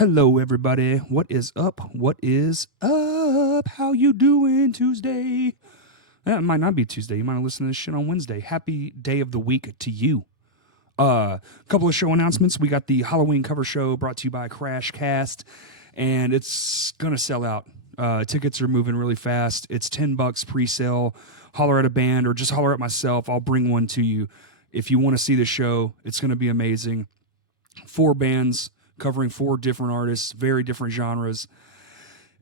Hello, everybody. What is up? What is up? How you doing Tuesday? It might not be Tuesday. You might have listened to this shit on Wednesday. Happy day of the week to you. A couple of show announcements. We got the Halloween cover show brought to you by Crash Cast, and it's going to sell out. Tickets are moving really fast. It's $10 pre-sale. Holler at a band or just holler at myself. I'll bring one to you. If you want to see the show, it's going to be amazing. 4 bands covering 4 different artists, very different genres,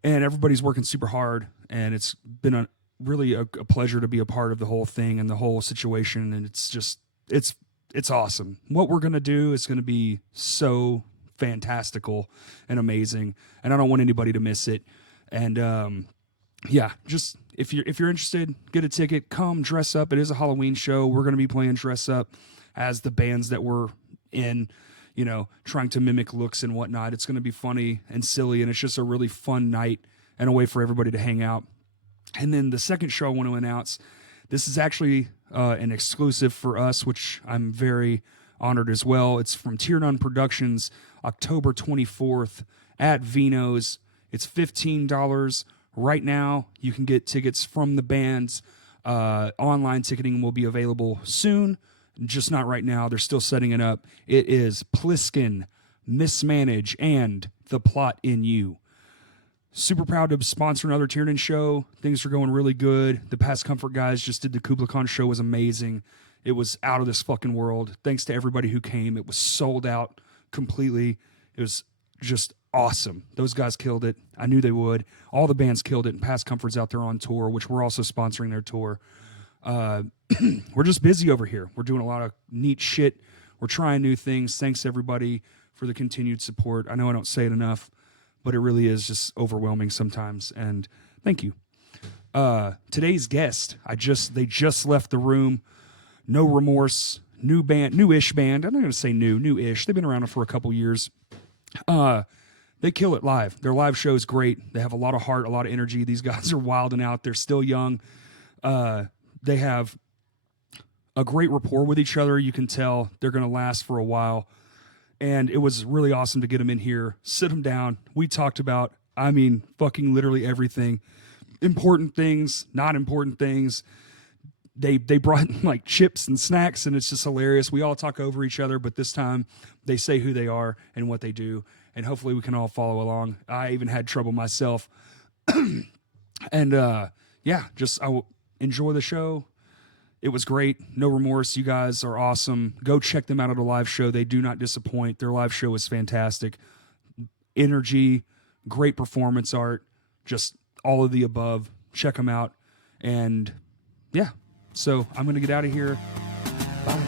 and everybody's working super hard, and it's been really a pleasure to be a part of the whole thing and the whole situation, and it's awesome. What we're going to do is going to be so fantastical and amazing, and I don't want anybody to miss it. And yeah, just if you're interested, get a ticket, come dress up. It is a Halloween show. We're going to be playing dress up as the bands that we're in, you know, trying to mimic looks and whatnot. It's going to be funny and silly, and it's just a really fun night and a way for everybody to hang out. And then the second show I want to announce, this is actually an exclusive for us, which I'm very honored as well. It's from Tier None Productions, October 24th at Vino's. It's $15 right now. You can get tickets from the bands. Online ticketing will be available soon, just not right now. They're still setting it up. It is Pliskin, Mismanage, and The Plot in You. Super proud to sponsor another Tiernan show. Things are going really good. The Past Comfort guys just did the Kubla Khan show. It was amazing. It was out of this fucking world. Thanks to everybody who came. It was sold out completely. It was just awesome. Those guys killed it. I knew they would. All the bands killed it. And Past Comfort's out there on tour, which we're also sponsoring their tour. We're just busy over here. We're doing a lot of neat shit. We're trying new things. Thanks everybody for the continued support. I know I don't say it enough, but it really is just overwhelming sometimes. And thank you. Today's guest, they just left the room. No Remorse, new band, new-ish band. I'm not going to say new-ish. They've been around for a couple years. They kill it live. Their live show is great. They have a lot of heart, a lot of energy. These guys are wilding out. They're still young. They have a great rapport with each other. You can tell they're going to last for a while. And it was really awesome to get them in here, sit them down. We talked about, fucking literally everything. Important things, not important things. They brought like chips and snacks, and it's just hilarious. We all talk over each other, but this time they say who they are and what they do. And hopefully we can all follow along. I even had trouble myself. And yeah, just enjoy the show. It was great. No Remorse. You guys are awesome. Go check them out at a live show. They do not disappoint. Their live show is fantastic. Energy, great performance art, just all of the above. Check them out. And yeah, so I'm going to get out of here. Bye.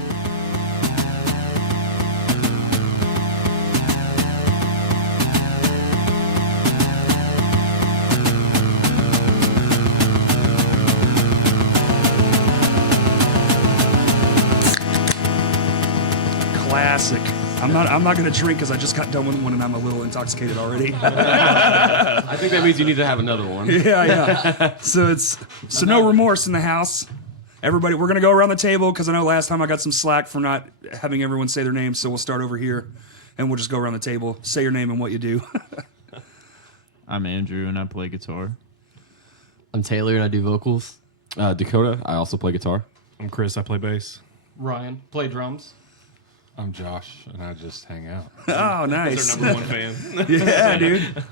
Classic. I'm not going to drink because I just got done with one and I'm a little intoxicated already. I think that means you need to have another one. Yeah. So No Remorse in the house. Everybody, we're going to go around the table because I know last time I got some slack for not having everyone say their name. So we'll start over here and we'll just go around the table. Say your name and what you do. I'm Andrew and I play guitar. I'm Taylor and I do vocals. Dakota, I also play guitar. I'm Chris, I play bass. Ryan, play drums. I'm Josh, and I just hang out. Oh, nice. That's our number 1 fan. Yeah, dude.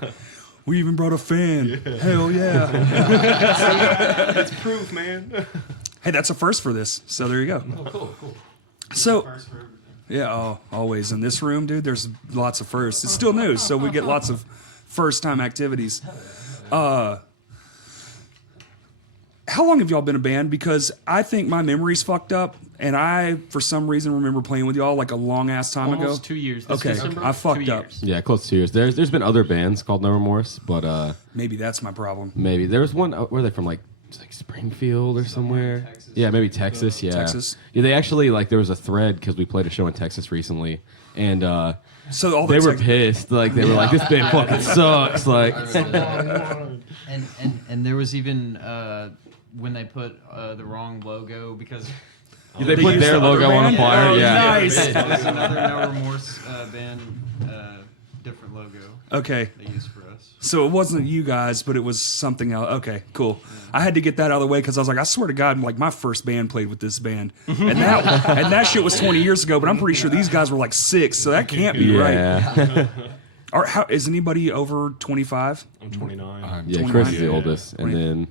We even brought a fan. Yeah. Hell yeah. It's proof, man. Hey, that's a first for this. So there you go. Oh, cool. So, yeah, always. In this room, dude, there's lots of firsts. It's still news, so we get lots of first-time activities. How long have y'all been a band? Because I think my memory's fucked up, and I, for some reason, remember playing with y'all like a long-ass time ago. Almost 2 years. This Okay, December, I fucked 2 up. years. Yeah, close to 2 years. There's been other bands called No Remorse, but Maybe that's my problem. maybe there was one. Where are they from? Like Springfield or somewhere? Texas. Yeah, maybe Texas. Yeah, Texas. Yeah, they actually there was a thread because we played a show in Texas recently, and So all they the were pissed. Like they were like, "This band fucking sucks." Like, And there was even when they put the wrong logo because they put used their the other logo on a band? flyer. Oh, yeah. nice. there was another No Remorse band different logo Okay. they use for us. So it wasn't you guys, but it was something else. Okay, cool. I had to get that out of the way because I was like, I swear to God, like my first band played with this band, and that shit was 20 years ago. But I'm pretty sure these guys were like 6, so that can't be right. Yeah. Is anybody over 25? I'm 29. Yeah, 29. Chris is the Yeah. oldest, and then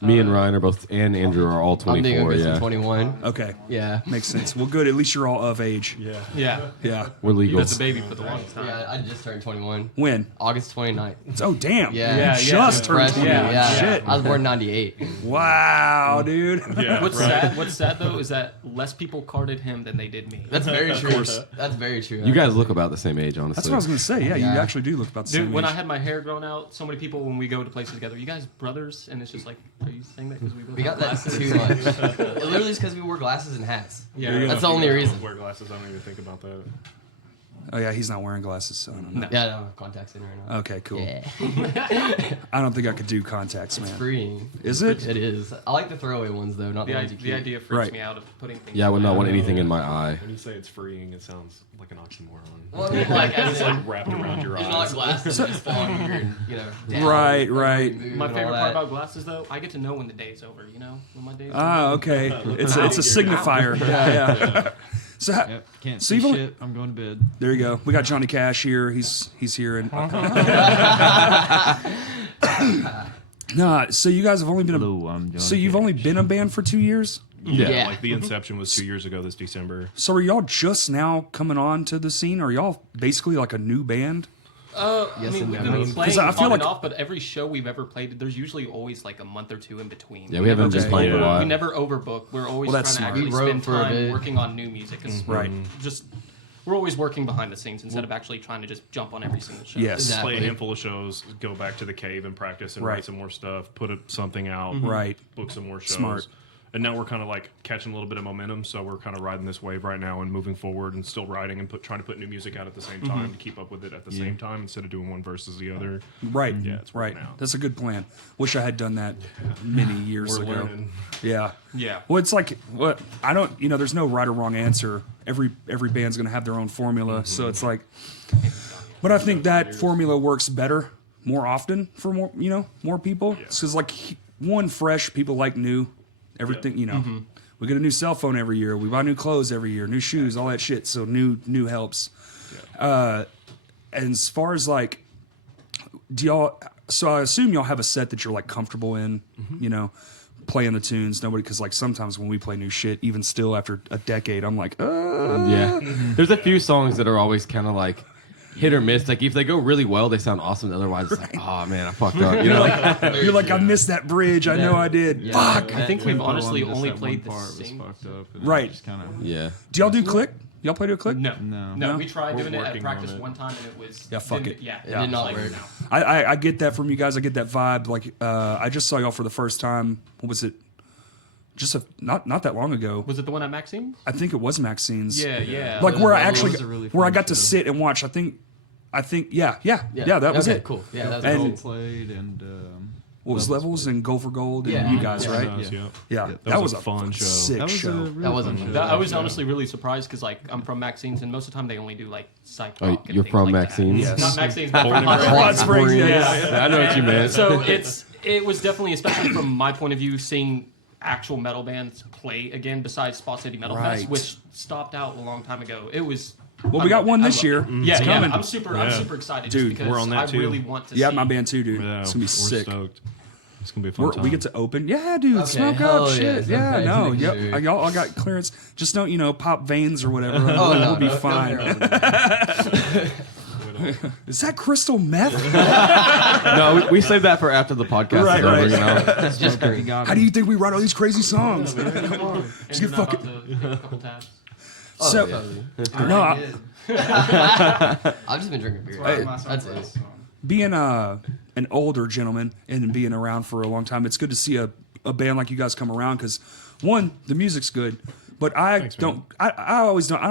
me and Ryan are both, and Andrew are all I'm thinking 24. I'm Yeah, 21. Okay, Yeah. makes sense. Well, good. At least you're all of age. Yeah. Yeah. Yeah. we're He legal. was a baby for the longest time. Yeah, I just turned 21. When? August 29th. Oh, damn. Yeah. You Yeah, just turned Freshman. 21. Yeah. Shit. I was born in 98. Wow, dude. Yeah. What's right. sad? What's sad though is that less people carded him than they did me. That's very true. That's very true. You guys look about the same age, honestly. That's what I was going to say. Yeah, you Yeah. actually do look about the Dude, same when age. I had my hair grown out, so many people when we go to places together, you guys brothers, and it's just like, are you saying that because we both We have got that glasses? too much. It literally is because we wore glasses and hats. Yeah. That's the only reason. Wear glasses. I don't even think about that. Oh, yeah, he's not wearing glasses, so I don't know. No. Yeah, I don't have contacts in right now. Okay, cool. Yeah. I don't think I could do contacts, man. Freeing. Is it? It is. I like the throwaway ones though, not the, ones you The keep. idea freaks Right. me out of putting things. Yeah, I would in not my want eye. anything in my eye. When you say it's freeing, it sounds like an oxymoron. Well, I mean, like, as It's in, like wrapped around your there's not eyes. glasses just falling here and, down, Right, right. move My and favorite all part that. about glasses, though, I get to know when the day's over. You know, when my day's Ah, over. okay. It's a signifier. Yeah, yeah. So Yep. Can't So see you've only- shit. I'm going to bed. there you go. We got Johnny Cash here. He's here and nah. So you guys have only been Hello, I'm John. so you've only been a band for 2 years. Yeah. Like the inception was 2 years ago this December. So are y'all just now coming on to the scene? Are y'all basically like a new band? Yes I mean, and we've no. been playing I feel on and like- off, but every show we've ever played, there's usually always like a month or two in between. Yeah, we haven't Okay. been playing a Yeah. lot. We never overbook. We're always Well, trying that's to smart. actually We wrote spend for a time bit. working on new music. 'Cause Right. just we're always working behind the scenes instead of actually trying to just jump on every single show. Yes. Exactly. Play a handful of shows, go back to the cave and practice and Right. write some more stuff, something out, Right. book some more shows. Smart. And now we're kind of like catching a little bit of momentum, so we're kind of riding this wave right now and moving forward and still writing and trying to put new music out at the same time to keep up with it at the same time instead of doing one versus the other. Right. Yeah, it's right. working out. That's a good plan. Wish I had done that many years We're ago. learning. Yeah. Yeah. Well, it's like what I don't. You know, there's no right or wrong answer. Every band's gonna have their own formula. So it's like, but I think that formula works better more often for more people. Yeah. Because like one fresh, people like new. Everything we get a new cell phone every year. We buy new clothes every year, new shoes, all that shit. So new helps. And as far as like, do y'all? So I assume y'all have a set that you're like comfortable in. Playing the tunes. Nobody, because like sometimes when we play new shit, even still after a decade, I'm like, Yeah. There's a few songs that are always kind of like hit or miss. Like if they go really well, they sound awesome. Otherwise, it's like, oh man, I fucked up. You know, like, you're like, I missed that bridge. I know I did. Yeah. Fuck. I think That we've tempo honestly on just only that played one the part was same. fucked up. And Right. Just kind of. yeah. Do y'all do click? Y'all play to a click? No. No. No, No? we tried We're doing it at working practice on it. one time and it was Yeah, fuck didn't- it. Yeah, It did not like, work. no. I get that from you guys. I get that vibe. Like I just saw y'all for the first time. What was it? Just not that long ago. Was it the one at Maxine? I think it was Maxine's. Yeah, yeah. Like where I That actually was a really where I fun got to show. sit and watch. I think yeah. That was Okay, it. Cool. Yeah, that was And- cool. Played and. What was Levels and Gold for Gold and Yeah. you guys, Yeah. right? Yeah. Yeah, That was a fun show. Sick That was show. a really That wasn't fun fun. show. I was honestly really surprised because like I'm from Maxine's and most of the time they only do like psych Oh, rock. and you're things from like Maxine's? That. Yes. Not Maxine's, but from Hot Springs, yeah. Yeah. I know what you meant. So it was definitely, especially from my point of view, seeing actual metal bands play again besides Spot City Metal Right. Fest, which stopped out a long time ago. It was. Well, we got one this I love year. it. It's Yeah, coming. I'm super excited Dude, just because we're on that I too. really want to. Yeah, see my band too, dude. Yeah, It's gonna be we're sick. stoked. It's gonna be a fun time. We get to open. Yeah, dude, Okay, smoke hell up, yeah, shit. Yeah, okay, no, make yep. sure. Y'all all got clearance. Just don't, pop veins or whatever. Oh, we'll no, be no, fine. Is that crystal meth? No, we saved that for after the podcast Right, is over. right. You know? It's just green. How do you think we write all these crazy songs? And Just you're get not fucking. about to take a couple tabs. So, no, I've just been drinking beer. Hey, That's it. being an older gentleman and being around for a long time, it's good to see a band like you guys come around because one, the music's good, but I don't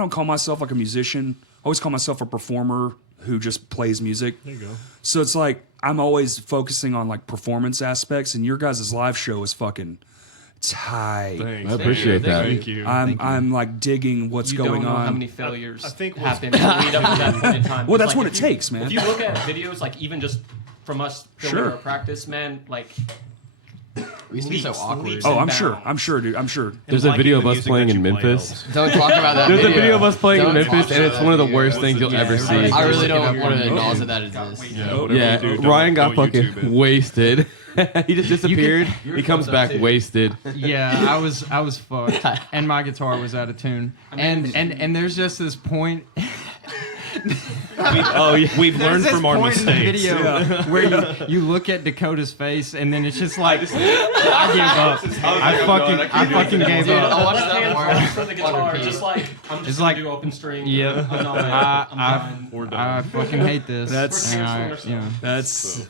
call myself like a musician. I always call myself a performer who just plays music. There you go. So it's like I'm always focusing on like performance aspects, and your guys' live show is fucking. tight. Thanks, I appreciate man. that. Thank you. I'm like digging what's You going don't know on. how many failures I think happen to lead up to that point in time. Well, 'Cause, that's what if it you- takes, man. If you look at videos, like even just from us filming Sure. our practice, man, like We used to be so leaps, awkward. leaps. Oh, and I'm sure, dude. I'm sure. There's a Liking video of the us music playing that in you play Memphis. helps. Don't talk about that There's video. a video of us playing in Don't Memphis, talk and it's about one of the that worst video. things you'll Yeah, ever see. everybody- I really Just don't get want up to here. acknowledge that that Got exists. way Yeah, too- whatever Yeah, you do, Ryan don't got YouTube fucking it. wasted. He just disappeared. you He were comes fucked back up, too. wasted. Yeah, I was fucked, and my guitar was out of tune, and there's just this point. Oh, yeah. We've There's learned this from our point in the mistakes. video where you look at Dakota's face, and then it's just like I give up. I fucking gave Dude, I up. watched Left that hand more focus for the on guitar, repeat. just like I'm just It's gonna like- do open string. Yep. I'm done. I'm done. We're done. I fucking hate this. That's- and I, you know. That's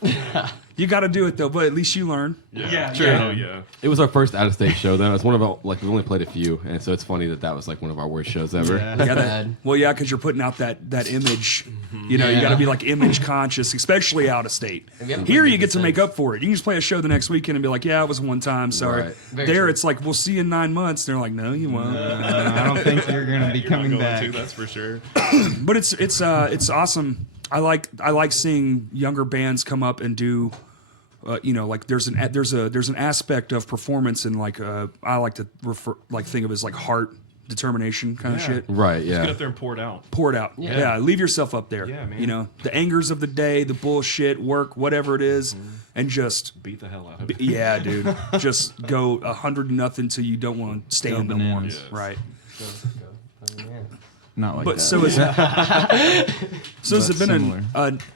you got to do it though, but at least you learn. Yeah, Sure. yeah. Oh, yeah. It was our first out of state show though. It's one of our like we've only played a few, and so it's funny that was like one of our worst shows ever. Yeah. Yeah, bad. well, yeah, because you're putting out that image. You know, you got to Yeah. be like image conscious, especially out of state. And we haven't Here, played you get to since. make up for it. You can just play a show the next weekend and be like, "Yeah, it was one time. Sorry." Right. Very There, true. it's like, "We'll see you in 9 months." They're like, "No, you won't." I don't think you're gonna be You're not coming going back. to, that's for sure. But it's awesome. I like seeing younger bands come up and do. You know, like there's an aspect of performance and like I like to think of as like heart determination kind of Yeah. shit. Right. Get Yeah. up there and pour it out. Pour it out. Yeah. Leave yourself up there. Yeah, man. You know, the angers of the day, the bullshit, work, whatever it is, and just Beat the hell out of it. yeah, dude, just go 100-0 till you don't want to stay Go in no more. bananas. Yes. Right. Not like But that. so has it been similar.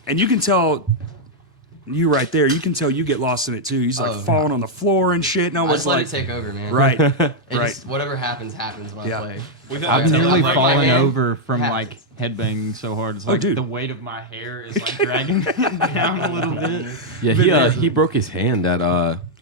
and you can tell. You right there, you can tell you get lost in it too. He's like Oh. falling on the floor and shit. No I one's just let like, it take over, man. right, It right. just, whatever happens when Yeah. I play. We've I've I've Yeah. nearly Like, fallen my hand over from like happens. headbanging so hard. It's Oh, like dude. the weight of my hair is like dragging me down a little bit. Yeah. He broke his hand at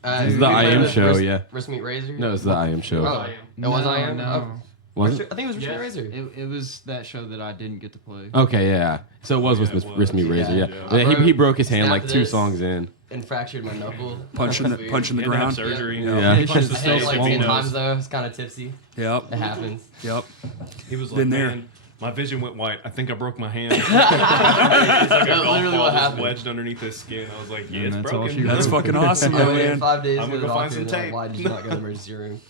This is the I Am show, yeah. Wrist Meet Razor? No, it's the I Am show. Oh, it was I Am? No. Was it? I think it was Wrist Meet Yes. Razor. It was that show that I didn't get to play. Okay, yeah. So it was with Yeah, it was. Wrist Me Razor, yeah. Yeah. Yeah, he broke his hand Snapped like 2 this. songs in. And fractured my knuckle. punching the That's weird. punching the Had to have ground. surgery. Yeah. It's Punched just the I stage hit it like if he 10 knows. times though. It's kind of tipsy. Yep, It happens. yep. He was like, Been there. man, my vision went white. I think I broke my hand. It's like a That's golf literally ball what just happened. wedged underneath his skin. I was like, yeah, And it's that's all broken. she That's wrote. fucking awesome, I though, waited man. 5 days I'm to gonna the go find doctor. some and they're like, tape. why did you not go to the emergency room?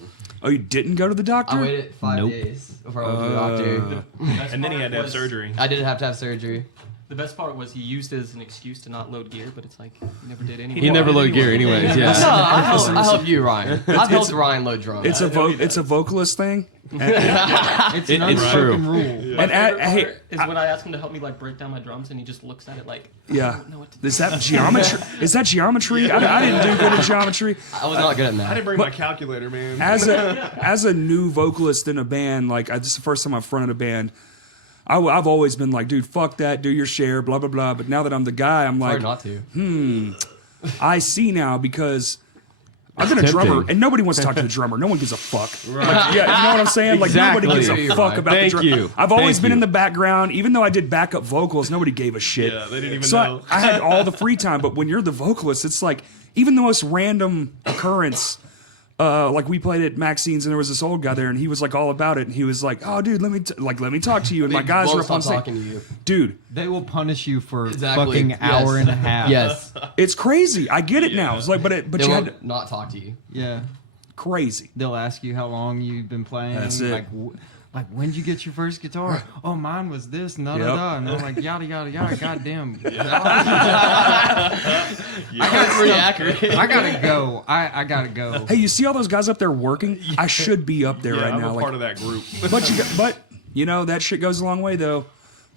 Oh, you didn't go to the doctor? I waited 5 Nope. days before I went to the doctor. Best And then he part had to have was- surgery. I did have to have surgery. The best part was he used it as an excuse to not load gear, but it's like he never did anyway. He never loaded gear anyways, No, yeah. I help you, Ryan. I've helped Ryan load drums. It's a vocalist thing. It's It's an unspoken true. rule. My And favorite hey, part is when I ask him to help me like break down my drums, and he just looks at it like, yeah. I don't know what to do. Is that geometry? Is that geometry? I didn't do good at geometry. I was not good at I math. didn't bring my calculator, man. As a new vocalist in a band, like this is the first time I've fronted a band. I've always been like, dude, fuck that, do your share, blah blah blah. But now that I'm the guy, I'm Hard like, not to. I see now because I've been a Tempting. drummer, and nobody wants to talk to the drummer. No one gives a fuck. Like, yeah, you know what I'm saying? Like Exactly. nobody gives a You're fuck right. about Thank the drummer. you. I've always Thank been you. in the background, even though I did backup vocals. Nobody gave a shit. Yeah, they didn't even so know. I had all the free time, but when you're the vocalist, it's like even the most random occurrence. Like we played at Maxine's and there was this old guy there and he was like all about it and he was like, "Oh, dude, let me talk to you." And my They guys won't were up on stop stage. talking to you. Dude, They will punish you for Exactly. fucking Yes. hour and a half. Yes. it's crazy. I get it now. It's like, but They you had won't not talk to you. Yeah. crazy. They'll ask you how long you've been playing. That's it. Like when'd you get your first guitar? Oh, mine was this, and da da Yep. da. And I'm like, yada yada yada. Goddamn. I got it pretty accurate. I gotta go. I gotta go. Hey, you see all those guys up there working? I should be up there Yeah, right I'm now. a Like, part of that group. but you know that shit goes a long way though.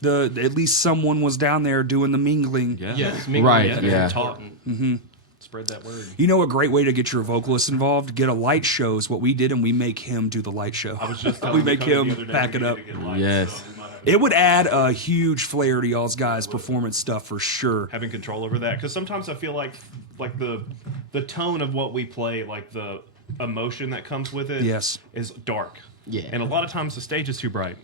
At least someone was down there doing the mingling. Yeah. Yes, mingling Right, is yeah. important. Spread that word. You know a great way to get your vocalist involved? Get a light show is what we did, and we make him do the light show. I was just telling we make Cody him the other day back we it need up. to get lights, Yes. so we might have It would add a huge flair to y'all's guys' performance stuff for sure. having control over that because sometimes I feel like the tone of what we play, like the emotion that comes with it, Yes. is dark. Yeah. And a lot of times the stage is too bright.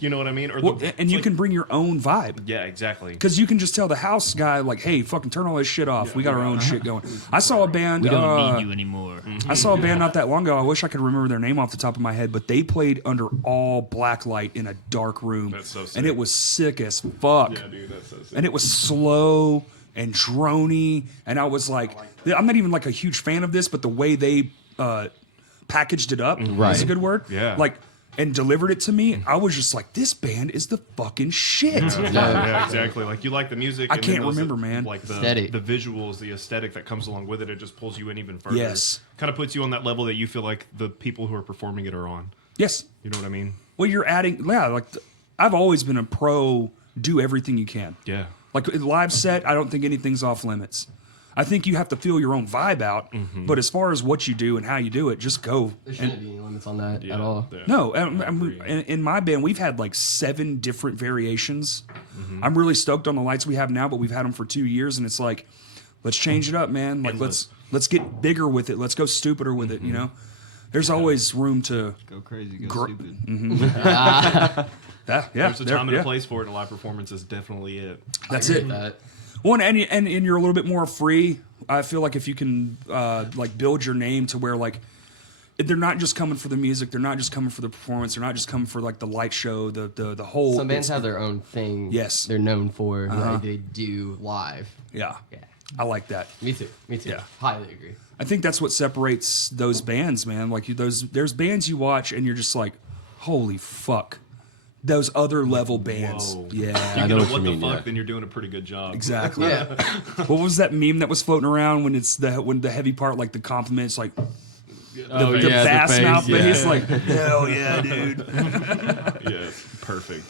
You know what I mean? Or Well, and you can bring your own vibe. Yeah, exactly. Because you can just tell the house guy, like, hey, fucking turn all this shit off. We got our own shit going. I saw a band. We don't need you anymore. I saw a band not that long ago. I wish I could remember their name off the top of my head, but they played under all black light in a dark room. That's so sick. And it was sick as fuck. Yeah, dude, that's so sick. And it was slow and drony. And I was like, I'm not even like a huge fan of this, but the way they packaged it up is a good word. Yeah. Like, and delivered it to me, I was just like, this band is the fucking shit. Yeah, exactly. Like you like the music. I and then can't remember, man. Like the Aesthetic. the visuals, the aesthetic that comes along with it. It just pulls you in even further. Yes. Kind of puts you on that level that you feel like the people who are performing it are on. Yes. You know what I mean? Well, you're adding, like, I've always been a pro, do everything you can. Yeah. Like, live set, I don't think anything's off limits. I think you have to feel your own vibe out, but as far as what you do and how you do it, just go. There shouldn't be any limits on that at all. Yeah. No, in my band, we've had like 7 different variations. I'm really stoked on the lights we have now, but we've had them for 2 years, and it's like, let's change it up, man. Like, let's get bigger with it. Let's go stupider with it, you know? There's always room to... Go crazy, go stupid. There's a time and a place for it, and a live performance is definitely it. That's I agree it. with that. Well, and you're a little bit more free. I feel like if you can like build your name to where like they're not just coming for the music, they're not just coming for the performance, they're not just coming for like the light show, the whole. Some bands have their own thing. Yes. They're known for that they do live. Yeah, Yeah. I like that. Me too. Me too. Yeah. Highly agree. I think that's what separates those bands, man. Like there's bands you watch and you're just like, holy fuck, those other level bands. Whoa. Yeah, I know You what you the mean, fuck, yeah. then you're doing a pretty good job. exactly. Yeah. What was that meme that was floating around when it's when the heavy part, like the compliments, like Oh, the yeah, bass face, mouth, but yeah. he's like, hell yeah, dude. Yeah, perfect.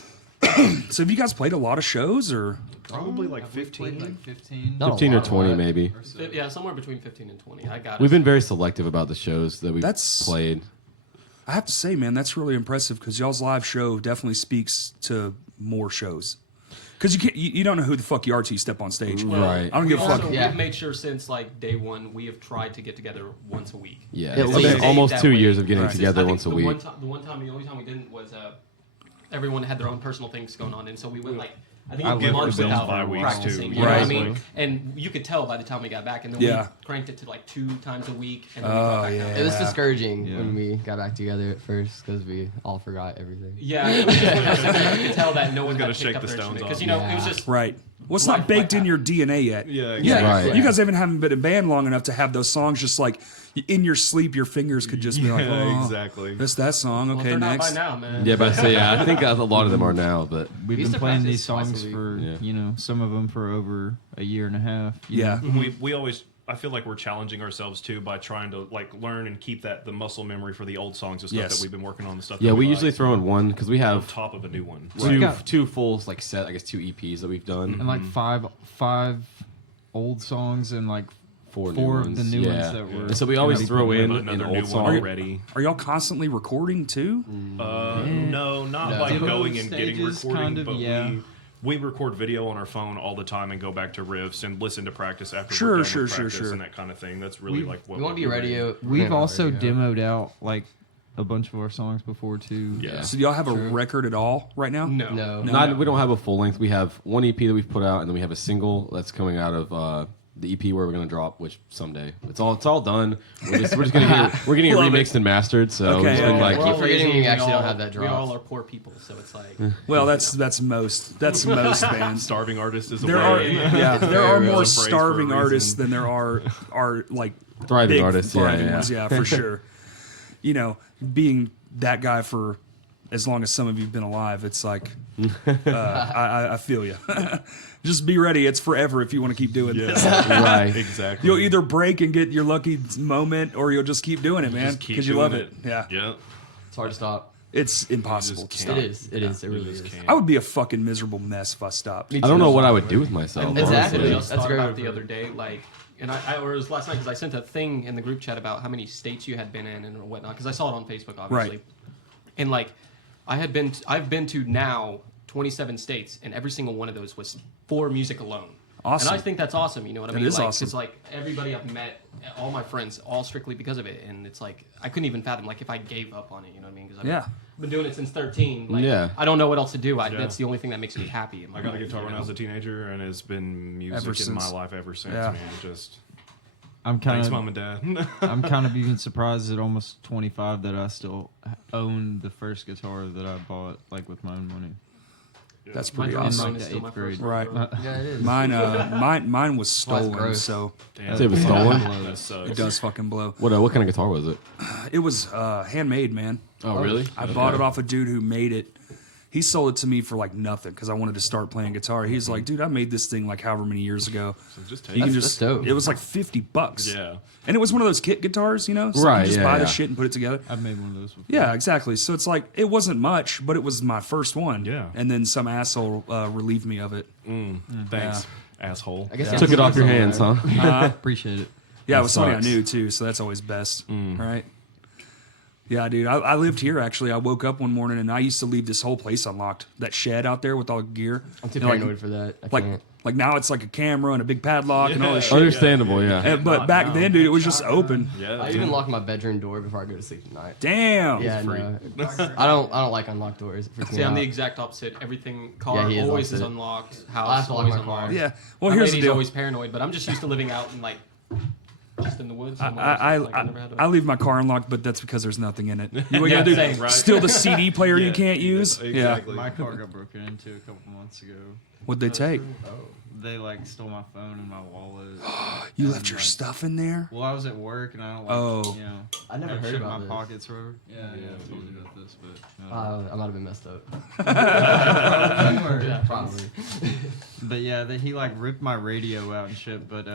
So have you guys played a lot of shows or? Probably like 15. Like 15. Not a 15 or lot, 20 but- maybe. Yeah, somewhere between 15 and 20. I got We've it. been very selective about the shows that we've That's- played. I have to say, man, that's really impressive because y'all's live show definitely speaks to more shows. Because you don't know who the fuck you are till you step on stage. Right. I don't give a fuck. Also, Yeah. we've made sure since like day one we have tried to get together once a week. Yeah, At it's least. been almost That 2 way. years of getting Right. together I think once a the week. The only time we didn't was everyone had their own personal things going on, and so we went like I think I a lived month with those without 5 weeks, practicing. too. You know what I Right. mean? And you could tell by the time we got back, and then Yeah. we cranked it to like 2 times a week. And then we got back down. It was discouraging Yeah. when we got back together at first because we all forgot everything. Yeah, it was just one of those things that you could tell that no one gotta had shake picked up the their stones instrument because off. it was just Right. Well, it's Life not baked like in that. your DNA yet. Yeah, Yeah, Right. you guys haven't been in band long enough to have those songs just like in your sleep. Your fingers could just be like, Yeah, oh, exactly. That's that song. well, Okay, they're next. not by now, man. Yeah, but I say, yeah, I think a lot of them are now, but We've We used been to playing practice these twice a songs week. for, Yeah. some of them for over a year and a half. you Yeah. know? We always, I feel like we're challenging ourselves too by trying to like learn and keep the muscle memory for the old songs and stuff Yes. that we've been working on. The stuff. yeah, that we like, usually throw in one because we on have top of a new one. two Right. two full like set, I guess 2 EPs that we've done. And like five old songs and like Four four new of the ones, new yeah. ones that were. And so we always throw in Another an new old one song. already. Are y'all constantly recording too? No, not No. like Demo going and getting stages, recording, kind of, but yeah. we record video on our phone all the time and go back to riffs and listen to practice after Sure, we're done sure, with sure, practice sure. and that kind of thing. That's really like what We want to be we're radio. We've yeah, also radio. demoed out like a bunch of our songs before too. Yeah. So do y'all have a record at all right now? No. No. We don't have a full length. We have one EP that we've put out, and then we have a single that's coming out of the EP where we're gonna drop, which someday it's all done. We're just gonna we're getting it Love remixed and mastered. So Okay, it's been yeah. like We're keep all forgetting lazy, we actually don't all- have that We all dropped. are poor people, so it's like Well, that's most bands. Starving artist is a There are way. there are real. more It's a phrase for a starving reason. artists than there are like thriving big artists. thriving Yeah, ones. Yeah, for sure. You know, being that guy for as long as some of you've been alive, it's like I feel you. Just be ready. It's forever if you want to keep doing this. right. Exactly. You'll either break and get your lucky moment, or you'll just keep doing it, man, Just keep because you love doing it. Yeah, Yeah. It's hard to stop. it's impossible to just stop. It is. It is. It really is. I would be a fucking miserable mess if I stopped. I don't know what I would do with myself. Exactly. honestly. just That's thought great. about it the other day, like, and or it was last night because I sent a thing in the group chat about how many states you had been in and whatnot because I saw it on Facebook, obviously, Right. and like, I've been to now 27 states, and every single one of those was for music alone. Awesome. And I think that's awesome. You know what I That mean? is like, awesome. It's like everybody I've met, all my friends, all strictly because of it. And it's like I couldn't even fathom like if I gave up on it. You know what I mean? Because Yeah. I've been doing it since 13. Like, Yeah. I don't know what else to do. Yeah. That's the only thing that makes me happy. In my I got a life, guitar you when I know? was a teenager, and it's been music Ever in my since. life ever since. Yeah. Man, just I'm kind thanks, of mom and dad. I'm kind of even surprised at almost 25 that I still own the first guitar that I bought like with my own money. That's My pretty drum awesome. mine is still my Eighth grade. first Right. one. Yeah, it is. Mine was why it's stolen, gross. so Damn. Say it was stolen. That sucks. it does fucking blow. What kind of guitar was it? It was handmade, man. Oh, really? I bought it off a dude who made it. He sold it to me for like nothing because I wanted to start playing guitar. He's like, dude, I made this thing like however many years ago. So just take You can it. just. that's dope. It was like $50. Yeah. And it was one of those kit guitars, you know. So Right, You just yeah, buy the yeah. shit and put it together. I've made one of those before. Yeah, exactly. So it's like it wasn't much, but it was my first one. Yeah. And then some asshole relieved me of it. Thanks, asshole. I guess Took it off your hands, huh? Appreciate it. Yeah, it was somebody I sucks. knew too, so that's always best, right? Yeah, dude. I lived here actually. I woke up one morning and I used to leave this whole place unlocked. That shed out there with all the gear. I'm too You know, like- paranoid for that. I Like, can't. like now it's like a camera and a big padlock and all this shit. Understandable, yeah. But Not back now. then, dude, it was just open. Yeah. I even lock my bedroom door before I go to sleep at night. Damn. Yeah, no. I don't like unlocked doors. It freaks me See, I'm out. the exact opposite. Everything car Yeah, he is always is opposite. unlocked. I have House to lock always my car. unlocked. Yeah. Well, My here's the lady's deal. always paranoid, but I'm just used to living out in like just in the woods. I, somewhere. I, Like, I never had I a- leave my car unlocked, but that's because there's nothing in it. You know what you Yeah, gotta do? same, right. Steal the CD player you Yeah. can't use. Exactly. My car got broken into a couple months ago. What'd they take? They like stole my phone and my wallet. You left your stuff in there? Well, I was at work and I don't like, Oh. you know, I never have heard shit in about my this. pockets forever. Yeah, I told you about this, but I might have been messed up. Yeah. Probably. but yeah, he like ripped my radio out and shit. But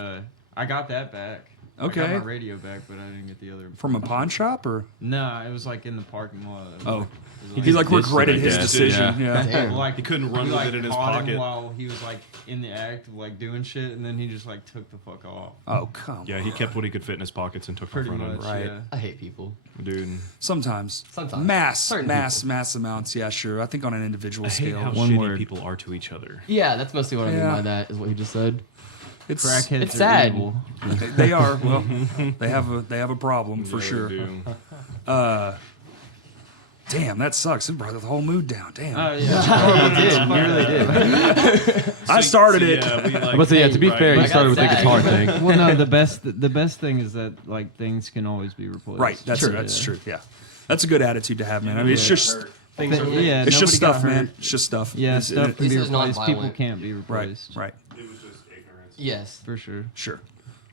I got that back. I Okay. got my radio back, but I didn't get the other. From a pawn shop or? No, it was like in the parking lot. It was Oh. it was He like Just regretted his like that, decision. Yeah. Damn. Well, like He couldn't run with like, it in his caught him pocket. while he was like in the act of like doing shit, and then he just like took the fuck off. Oh, come Yeah, he kept what he could fit in his pockets and took Pretty off running. much, Right. yeah. I hate people. Dude, Sometimes. Sometimes. Mass Certain mass amounts. Yeah, sure. I think on an individual I hate scale. how One shitty word. people are to each other. Yeah, that's mostly what I mean Yeah. by that. Is what he just said. It's Crackheads It's are sad. evil. they are. Well, they have a problem for Yeah, sure. dude. Damn, that sucks. It brought the whole mood down. Damn. Oh yeah. You did. You really did. I started it. Yeah, we like, But yeah, to be right, fair, you I got started with the sad. guitar thing. Well, no, the best thing is that like things can always be replaced. Right. That's true. Yeah. That's a good attitude to have, man. I mean, it's just Things are Yeah, it's just nobody got stuff, man. hurt. It's just stuff. Yeah, It's- stuff can This be is not replaced. People violent. can't be Right. replaced. Right. It was just ignorance. Yes. For sure. Sure.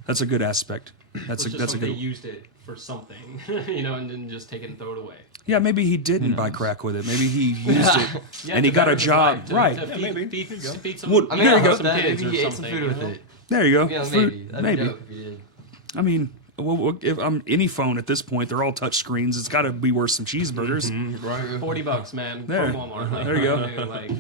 That's a good aspect. That's it's a just that's a like they good. used it for something, you know, and then just take it and throw it away. Yeah, maybe he didn't buy crack with it. Maybe he used it Yeah, and to he got better a his job. life, to- Right. to feed some, Well, I mean, There I you go. hope some that kids maybe or he ate some something, food you with know? it. There you go. You know, Fruit- maybe. That'd maybe. be dope if he did. I mean, well, if any phone at this point, they're all touch screens. It's got to be worth some cheeseburgers, $40, man, There. from Walmart. Like, There you go. dude, like,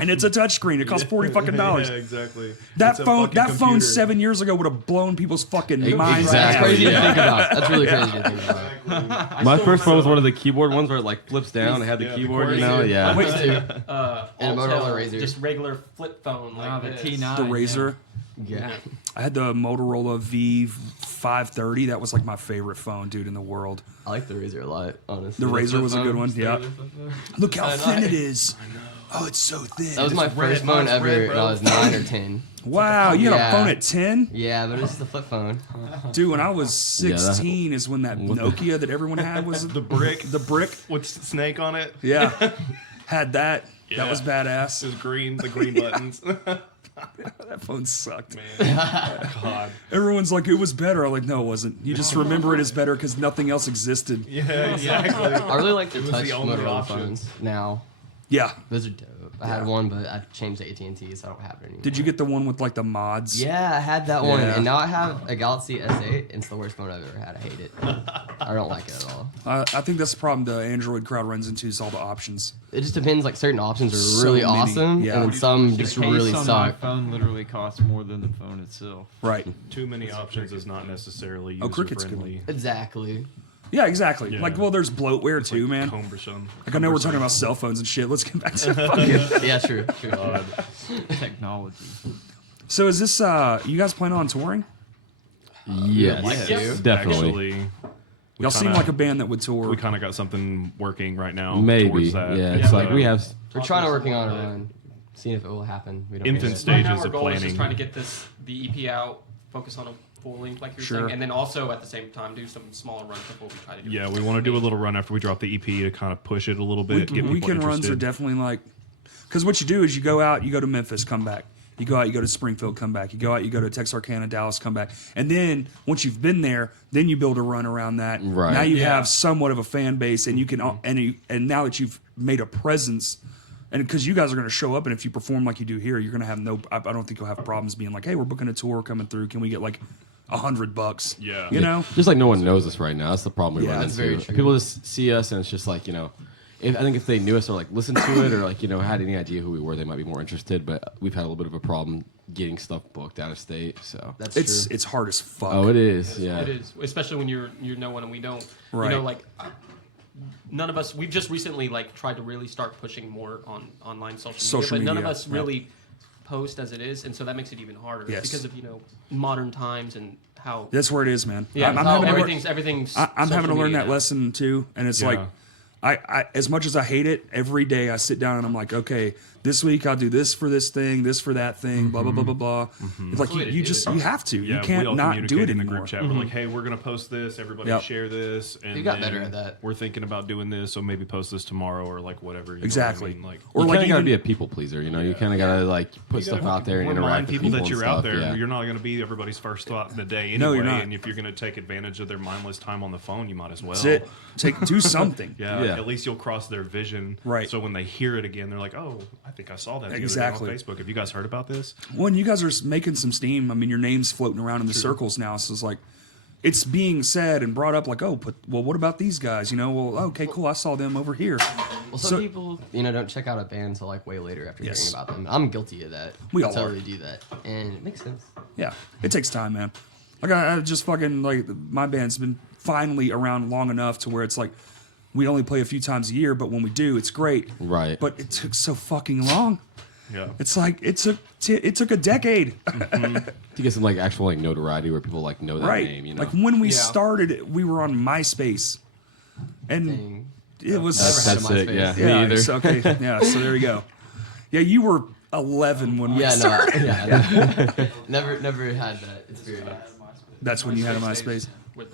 and it's a touch screen. It costs $40 fucking dollars. Yeah, exactly. That It's a phone, fucking that phone computer. 7 years ago would have blown people's fucking minds. That's Exactly. out. crazy to yeah. think about. That's really crazy to think about. My first phone was one of the keyboard ones where it like flips down. It had the Yeah, the keyboard, you cord. know? Yeah. Wait, too. Altel, And a Motorola Razr. just regular flip phone like the this. T9. The Razor. Yeah. I had the Motorola V530. That was like my favorite phone, dude, in the world. I like the Razor a lot, honestly. The Razor was a good one. Yeah. Look how I thin know. it is. Oh, it's so thin. That was my first phone ever when I was 9 or 10. Wow, you had a Yeah. phone at 10? Yeah, but it's just a flip phone. Dude, when I was Yeah, that- 16 is when that Nokia that everyone had was The brick the brick. with snake on it. Yeah. Had that. That Yeah. was badass. It was green, the green buttons. That phone sucked. Man, God. Everyone's like, it was better. I'm like, no, it wasn't. You just remember it as better because nothing else existed. Yeah, exactly. I really like the was touch the only Motorola option. phones now. Yeah. Those are dope. I had Yeah. one, but I changed to AT&T, so I don't have it anymore. Did you get the one with like the mods? Yeah, I had that one, Yeah. and now I have a Galaxy S8, and it's the worst phone I've ever had. I hate it. I don't like it at all. I think that's the problem the Android crowd runs into is all the options. It just depends. Like certain options are So really many, awesome, yeah. and then some The just case really on my suck. phone literally costs more than the phone itself. Right. Too many options is not necessarily user Cricket's good friendly. Exactly. Yeah, exactly. Yeah. Like, well, there's bloatware too, man. Cumbersome. Like, I know we're talking about cell phones and shit. Let's get back to fucking. Yeah, true. God. Technology. So is this you guys plan on touring? Yes, Yes. definitely. Actually, Y'all seem like a band that would tour. we kind of got something working right now. Maybe. towards that. Yeah, it's like we have. We're trying to working on a run, seeing if it will happen. We don't Infant know. stage. Right now, stages our of goal is planning. just trying to get the EP out, focus on a full length like you're Sure. saying, and then also at the same time do some smaller runs before we try to do. Yeah, we want to do a little run after we drop the EP to kind of push it a little bit. get people Weekend runs are interested. definitely like, because what you do is you go out, you go to Memphis, come back. You go out, you go to Springfield, come back. You go out, you go to Texarkana, Dallas, come back. And then once you've been there, then you build a run around that. Right. Now you Yeah. have somewhat of a fan base, and you can and now that you've made a presence, and because you guys are going to show up, and if you perform like you do here, you're going to have no. I don't think you'll have problems being like, hey, we're booking a tour coming through. Can we get like $100? Yeah. You know. Just like no one knows us right now. That's the problem we Yeah, run that's into. very true. People just see us and it's just like, I think if they knew us or like listened to it or like, had any idea who we were, they might be more interested. But we've had a little bit of a problem getting stuff booked out of state. So That's It's true. it's hard as fuck. oh, it is. Yeah. It is, especially when you're no one and we don't. Right. You know, like none of us. We've just recently like tried to really start pushing more on online social media, but none of media, us yeah. really post as it is, and so that makes it even harder Yes. because of modern times and how. That's where it is, man. Yeah, I'm how having to learn- everything's. I'm having to social learn media that now. lesson too, and it's Yeah. like, I as much as I hate it, every day I sit down and I'm like, okay, this week I'll do this for this thing, this for that thing, blah blah blah blah blah. It's like That's the way to you do just it. you have to, Yeah, you we can't all not do it communicate in the anymore. group chat. We're like, hey, we're gonna post this. Everybody Yep. share this. And You got then better at that. We're thinking about doing this, so maybe post this tomorrow or like whatever. You know what I Exactly. mean? Like, Or You like kind of gotta even be a people pleaser, You kind of gotta like put stuff out there and remind interact with people that and you're stuff. out there. Yeah. You're not going to be everybody's first thought in the day anyway. No, you're not. And if you're going to take advantage of their mindless time on the phone, you might as well. That's it. Do something. Yeah, Yeah. at least you'll cross their vision. Right. So when they hear it again, they're like, "Oh, I think I saw that the Exactly. other day on Facebook. Have you guys heard about this?" When you guys are making some steam, I mean, your name's floating around in the circles now, so it's like. It's being said and brought up like, oh, but well, what about these guys? Well, okay, cool. I saw them over here. Well, So- some people, don't check out a band until like way later after Yes. hearing about them. I'm guilty of that. We I all totally do that, and it makes sense. Yeah, it takes time, man. Like I just fucking like my band's been finally around long enough to where it's like we only play a few times a year, but when we do, it's great. Right. But it took so fucking long. Yeah. It's like it took a decade, to get some like actual like notoriety where people like know that right? name. Like when we Yeah. started, we were on MySpace, and Dang. it was Never had That's a it. MySpace. Yeah. yeah. Me either. So, okay, yeah. So there you go. Yeah, you were 11 when we Yeah, started. no, never had that experience. That's when you had a MySpace. With,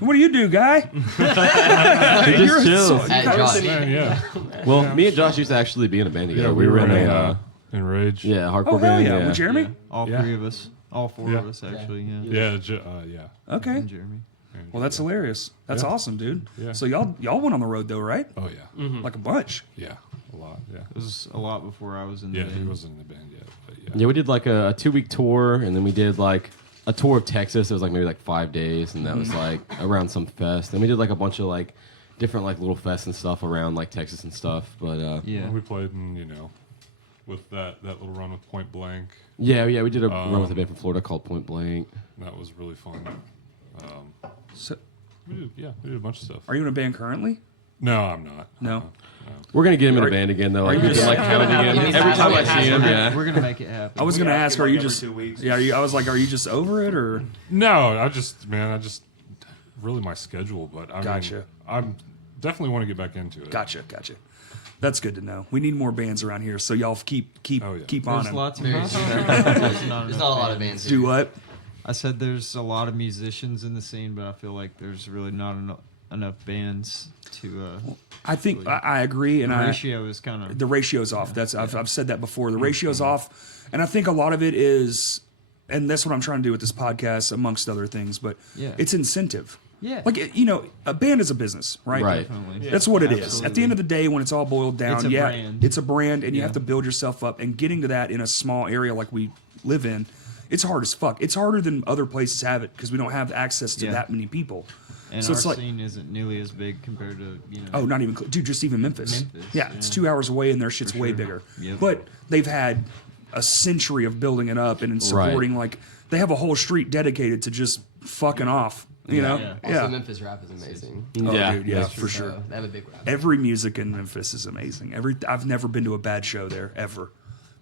What do you do, guy? Just chill. At Josh. Man, yeah. Well, me and Josh used to actually be in a band together. Yeah, we were in in, a Enrage. hardcore Oh hell band. yeah, with Jeremy. All Yeah. three of us. All four Yeah. of us, actually. Yeah. Yeah. Okay. And Jeremy. Well, that's hilarious. That's Yeah. awesome, dude. Yeah. So y'all went on the road though, right? Oh yeah. Like a bunch. Yeah. A lot. Yeah. It was a lot before I was in Yeah. the He band. wasn't in the band yet, but yeah. Yeah, we did like a 2-week tour, and then we did like a tour of Texas. It was like maybe like 5 days, and that was like around some fest. And we did like a bunch of like different like little fests and stuff around like Texas and stuff. But Yeah. We played in, with that little run with Point Blank. yeah, we did a run with a band from Florida called Point Blank. That was really fun. So, We did a bunch of stuff. are you in a band currently? No, I'm not. No. We're gonna get him in Are- a band again though. Like you we've been just- like hounding him You need every to time I have see him. Yeah. We're gonna make it happen. I was gonna ask, are you just? 2 weeks. Yeah, I was like, are you just over it or? No, I just really my schedule, but I Gotcha. mean, I'm definitely want to get back into it. Gotcha. That's good to know. We need more bands around here, so y'all keep Oh, yeah. keep on There's them. lots of Very bands. true. There's not There's enough not a lot of bands. bands. Do here. what? I said there's a lot of musicians in the scene, but I feel like there's really not enough bands to. I think I agree, and The I ratio is kind of. the ratio's off. That's I've said that before. The ratio's off, and I think a lot of it is, and that's what I'm trying to do with this podcast, amongst other things. But Yeah. it's incentive. Yeah. Like a band is a business, right? Right. Definitely. That's what it is. At the Absolutely. end of the day, when it's all boiled down, It's a yeah, brand. it's a brand, and you Yeah. have to build yourself up. And getting to that in a small area like we live in, it's hard as fuck. It's harder than other places have it because we don't have access to Yeah. that many people. And So our it's like- scene isn't nearly as big compared to Oh, not even dude. Just even Memphis. Yeah, it's 2 hours away, and their shit's way bigger. Yep. But they've had a century of building it up and in supporting. Like they have a whole street dedicated to just fucking off. You know? Yeah. Also, Memphis rap is amazing. Oh, Yeah. dude, yeah, That's for sure. They have a big rap. Every music in Memphis is amazing. I've never been to a bad show there ever.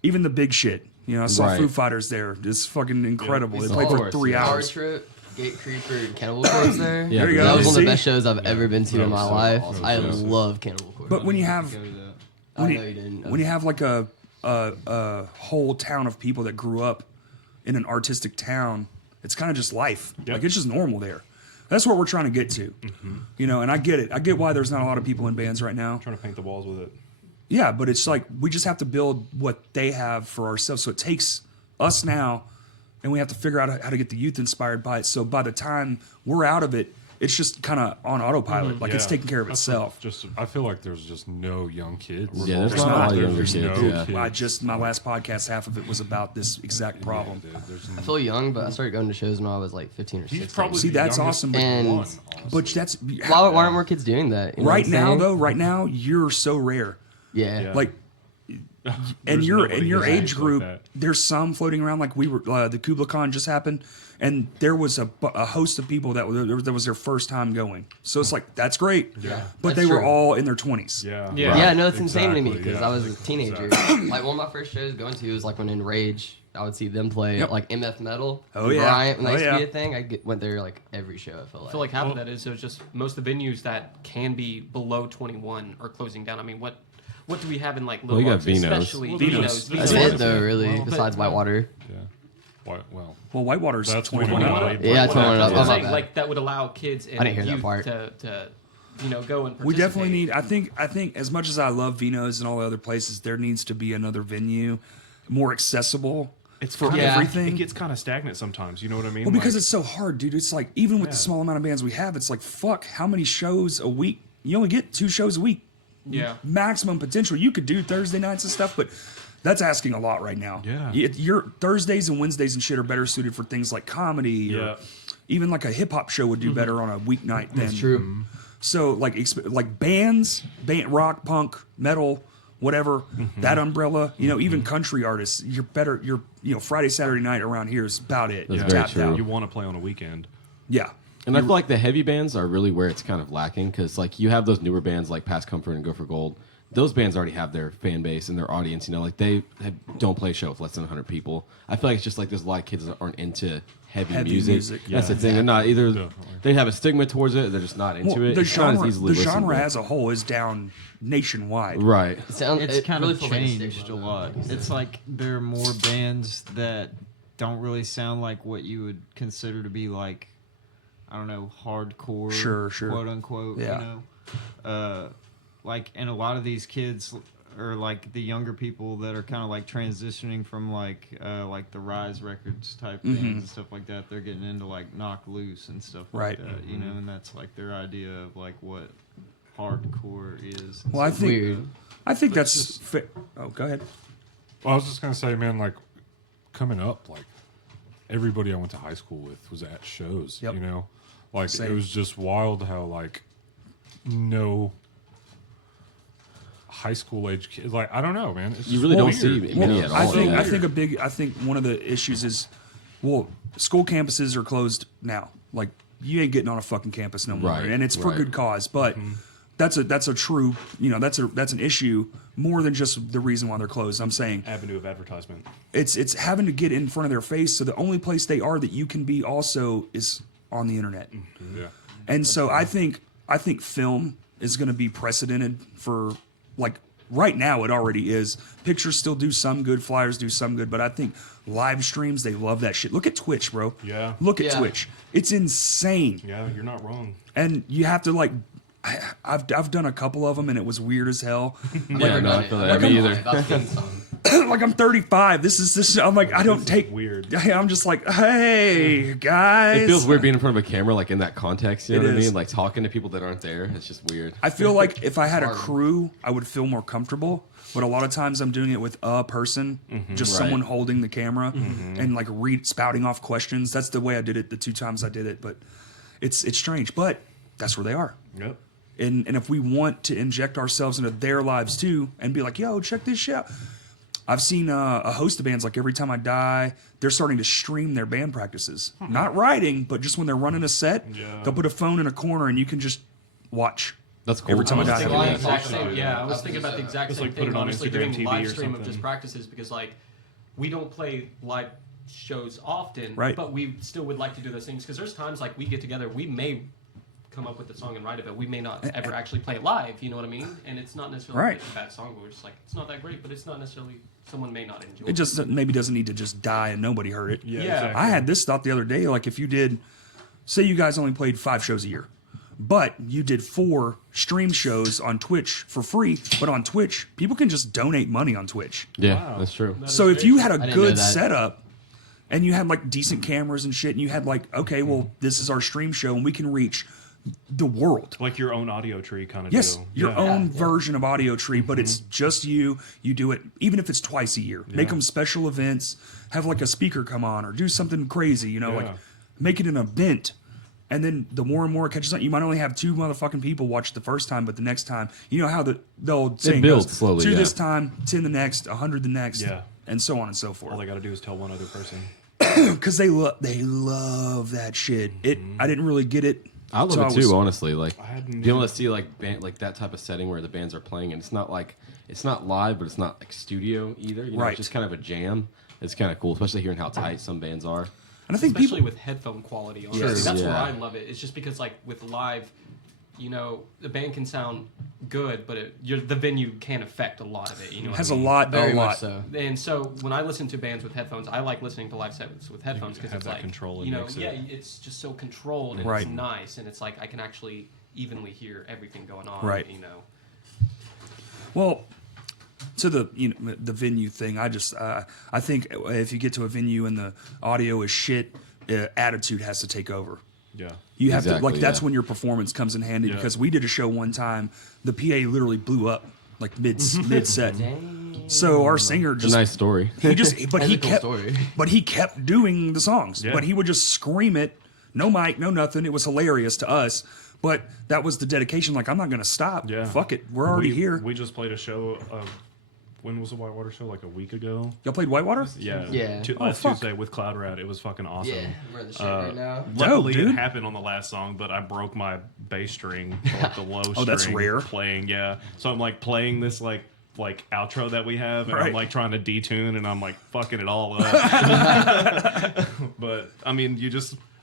even the big shit. You know, I saw Right. Foo Fighters there. It's fucking incredible. They played Of for course, 3 yeah. Power hours. Trip, Gate Creeper, and Cannibal Corpse there. Yeah, There you that go. That was one of See? the best shows I've ever been to That in was my so life. awesome. I Yeah. love Cannibal Corpse. But when you have I when know you, you didn't. when you have like a whole town of people that grew up in an artistic town, it's kind of just life. Yep. Like it's just normal there. That's what we're trying to get to. You know, and I get it. I get why there's not a lot of people in bands right now. Trying to paint the walls with it. Yeah, but it's like we just have to build what they have for ourselves. So it takes us now, and we have to figure out how to get the youth inspired by it. So by the time we're out of it, it's just kind of on autopilot. Like it's Yeah. taking care of That's itself. Just I feel like there's just no young kids. Yeah, there's There's not a not. lot of younger There's kids. no Yeah. kids. My last podcast, half of it was about this exact problem. Yeah, dude, there's I feel young, but I started going to shows when I was like 15 or 16. He's probably See, the that's youngest awesome, but- And- one, honestly. But that's Why aren't more kids doing that? You know right what I'm now saying? though. Right now, you're so rare. Yeah. Yeah. Like, and There's your nobody his age age like group, that. there's some floating around. Like we were, the Kubla Khan just happened, and there was a host of people that was their first time going. So it's like that's great. Yeah. But That's they were true. all in their 20s. Yeah. Yeah. Yeah, no, it's insane to me Exactly, because yeah. I was a teenager. Exactly. Like one of my first shows going to was like when in Rage, I would see them play Yep. like MF Metal. Oh, and yeah. Bryant, when that Oh, used to be yeah. a thing, went there like every show. I feel like. I feel like half of that is there's just most of the venues that can be below 21 are closing down. I mean, what do we have in like little you got Rock, Vino's. especially Well, Vino's. That's Vino's. it though, really. Well, but- besides Whitewater. Yeah. Why, well, Well, Whitewater's That's 21 21 now. up. Yeah, 21 up. I'm Oh, my saying, bad. like that would allow kids and I didn't hear that youth part. to go and participate. We definitely need. I think as much as I love Vino's and all the other places, there needs to be another venue, more accessible. It's for kinda- everything. It gets kind of stagnant sometimes. You know what I mean? Well, because Like, it's so hard, dude. It's like even with the Yeah. small amount of bands we have, it's like fuck. How many shows a week? You only get 2 shows a week. Yeah. Maximum potential. You could do Thursday nights and stuff, but that's asking a lot right now. Yeah. Your Thursdays and Wednesdays and shit are better suited for things like comedy. Yeah. Or even like a hip hop show would do better on a weeknight than. That's true. So like bands, rock, punk, metal, whatever, that umbrella, you know, even country artists, you're better. Friday, Saturday night around here is about it. That's You're very tapped true. out. you want to play on a weekend. Yeah. And I feel like the heavy bands are really where it's kind of lacking because like you have those newer bands like Past Comfort and Go for Gold. Those bands already have their fan base and their audience. You know, like don't play a show with less than 100 people. I feel like it's just like there's a lot of kids that aren't into heavy music. That's Yeah. the thing. They're not either. Definitely. They have a stigma towards it. They're just not into Well, it. the It's not as genre, easily the listened genre to. as a whole is down nationwide. Right. It Kind really of feels like a changed stigma. a lot. It's like there are more bands that don't really sound like what you would consider to be like, I don't know, hardcore, Sure. quote unquote. Yeah. You know, like, and a lot of these kids are like the younger people that are kind of like transitioning from like the Rise Records type bands and stuff like that. They're getting into like Knock Loose and stuff Right. like that. You know, and that's like their idea of like what hardcore is. and Well, I stuff. think Weird. that's oh, go ahead. well, I was just gonna say, man, like coming up, like everybody I went to high school with was at shows. Yep. You know, like Same. it was just wild how like no high school age kids. Like I don't know, man. It's You just really don't weird, see you many know? at all. I think one of the issues is, well, school campuses are closed now. Like you ain't getting on a fucking campus no more, Right, and it's for right. good cause. But that's a true, that's an issue more than just the reason why they're closed. I'm saying Avenue of advertisement. it's having to get in front of their face. So the only place they are that you can be also is on the internet. Yeah. And so I think film is going to be precedented for like right now it already is. Pictures still do some good, flyers do some good, but I think live streams they love that shit. Look at Twitch, bro. Yeah. Look at Yeah. Twitch. It's insane. Yeah, you're not wrong. And you have to like I've done a couple of them and it was weird as hell. Yeah, no, I feel that. Me either. That's been some. Like I'm 35. This is this. I'm like I don't take weird. I'm just like hey guys. It feels weird being in front of a camera, like in that context. You know It what I is. mean? Like talking to people that aren't there. It's just weird. I feel like if I had a hard. crew, I would feel more comfortable. But a lot of times I'm doing it with a person, just Right. someone holding the camera and like spouting off questions. That's the way I did it the 2 times I did it. But it's strange. But that's where they are. Yep. And if we want to inject ourselves into their lives too and be like, yo, check this shit out. I've seen a host of bands, like Every Time I Die, they're starting to stream their band practices. Not writing, but just when they're running a set, Yeah. they'll put a phone in a corner and you can just watch. That's cool. Every time I was die, thinking I the do exact that. same. Yeah, I was thinking about the exact Just, same like, put thing. it on Honestly, Instagram doing TV live or stream of something. just practices because like we don't play live shows often, Right. but we still would like to do those things because there's times like we get together, we may come up with the song and write it, but we may not ever actually play it live. You know what I mean? And it's not necessarily Right. a bad song, but we're just like it's not that great, but it's not necessarily someone may not enjoy. It just maybe doesn't need to just die and nobody heard it. Yeah, Yeah. exactly. I had this thought the other day. Like if you did, say you guys only played 5 shows a year, but you did 4 stream shows on Twitch for free. But on Twitch, people can just donate money on Twitch. Yeah, that's true. So if you had a didn't know good that. setup and you had like decent cameras and shit, and you had like, okay, well, this is our stream show and we can reach the world. Like your own audio tree kind of Yes, deal. your Yeah. own version of Audio Tree, but it's just you. You do it, even if it's twice a year. Make Yeah. them special events, have like a speaker come on or do something crazy, you know, like Yeah. make it an event. And then the more and more it catches on, you might only have 2 motherfucking people watch the first time, but the next time, you know how the old saying builds goes, slowly, 2 yeah. this time, 10 the next, 100 the next, Yeah. and so on and so All forth. they got to do is tell one other person. Because they love that shit. I didn't really get it. I love So it I too, was- honestly. Like hadn't being able to see like like that type of setting where the bands are playing, and it's not live, but it's not like studio either. You know, Right. it's just kind of a jam. It's kind of cool, especially hearing how tight some bands are. And I think especially people, with headphone quality. Honestly. Yes. That's where Yeah. I love it. It's just because like with live, you know, the band can sound good, but the venue can affect a lot of it. You know, what has I a mean? lot, Very a much lot. so. And so when I listen to bands with headphones, I like listening to live sets with headphones because have it's that like control and you know, mix it. yeah, it's just so controlled and Right. it's nice, and it's like I can actually evenly hear everything going on. Right. You know. Well, to the the venue thing, I think if you get to a venue and the audio is shit, attitude has to take over. Yeah. You have to Exactly, like that's yeah. when your performance comes in handy Yeah. because we did a show one time, the PA literally blew up like mid set. So our singer It's a just nice story. he just but That's he a cool kept story. but he kept doing the songs. Yeah. But he would just scream it, no mic, no nothing. It was hilarious to us. But that was the dedication. Like I'm not gonna stop. Yeah. Fuck it. We're already here. We just played a show. When was the Whitewater show? Like a week ago. Y'all played Whitewater? Yeah. Yeah. Last fuck. Tuesday with Cloud Rat. It was fucking awesome. Yeah, we're in the shit right now. Luckily, dude. it happened on the last song, but I broke my bass string, like the low string. Oh, that's rare. Playing, yeah. So I'm like playing this like outro that we have, and Right. I'm like trying to detune, and I'm like fucking it all up. But I mean,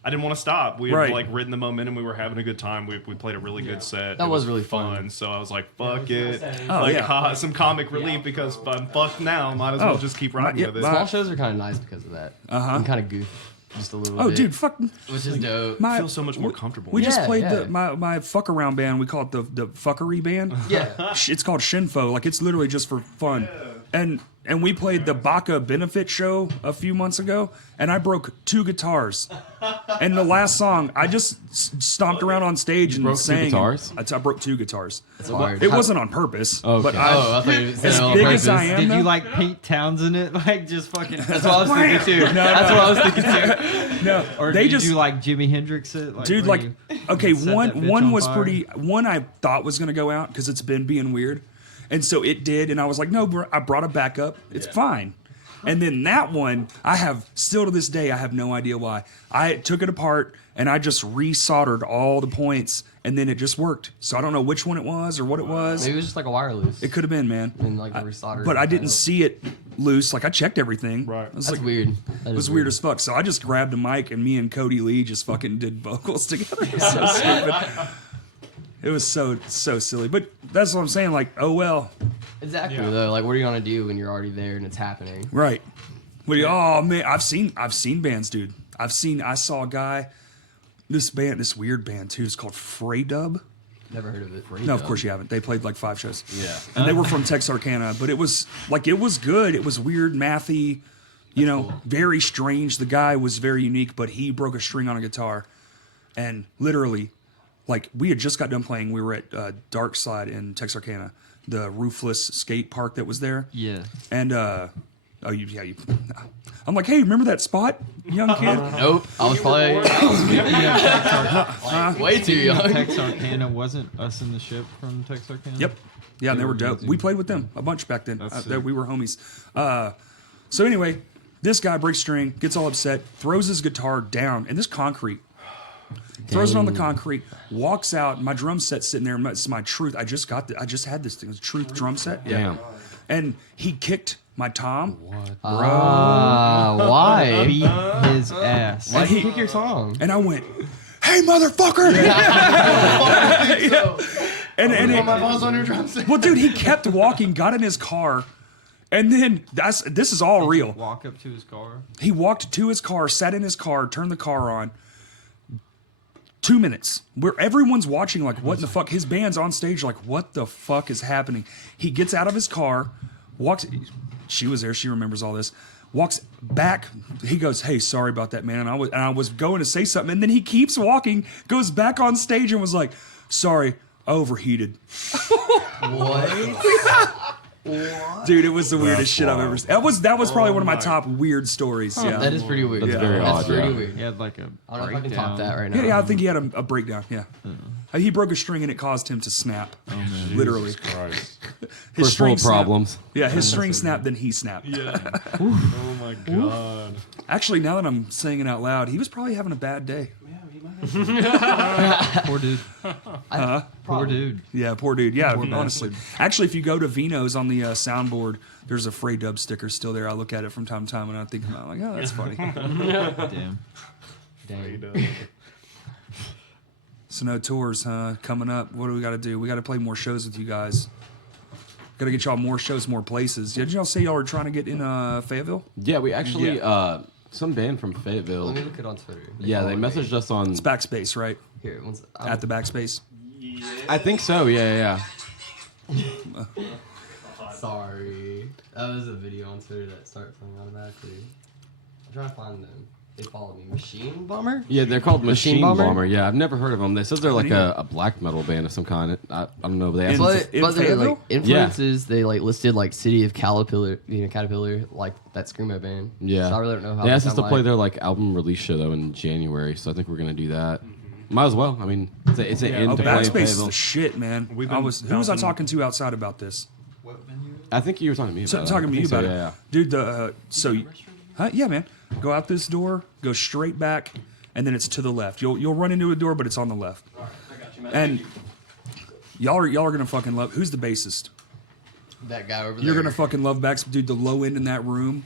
I didn't want to stop. We had Right. like ridden the momentum. We were having a good time. We played a really good set. That It was really fun. So I was like, fuck it. Oh, Like, yeah. haha, some comic relief because I'm fucked now. Might as well Oh, just keep riding yeah, with it. my- Small shows are kind of nice because of that. Uh-huh. And kind of goof just a little Oh, bit. dude, fuck. Which is dope. I feel so much more comfortable. We just Yeah, played yeah. my fuck around band. We call it the fuckery band. Yeah. It's called Shinfo. Like it's literally just for fun. And we played the Baka benefit show a few months ago, and I broke 2 guitars. And the last song, I just stomped around on stage and broke 2 sang. guitars? I broke 2 guitars. It's hard. It wasn't on purpose, Okay. but Oh, I thought you said as it on big purpose. as I am, Did though, you like Pete Townsend it? Like just fucking. That's what I was thinking too. That's what I was thinking too. no, Or they did just you like Jimi Hendrix it? Like, dude, when like you okay, set that one bitch one on was fire? pretty. One I thought was gonna go out because it's been being weird, and so it did, and I was like, no, bro, I brought it back up. It's fine. And then that one, I have still to this day, I have no idea why. I took it apart and I just resoldered all the points, and then it just worked. So I don't know which one it was or what it was. Maybe it was just like a wire loose. It could have been, man. And like the resolder. But I didn't see it loose. Like I checked everything. Right. It was That's like, weird. It was weird as fuck. So I just grabbed a mic and me and Cody Lee just fucking did vocals together. It was so stupid. It was so silly. But that's what I'm saying. Like, oh well. Exactly Yeah. though. Like, what are you gonna do when you're already there and it's happening? Right. What do you, oh man, I've seen bands, dude. I saw a guy, this weird band too. It's called Frey Dub. Never heard of it. No, of course you haven't. They played like 5 shows. Yeah. And they were from Texarkana, but it was good. It was weird, mathy, very strange. The guy was very unique, but he broke a string on a guitar. And literally, like we had just got done playing. We were at Dark Side in Texarkana, the roofless skate park that was there. Yeah. And I'm like, hey, remember that spot, young kid? Nope. I was probably way too young. Texarkana wasn't us in the ship from Texarkana. Yep. Yeah, and they were dope. amazing. We played with them a bunch back then. That's We sick. were homies. So anyway, this guy breaks string, gets all upset, throws his guitar down, and this concrete throws it on the concrete, walks out. My drum set's sitting there. It's my Truth. I just had this thing. It's a Truth drum set. Damn. And he kicked my tom. Why? Beat his ass. Why'd you kick your song? And I went, "Hey, motherfucker!" Yeah. And my balls on your drumstick. well, dude, he kept walking, got in his car, and then this is all real. Walk up to his car. He walked to his car, sat in his car, turned the car on. 2 minutes where everyone's watching, like, what in the fuck? His band's on stage, like, what the fuck is happening? He gets out of his car, walks. She was there. She remembers all this. Walks back. He goes, "Hey, sorry about that, man." And I was going to say something, and then he keeps walking, goes back on stage, and was like, "Sorry, I overheated." What? Dude, it was the weirdest That's shit I've wild. ever seen. That was probably one of my top weird stories. Yeah. That is pretty weird. That's very That's odd, pretty yeah. weird. He had like a I don't know if I can breakdown. top that right now. Yeah, I think he had a breakdown. Yeah, he broke a string and it caused him to snap. Oh man, literally. Jesus Christ. His First world snapped. problems. Yeah, his string snapped, then he snapped. Oh my God. Actually, now that I'm saying it out loud, he was probably having a bad day. Poor dude. Poor dude. Yeah, poor dude. Yeah, honestly. Actually, if you go to Vino's on the soundboard, there's a Frey Dub sticker still there. I look at it from time to time and I think about it, like, oh, that's funny. Damn. Dang. So no tours, huh? Coming up. What do we got to do? We got to play more shows with you guys. Got to get y'all more shows, more places. Did y'all say y'all were trying to get in Fayetteville? Yeah, we actually some band from Fayetteville. Let me look it on Twitter. Yeah, they follow me. messaged us on. It's Backspace, right? Here, At the Backspace. I think so. Yeah. Sorry. That was a video on Twitter that started playing automatically. I'm trying to find them. They follow me. Machine Bomber? Yeah, they're called Machine Machine Bomber? Bomber. Yeah, I've never heard of them. They said they're like a black metal band of some kind. I don't know. They have some, But their Fayetteville? like influences, they like listed like City of Caterpillar, like that screamo band. yeah. So I really don't know how they asked they us to sound play like. their like album release show though in January, so I think we're gonna do that. Might as well. I mean, it's an end Oh, to play in Backspace is Fayetteville. the shit, man. We've I been was who was I bouncing- talking to outside about this? I think you were talking to me. So, about talking it. to I you think about so, it, yeah. dude. Yeah, man. Go out this door, go straight back, and then it's to the left. You'll run into a door, but it's on the left. I got you, man. And y'all are gonna fucking love. Who's the bassist? That guy over there. You're gonna fucking love Backspace, dude. The low end in that room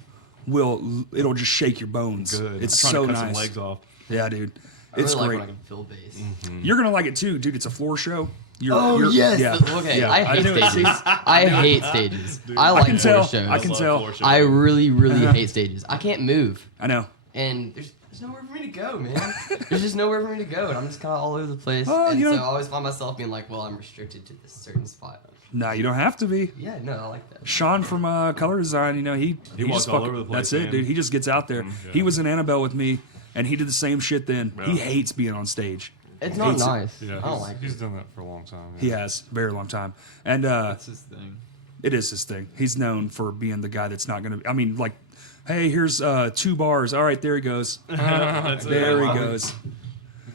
it'll just shake your bones. Good. It's I'm so trying to cut nice. some legs off. Yeah, dude. I It's really great. like when I can feel bass. You're gonna like it too, dude. It's a floor show. Yes. Yeah. Okay. Yeah, I hate knew it. stages. I hate stages. I like can floor tell. shows. I can Love tell. floor shows. I really hate stages. I can't move, I know. and there's nowhere for me to go, man. There's just nowhere for me to go, and I'm just kind of all over the place. Oh, and you so know- I always find myself being like, well, I'm restricted to this certain spot. Nah, you don't have to be. Yeah, no, I like that. Sean from Color Design, he walks just all fucking, over the place, that's it, man. dude. He just gets out there. yeah. He was in Annabelle with me, and he did the same shit then. Yeah. He hates being on stage. It's not Hates it. nice. Yeah, I don't like he's it. done that for a long time. Yeah. He has very long time, and That's his thing. it is his thing. He's known for being the guy that's not gonna. I mean, like, hey, here's 2 bars. All right, there he goes. There he goes.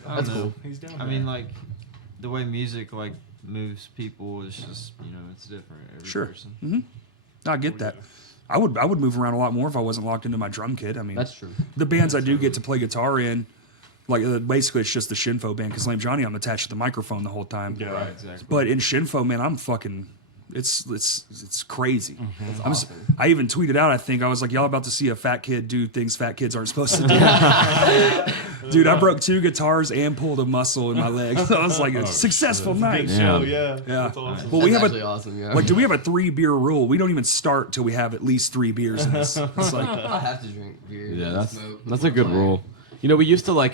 That's cool. He's down. I mean, like, the way music, like, moves people is just, it's different. Every Sure. person. I get that. I would move around a lot more if I wasn't locked into my drum kit. I mean, That's true. The bands I do get to play guitar in, like basically it's just the Shinfo band because Lame Johnny, I'm attached to the microphone the whole time. Yeah. Right, exactly. But in Shinfo, man, I'm fucking. It's crazy. That's I'm awesome. I even tweeted out. I was like, y'all about to see a fat kid do things fat kids aren't supposed to do. Dude, I broke 2 guitars and pulled a muscle in my leg. I was like, a successful night. Yeah. Yeah. Yeah. That's awesome. Well, we That's have actually awesome, yeah. like, do we have a 3 beer rule? We don't even start till we have at least 3 beers in us. It's like, I have to drink beer. Yeah, and that's smoke that's a before good playing. rule. We used to like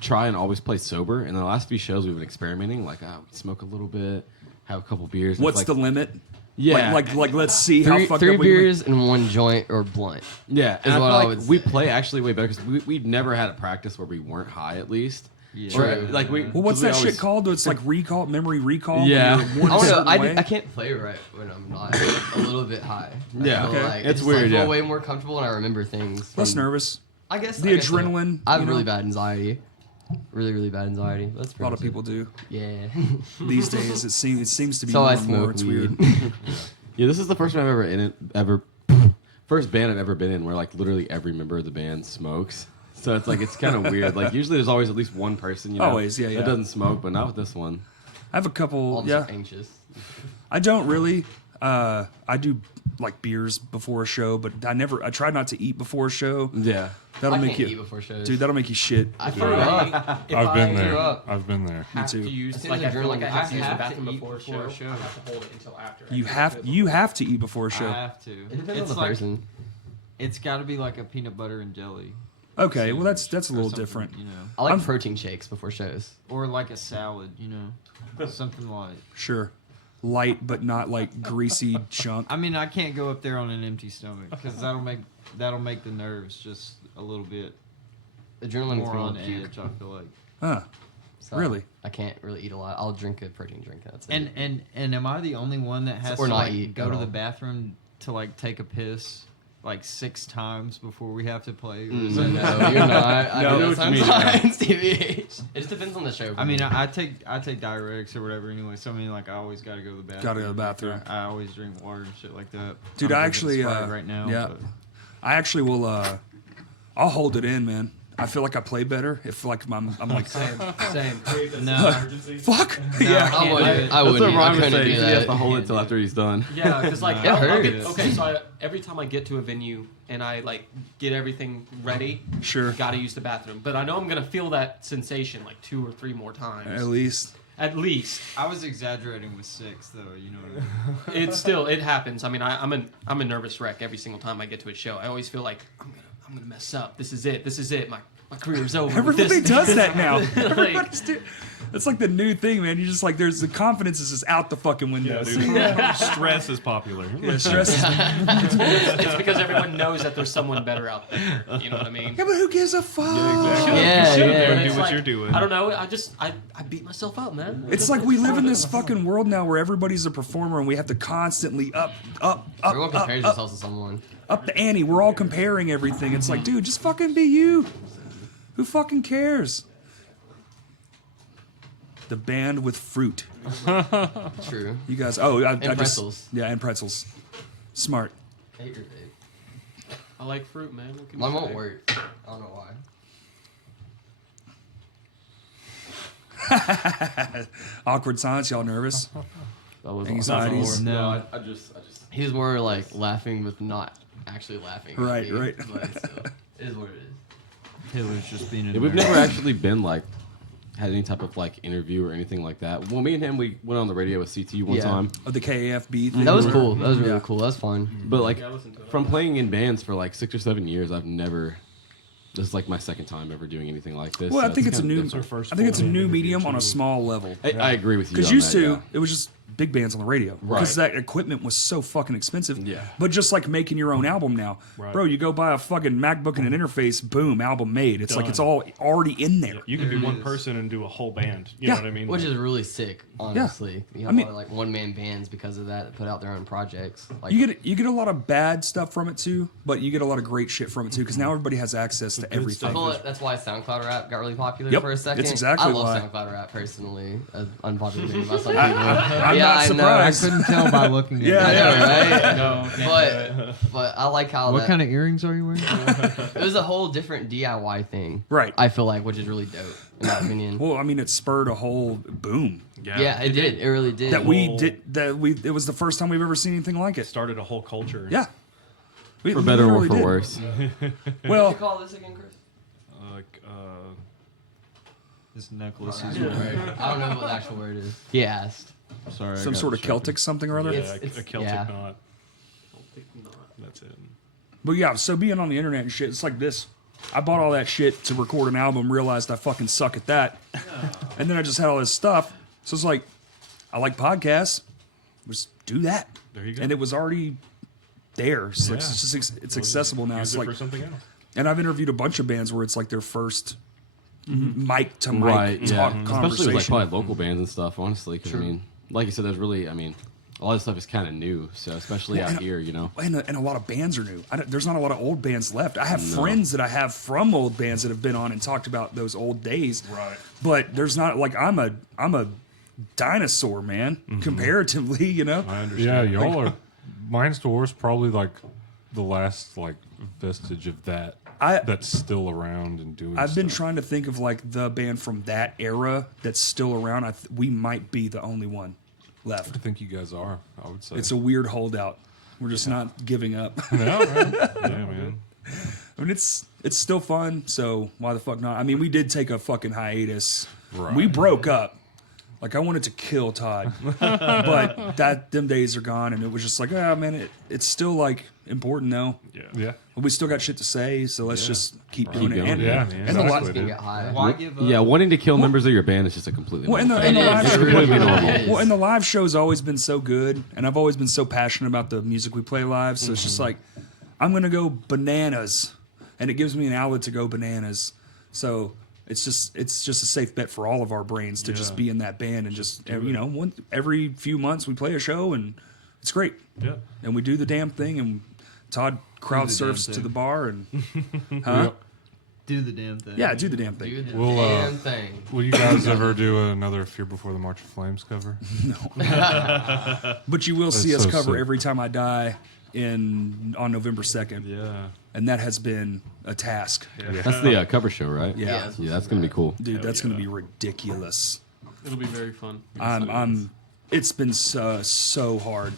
try and always play sober, and the last few shows we've been experimenting. Like, we smoke a little bit, have a couple beers. and what's it's the like, limit? Yeah. Like let's see how Three, fucked three up we can make- beers and 1 joint or blunt. Yeah, and is I what feel I like would we say. play actually way better because we've never had a practice where we weren't high at least. Yeah. Or, True. like we. Well, what's 'cause we that always- shit called? It's like memory recall. Yeah. when you're one I don't know. certain way. I can't play right when I'm not a little bit high. I Yeah. feel Okay. like It's just, weird, I feel yeah. way more comfortable and I remember things. Less from- nervous. I guess The I guess so. adrenaline, I have you really know? bad anxiety. Really bad anxiety. That's A lot of people do Yeah. these days. It seems to be so more I and more. smoke It's weed. weird. Yeah, this is the first time first band I've ever been in where like literally every member of the band smokes. So it's like it's kind of weird. Like usually there's always at least one person, you know, Always, yeah, yeah. that doesn't smoke, but not with this one. I have a couple. All Yeah, just anxious. I don't really. I do like beers before a show, but I try not to eat before a show. Yeah. That'll I make can't you, eat before shows. dude. That'll make you shit. I For threw me, up. if I've been I there. up. I've been there. have too. to use, As soon like as I feel like I adrenaline have to use the hits, bathroom I have to before a eat before a show. show. I have to hold it until after. I You can't have do it you before. have to eat before a I show. have to. It depends It's on the like person. it's got to be like a peanut butter and jelly. Okay, well that's a or little something, different. you know, I like I'm- protein shakes before shows. or like a salad, you know, something like. Sure, light but not like greasy junk. I mean, I can't go up there on an empty stomach because that'll make the nerves just a little bit Adrenaline more on is puke. edge. I feel like. Huh? So Really? I can't really eat a lot. I'll drink a protein drink. That's it. And am I the only one that has Or to not like eat go at to all. the bathroom to like take a piss like 6 times before we have to play? Or is No, that- you're not. I No, do what that you mean, sometimes. TBH. It just depends on the show. for I mean, me. I take diuretics or whatever anyway. So I mean, like I always got to go to the bathroom. Gotta go to the bathroom. I always drink water and shit like that. Dude, I'm I drinking actually, Sprite right now. yeah. but- I actually will. I'll hold it in, man. I feel like I play better if like I'm like Same. No, fuck. No, Yeah. I wouldn't. I That's what wouldn't. I Ryan was couldn't saying. do He that. has to hold Can't it till do after he's done. Yeah, because like It I'll get, hurts. okay, so every time I get to a venue and I like get everything ready, Sure. got to use the bathroom. But I know I'm gonna feel that sensation like 2 or 3 more times, At least. at least. I was exaggerating with 6 though. You know what I mean? It happens. I mean, I'm a nervous wreck every single time I get to a show. I always feel like I'm gonna mess up. This is it. My career's over. with Everybody this. does that now. Like- Everybody's It's like the new thing, man. You just like there's the confidence is just out the fucking window. Stress is popular. Yeah, stress is It's because everyone knows that there's someone better out there. You know what I mean? Yeah, but who gives a fuck? Yeah, Should, yeah. but Do it's what like, you're doing. I don't know. I beat myself up, man. It's like we live in this fucking world now where everybody's a performer and we have to constantly Everyone compares up themselves to someone. the ante. We're all comparing everything. It's like, dude, just fucking be you. Who fucking cares? The band with fruit. True. You guys, I just, pretzels. yeah, and pretzels. Smart. I hate your vape. I like fruit, man. What can Mine you won't say? work. I don't know why. Awkward silence. Y'all nervous? That was Anxieties. No. I just. He was more like laughing with not actually laughing. at Right, me, right. But still, it is what it is. Taylor's just being. Yeah, we've never actually been like had any type of like interview or anything like that. Well, me and him, we went on the radio with CT one Yeah. time, Oh, the KAFB thing. That was or- cool. That was really Yeah. cool. That was fun. but like Yeah, I listened to it. from playing in bands for like 6 or 7 years, I've never. This is like my second time ever doing anything like this. Well, so I think it's a kinda new. different. first I think it's a full new interview, medium on a too. small level. I agree with you. Because on used that, to, yeah. it was just big bands on the radio. Because Right. that equipment was so fucking expensive. Yeah. But just like making your own album now. Right. Bro, you go buy a fucking MacBook and an interface, boom, album made. It's like Done. it's all already in there. You can be There it one is. person and do a whole band. You Yeah. know what I mean? Which is really sick, honestly. You have I mean- a lot of like one man bands because of that that put out their own projects. Like You get a lot of bad stuff from it too, but you get a lot of great shit from it too. Because now everybody has access to I everything. feel like that's why SoundCloud rap got really popular Yep, for a second. it's exactly I love why. SoundCloud rap personally. Unpopular opinion by some people. I'm Yeah, not I know. surprised. Couldn't tell by looking at Yeah, it. yeah. Right? No, can't do it. But I like how What that, kind of earrings are you wearing? it was a whole different DIY thing. Right. I feel like, which is really dope, in my opinion. Well, I mean, it spurred a whole boom Yeah, it did. It really did. that we did. It was the first time we've ever seen anything like it. Started a whole culture. Yeah. We For better or literally for did. worse. Well, call this again, Chris? This necklace is. I don't know what the actual word is. He asked. Sorry. I some got sort of distracted. Celtic something or other. yeah, It's- a Celtic yeah. knot. That's it. But yeah, so being on the internet and shit, it's like this. I bought all that shit to record an album, realized I fucking suck at that. And then I just had all this stuff. So it's like, I like podcasts. Just do that. There you go. And it was already there. So Yeah. it's just it's accessible now. Use It's it like, for something else. and I've interviewed a bunch of bands where it's like their first mic to mic Right, yeah. talk Especially conversation. with like probably local bands and stuff, honestly. Because I mean, like you said, there's really, I mean, a lot of stuff is kind of new. So especially out here, you know. and a lot of bands are new. There's not a lot of old bands left. I have friends that I have from old bands that have been on and talked about those old days. Right. But there's not like I'm a dinosaur, man, comparatively, you know. I understand. Yeah, y'all are. Mind's Doors probably like the last like vestige of that that's still around and doing. I've been stuff. trying to think of like the band from that era that's still around. We might be the only one left. I think you guys are. I would say It's a weird holdout. We're just not giving up. No, right? Yeah, man. I mean, it's still fun. So why the fuck not? I mean, we did take a fucking hiatus. Right. We broke up. Like I wanted to kill Todd, but them days are gone, and it was just like, oh man, it's still like important though. Yeah. We still got shit to say, so let's just keep doing it. going. And, Yeah, and the exactly. li- Can get high. Why give up? Yeah, wanting to kill members of your band is just a completely well, normal and the thing. live It's show, completely normal. It is. well, and the live show's always been so good, and I've always been so passionate about the music we play live. So it's just like, I'm gonna go bananas, and it gives me an outlet to go bananas. So it's just a safe bet for all of our brains to just be in that band and just every few months we play a show and it's great. Yeah. And we do the damn thing, and Todd crowd damn surfs to thing. the bar and huh? Do the damn thing. Yeah, do the damn thing. Do the We'll, damn thing. Will you guys ever do another Fear Before the March of Flames cover? But you will see That's us so cover sick. Every Time I Die on November 2nd. Yeah. And that has been a task. That's the cover show, right? Yeah. Yeah, that's gonna be cool. Dude, that's going to be ridiculous. It'll be very fun. It's been so hard.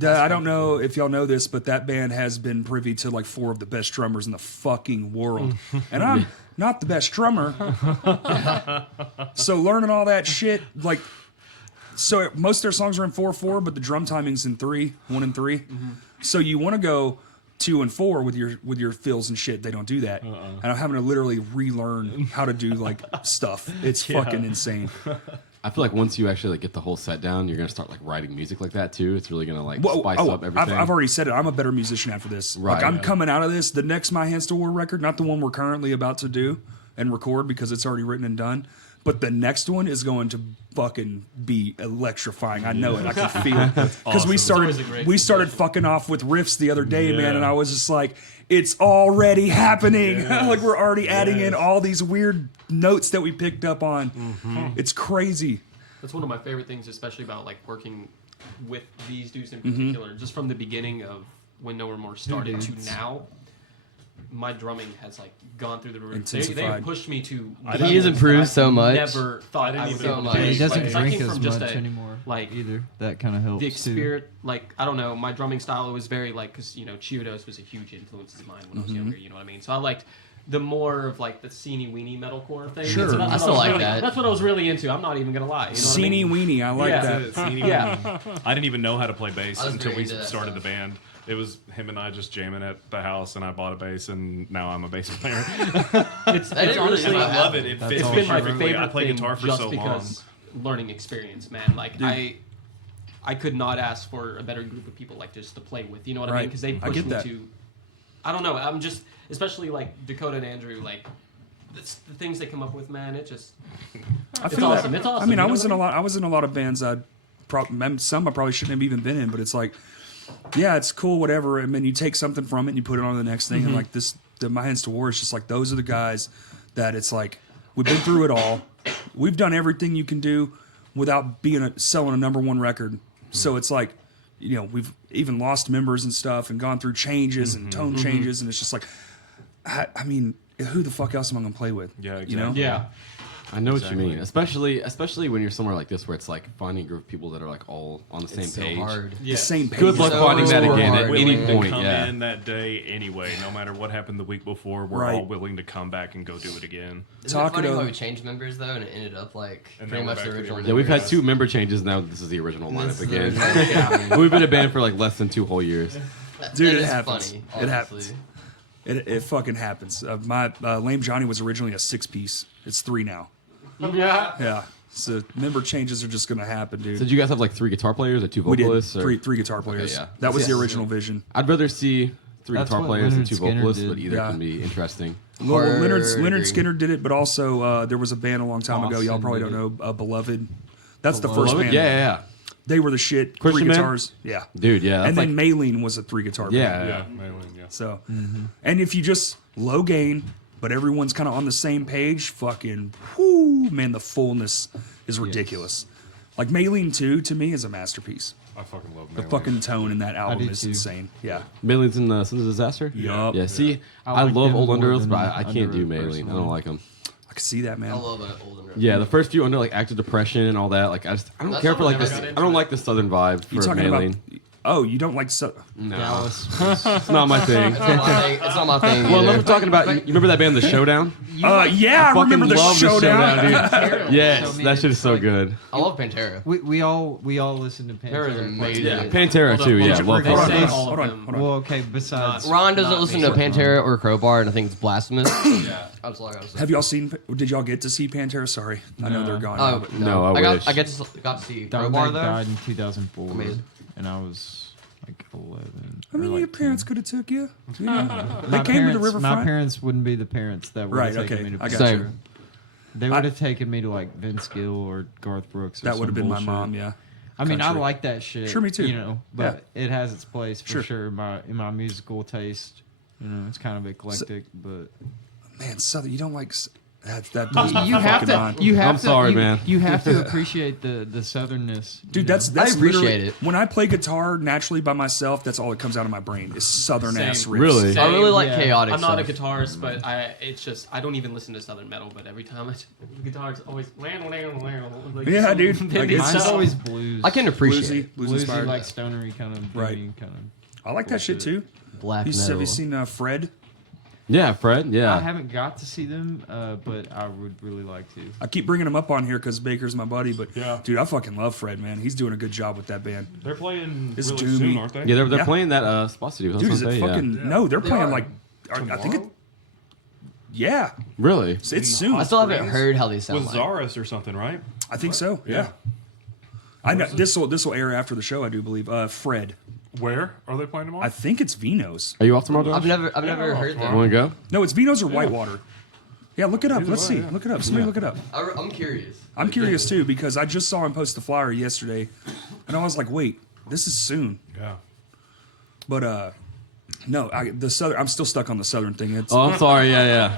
I don't know if y'all know this, but that band has been privy to like 4 of the best drummers in the fucking world. And I'm not the best drummer. So learning all that shit, like, so most of their songs are in 4/4, but the drum timing's in 1 and 3. So you want to go 2 and 4 with your fills and shit. They don't do that. And I'm having to literally relearn how to do like stuff. It's fucking insane. I feel like once you actually like get the whole set down, you're gonna start like writing music like that too. It's really gonna like spice up everything. I've already said it. I'm a better musician after this. Right. Like I'm coming out of this. The next My Hands to War record, not the one we're currently about to do and record because it's already written and done, but the next one is going to fucking be electrifying. I know it. I can feel it because we started always a great started fucking off with riffs the other day, man, and I was just like, it's already happening. Like we're already adding in all these weird notes that we picked up on. It's crazy. That's one of my favorite things, especially about like working with these dudes in particular. Just from the beginning of when No Remorse started to now, my drumming has like gone through the roof. They Intensified. pushed me to. He has improved so much. Never thought I would even be able to much. do. Yeah, he doesn't Like, I drink came as from just much a- anymore. like, either. That kind of helps The too. spirit, like I don't know, my drumming style was very like because Chiodos was a huge influence of mine when I was younger. You know what I mean? So I liked the more of like the sceeny weeny metalcore thing. Sure. So that's I what still was like really- that. That's what I was really into. I'm not even gonna lie. You know what I Seeny mean? weenie. I like Yeah. that. Yeah. I didn't even know how to play bass I was until very we into that started the stuff. band. It was him and I just jamming at the house, and I bought a bass, and now I'm a bass player. It's That didn't honestly, really I love it. It That's fits it's me been my perfectly. favorite I played thing guitar for just so long. because learning experience, man. Like I could not ask for a better group of people like just to play with. You know what I Right. mean? Because they I pushed get me that. to. I don't know. I'm just especially like Dakota and Andrew. Like the things they come up with, man. It just I it's feel awesome. that. It's awesome. I mean, you I know was what in a mean? lot. I was in a lot of bands. Some I probably shouldn't have even been in, but it's like, yeah, it's cool, whatever. And then you take something from it and you put it on to the next thing. And like the My Hands to War is just like those are the guys that it's like we've been through it all. We've done everything you can do without selling a #1 record. So it's like, we've even lost members and stuff and gone through changes and tone changes, and it's just like, I mean, who the fuck else am I gonna play with? Yeah, You know? exactly. Yeah. I know what you mean, especially when you're somewhere like this where it's like finding a group of people that are like all on the same It's so page. hard. Yeah. The same page. Good luck So finding that again at hard. any Willing to point. come Yeah. in that day anyway. No matter what happened the week before, we're Right. all willing to come back and go do it again. Isn't it funny Talkative. how we changed members though, and it ended up like And pretty now we're much back the to the original. original. Yeah, we've had members. 2 member changes now. This is the original lineup This is the again. original, yeah. We've been a band for like less than 2 whole years. Dude, That it is happens. Funny, It happens. honestly. It fucking happens. My Lame Johnny was originally a 6-piece. It's 3 now. Yeah. Yeah. So member changes are just gonna happen, dude. So did you guys have like 3 guitar players or 2 We did vocalists? or- three guitar players. yeah. That was the Yeah. original vision. I'd rather see 3 That's guitar what players than Leonard 2 Skinner vocalists, did. but either Yeah. can be interesting. Well, Leonard Agree. Skinner did it, but also there was a band a long time ago. Y'all Austin probably did don't know. Beloved. That's the first Beloved? band. Yeah. They were the shit. Christian 3 band? guitars. Yeah. Dude, yeah. That's And like, then Maylene was a 3-guitar band. yeah. Maylin, yeah. So, and if you just low gain, but everyone's kind of on the same page, fucking, whoo, man, the fullness is ridiculous. Like Maylene 2 to me is a masterpiece. I fucking love The Melee. fucking tone in that album do is too. insane. Yeah. Maylene in Sons of Disaster. Yup. Yeah. See, I I like love them old more Under Oath, than but I can't do Under Oath Maylene. I personally. don't like them. I can see that, man. I love that old and Yeah, the first few under like Active Depression and all that. Like I don't That's care not for like what I this. never I got don't into like the Southern vibe for You talking Maylene. about? Oh, you don't like? No, Dallas. it's not my thing. It's not my thing. Well, either. unless we're talking about, you remember that band, The Showdown? Yeah, I remember the love showdown. dude. Yes, So, man, that shit is it's so like- good. I love Pantera. We all listen to Pantera is Pantera. amazing. Yeah, Pantera Hold up, too. hold Yeah, up. love They Hold on, say Pantera. all hold of on, them. hold on. Well, okay. Besides, Ron doesn't Not listen me. to Pantera or Crowbar, and I think it's blasphemous. Yeah. That's all I gotta say. Have y'all seen? Did y'all get to see Pantera? Sorry, I know No. they're gone. now, Oh but No, I wish. got to see Dimebag Crowbar though. died in 2004, Amazing. and I was like 11. I mean, or, like, your parents 10. could have took you. Yeah. They My came to the parents- riverfront. My parents wouldn't be the parents that would Right, have taken okay, me to. I got Same. you. They would have taken me to like Vince Gill or Garth Brooks. Or That would have some been my bullshit. mom. Yeah. I mean, I Country. like that shit. Sure, me too. You know, but it has its place for Sure. sure in my musical taste. You know, it's kind of eclectic, but Man, Southern, you don't like that. you have to. You have I'm to, sorry, you, man. You have to appreciate the southernness. Dude, you know? that's I appreciate literally- it. When I play guitar naturally by myself, that's all that comes out of my brain is southern ass Same. riffs. Really? I really like Yeah. chaotic. I'm not a stuff. guitarist, but it's just I don't even listen to southern metal. But every time the guitar's always like, Yeah, some dude. vivid Like, it's Mine's just- always blues. I can appreciate Bluesy, it. blues bluesy, inspired. like stonery kind of, Right. dreamy kind of. I like that shit too. Black Have metal. you seen Fred? Yeah, Fred. I Yeah. haven't got to see them, but I would really like to. I keep bringing him up on here because Baker's my buddy, but Yeah. dude, I fucking love Fred, man. He's doing a good job with that band. They're playing It's really doomy. soon, aren't they? Yeah, they're Yeah. playing that Spot Studio. Dude, is it say, fucking no? They're They playing are. like I think it. Yeah, Really? it's soon. I still haven't heard how they sound With like. Zaris or something, right? I think so. Yeah. I know this will air after the show. I do believe. Fred. Where are they playing tomorrow? I think it's Vino's. Are you off tomorrow, Josh? I've never Yeah, heard You them. want to go? No, it's Vino's or Whitewater. Yeah, look it up. Either Let's way, see. yeah. Look it up. Somebody look it up. I'm curious. I'm curious too because I just saw him post the flyer yesterday, and I was like, "Wait, this is soon." Yeah. But no, the southern. I'm still stuck on the southern thing. It's Oh, I'm sorry. Yeah,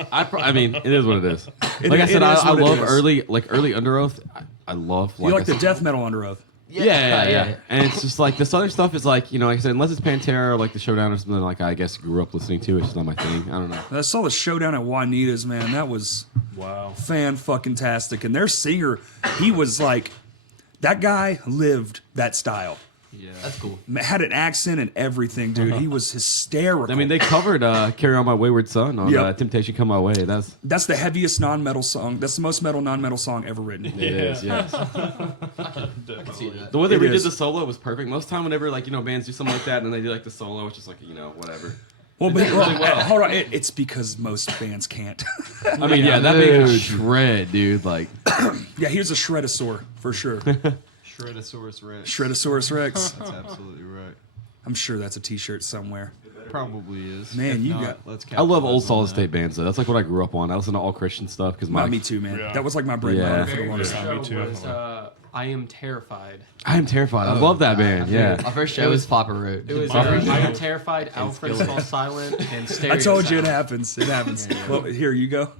yeah. I mean, it is what it is. It- Like I it said, is I what it love is. early Under Oath. I love you like I the said- death metal under oath. Yeah. And it's just like this other stuff is like, you know, like I said, unless it's Pantera or like the Showdown or something like I guess grew up listening to, it's just not my thing. I don't know. I saw the showdown at Juanita's. Man, that was Wow. fan fucking tastic. And their singer, he was like, that guy lived that style. Yeah. That's cool. Had an accent and everything, dude. He was hysterical. I mean, they covered "Carry On My Wayward Son" on Yep. "Temptation Come My Way." That's the heaviest non-metal song. That's the most metal non-metal song ever written. It is, yes. I can see that. The way they It redid is. the solo was perfect. Most time, whenever like bands do something like that, and then they do like the solo, it's just like whatever. Well, They but did really well. hold on. It's because most bands can't. I mean, yeah, that being a shred, dude. Like, Yeah, he was a shredosaur for sure. Shredosaurus Rex. Shredosaurus Rex. That's absolutely right. I'm sure that's a T-shirt somewhere. Probably is. Man, If you not, got- Let's I love capitalize old on solid that. state bands though. That's like what I grew up on. I listen to all Christian stuff because my Not me too, man. Yeah. That was like my bread and Yeah. butter for the Very longest first time. me show too. was I Am Terrified. I am terrified. I love that band. Yeah. Our first show was Papa Road. It was Papa I Road. Am Terrified, Alfred Skillet. Fall Silent, and I Stereo told you it Sound. happens. It happens. Well, here you go.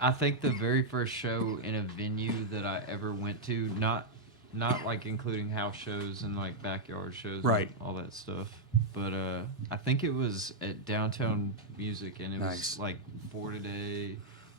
I think the very first show in a venue that I ever went to, not like including house shows and like backyard shows, Right. and all that stuff, but I think it was at Downtown Music, and it Nice. was like For Today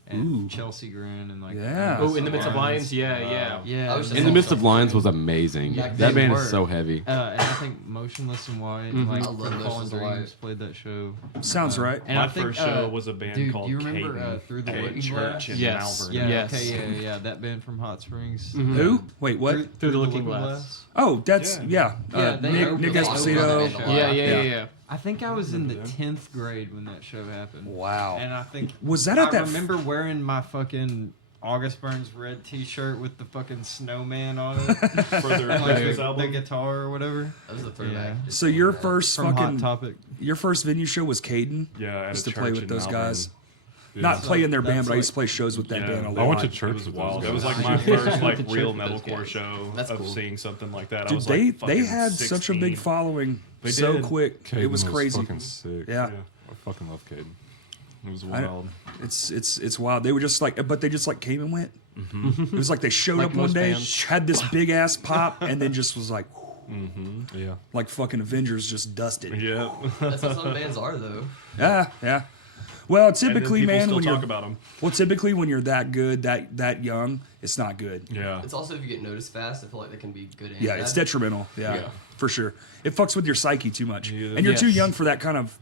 and Ooh. Chelsea Grin and like Yeah. Oh, In the Midst of Lions, yeah, yeah. Yeah, I was In the Midst of Lions was amazing. Yeah, That they band were. is so heavy. and I think Motionless in White, Mhm. and like I love Fallen Motionless in Dreams White. played that show. Sounds right. And My I think, first show was a band dude, called do you remember Caden Through the at a Looking church Glass? in Yes. Malvern. Yeah, Yes. okay, yeah, that band from Hot Springs. Mhm. Who? Wait, what? Through the Looking Glass. Oh, that's yeah. Yeah, they Nick, opened Nick the Esposito. show. Yeah, yeah, Yeah. yeah, yeah. I think I was in the 10th grade when that show happened. Wow. And I think Was that at I that? remember wearing my fucking August Burns red T-shirt with the fucking snowman on it, For their and like Christmas the album. guitar or whatever. That was a throwback. Yeah. Just So your that. first From fucking Hot Topic. your first venue show was Caden. Yeah, at Used a to play church with in those Malvern. guys. Yeah. Not play in their band, that's but I used to like- play shows with that Yeah. band a lot. I went to It church was with wild. those It was guys. like my first like To church real with those metalcore guys. show That's of cool. seeing something like that. I Dude, was they like they fucking had such a big 16. following They so did. quick. Caden It was crazy. Fucking sick. Yeah. I fucking love Caden. It was I- wild. It's wild. They were just like, but they just like came and went. It was like they showed Like up one most day, bands. had this big ass pop, and then just was like, Yeah. Like fucking Avengers just dusted. Yeah. That's what some bands are, though. Yeah. Well, And then typically, people man, still when talk you're about them. typically when you're that good, that young, it's not good. Yeah. It's also if you get noticed fast, I feel like that can be good and Yeah, bad. it's detrimental. Yeah, Yeah. for sure. It fucks with your psyche too much, Yeah. and you're too Yes. young for that kind of.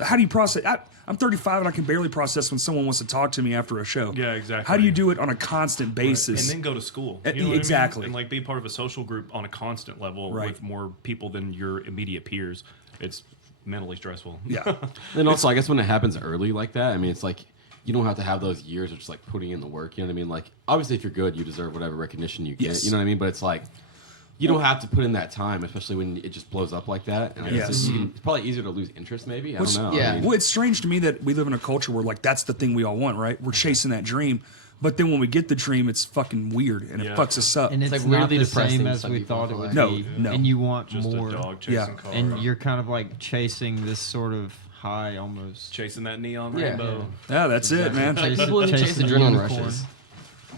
How do you process? I'm 35 and I can barely process when someone wants to talk to me after a show. Yeah, exactly. How do you do it on a constant basis? And then go to school. Uh, You know what I mean? exactly. And like be part of a social group on a constant level Right. with more people than your immediate peers. It's mentally stressful. Yeah. And also, I guess when it happens early like that, I mean, it's like you don't have to have those years of just like putting in the work. You know what I mean? Like, obviously, if you're good, you deserve whatever recognition you get. Yes. You know what I mean? But it's like you don't have to put in that time, especially when it just blows up like that. And I guess Yes. it's probably easier to lose interest. Maybe I Which- don't know. yeah. I mean, Well, it's strange to me that we live in a culture where like that's the thing we all want, right? We're chasing that dream, but then when we get the dream, it's fucking weird and it Yeah. fucks us up. And it's like not weirdly the depressing same to as some we people, thought I it feel would like. No, be. no. And you want Just more. a dog chasing Yeah. car. And you're kind of like chasing this sort of high almost. chasing that neon Yeah. rainbow. Yeah, that's it, man. Like people who chase Chasing a adrenaline unicorn. rushes.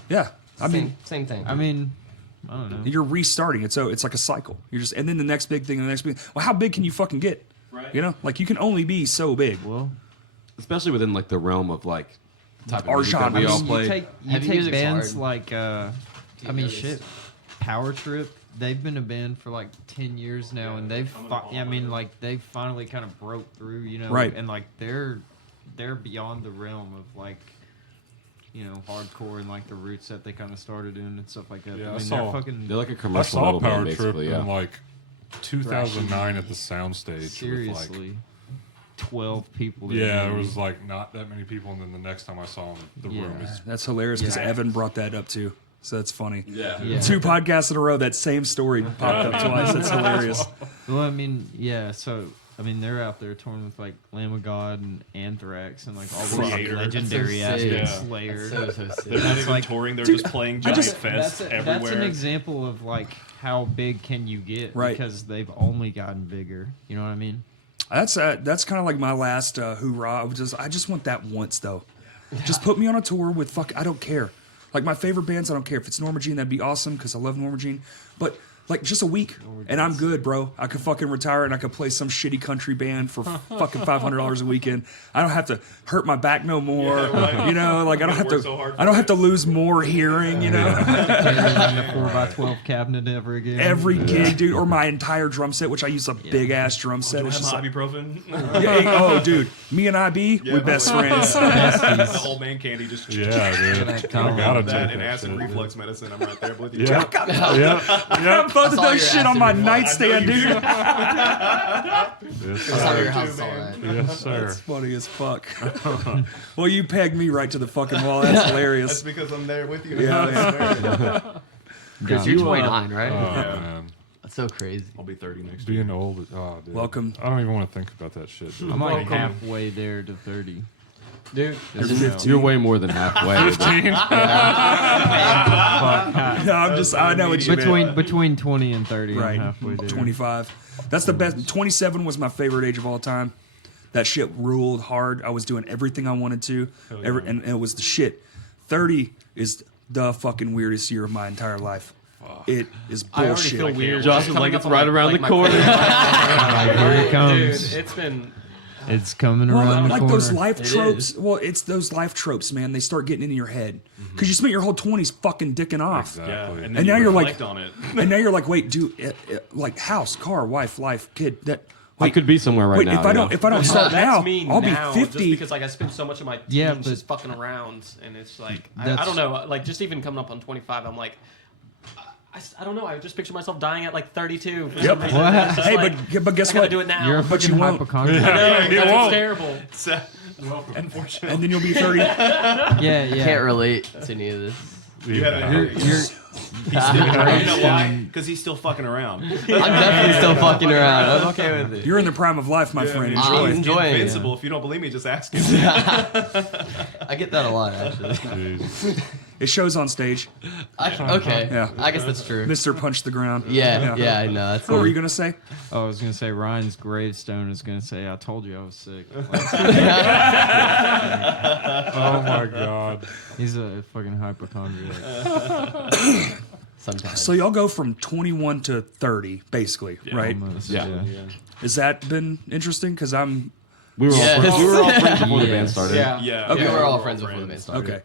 Yeah, I mean, Same thing. I mean, I don't know. you're restarting it, so it's like a cycle. You're just, and then the next big thing, and the next big. Well, how big can you fucking get? Right. You know, like you can only be so big. Well, especially within like the realm of like type of Our music that we genres. all you play. take Heavy music's bands hard. like I mean notice. shit, Power Trip. They've been a band for like 10 years now, and they've I mean like they finally kind of broke through, you know, Right. And like they're beyond the realm of like, you know, hardcore and like the roots that they kind of started in and stuff like that. Yeah, I I mean, saw- they're fucking They're like a I commercial saw metal Power band, Trip basically. Yeah. in like 2009 at the soundstage. With seriously 12 people. like, in yeah, there. it was like not that many people, and then the next time I saw him, the room Yeah. is That's hilarious because Yeah. Evan brought that up too. So that's funny. Yeah. Yeah. 2 podcasts in a row, that same story popped up twice. That's hilarious. Well, I mean, yeah. So, I mean, they're out there touring with like Lamb of God and Anthrax and like all these Creator. legendary That's so ass sick. Slayer. So sick. They're not even like- touring. They're Dude, just playing I giant just- fests That's everywhere. an example of like how big can you get, Right. Because they've only gotten bigger. You know what I mean? That's kind of like my last hoorah. I just want that once though. Just put me on a tour with I don't care. Like my favorite bands, I don't care if it's Norma Jean. That'd be awesome because I love Norma Jean. But like just a week and I'm good, bro. I could fucking retire and I could play some shitty country band for fucking $500 a weekend. I don't have to hurt my back no more. Yeah, right. You know, like I don't have work so hard to. for I don't it. have to lose more hearing. You know, Carry around a 4x12 cabinet ever again. every gig, dude, or my entire drum set, which I use a big ass drum set. Do I It's have just like, ibuprofen? yeah, hey, oh, dude, me and IB, we're best friends. The whole man candy just yeah, dude. I gotta take that and that acid shit, dude. reflux medicine. I'm right there with you. Yeah, yeah, I'm both of saw those your shit on acid my reflux. nightstand, dude. yes, That's how sir. your house saw that. Yes, sir. That's funny as fuck. Well, you pegged me right to the fucking wall. That's hilarious. That's because I'm there with you. Yeah, yeah. Chris, you're 29, right? Oh Yeah. man, That's so crazy. I'll be 30 next year. being old. Oh, dude. Welcome. I don't even want to think about that shit. Dude. I'm like Welcome. halfway there to 30. Dude, Just You're now. 15. You're way more than halfway. Fuck, No, I know what you meant. between 20 and 30, Right. I'm halfway there. 25. That's the best. 27 was my favorite age of all time. That shit ruled hard. I was doing everything I wanted to. And it was the shit. 30 is the fucking weirdest year of my entire life. It is I already bullshit. feel weird. Josh just is coming like, it's up on right my- around like the my corner. Here it comes. Dude, it's been. It's coming Well, around the like corner. those life It tropes. is. Well, it's those life tropes, man. They start getting into your head because you spent your whole 20s fucking dicking off, Exactly. Yeah, and, then And you now you're like- reflect on it. and now you're like, wait, dude, like house, car, wife, life, kid. That I wait, could be somewhere right wait. now. If I don't, yeah. if I don't start That's now, me I'll now, be just 50. because like I spent so much of my teens Yeah, but- just fucking around, and it's like I That's- don't know, like just even coming up on 25, I'm like. I don't know. I just picture myself dying at like 32. For some reason. What? It's just Hey, like, but guess I gotta what? do it now. You're a But you fucking won't. hypochondriac. I know, You that's won't. terrible. Unfortunately. And then you'll be 30. Yeah, yeah. Can't relate to any of this. You haven't- You're, You know why? Because he's still fucking around. I'm definitely still fucking around. I'm okay with it. You're in the prime of life, my friend. man. Enjoy. I'm He's enjoying it. invincible. If you don't believe me, just ask him. I get that a lot, actually. Jeez. It shows on stage. Okay. Yeah. I guess that's true. Mr. Punch the ground. Yeah, yeah, I know. That's What were you gonna say? Oh, I was gonna say Ryan's gravestone is gonna say, "I told you I was sick." Oh my god. He's a fucking hypochondriac. sometimes. So y'all go from 21 to 30, basically, right? Almost, Yeah. Has that been interesting? Because I'm We were Yes. all friends before the band Yes. started. Yeah. Yeah. Okay. we were all we're friends before the band started. okay.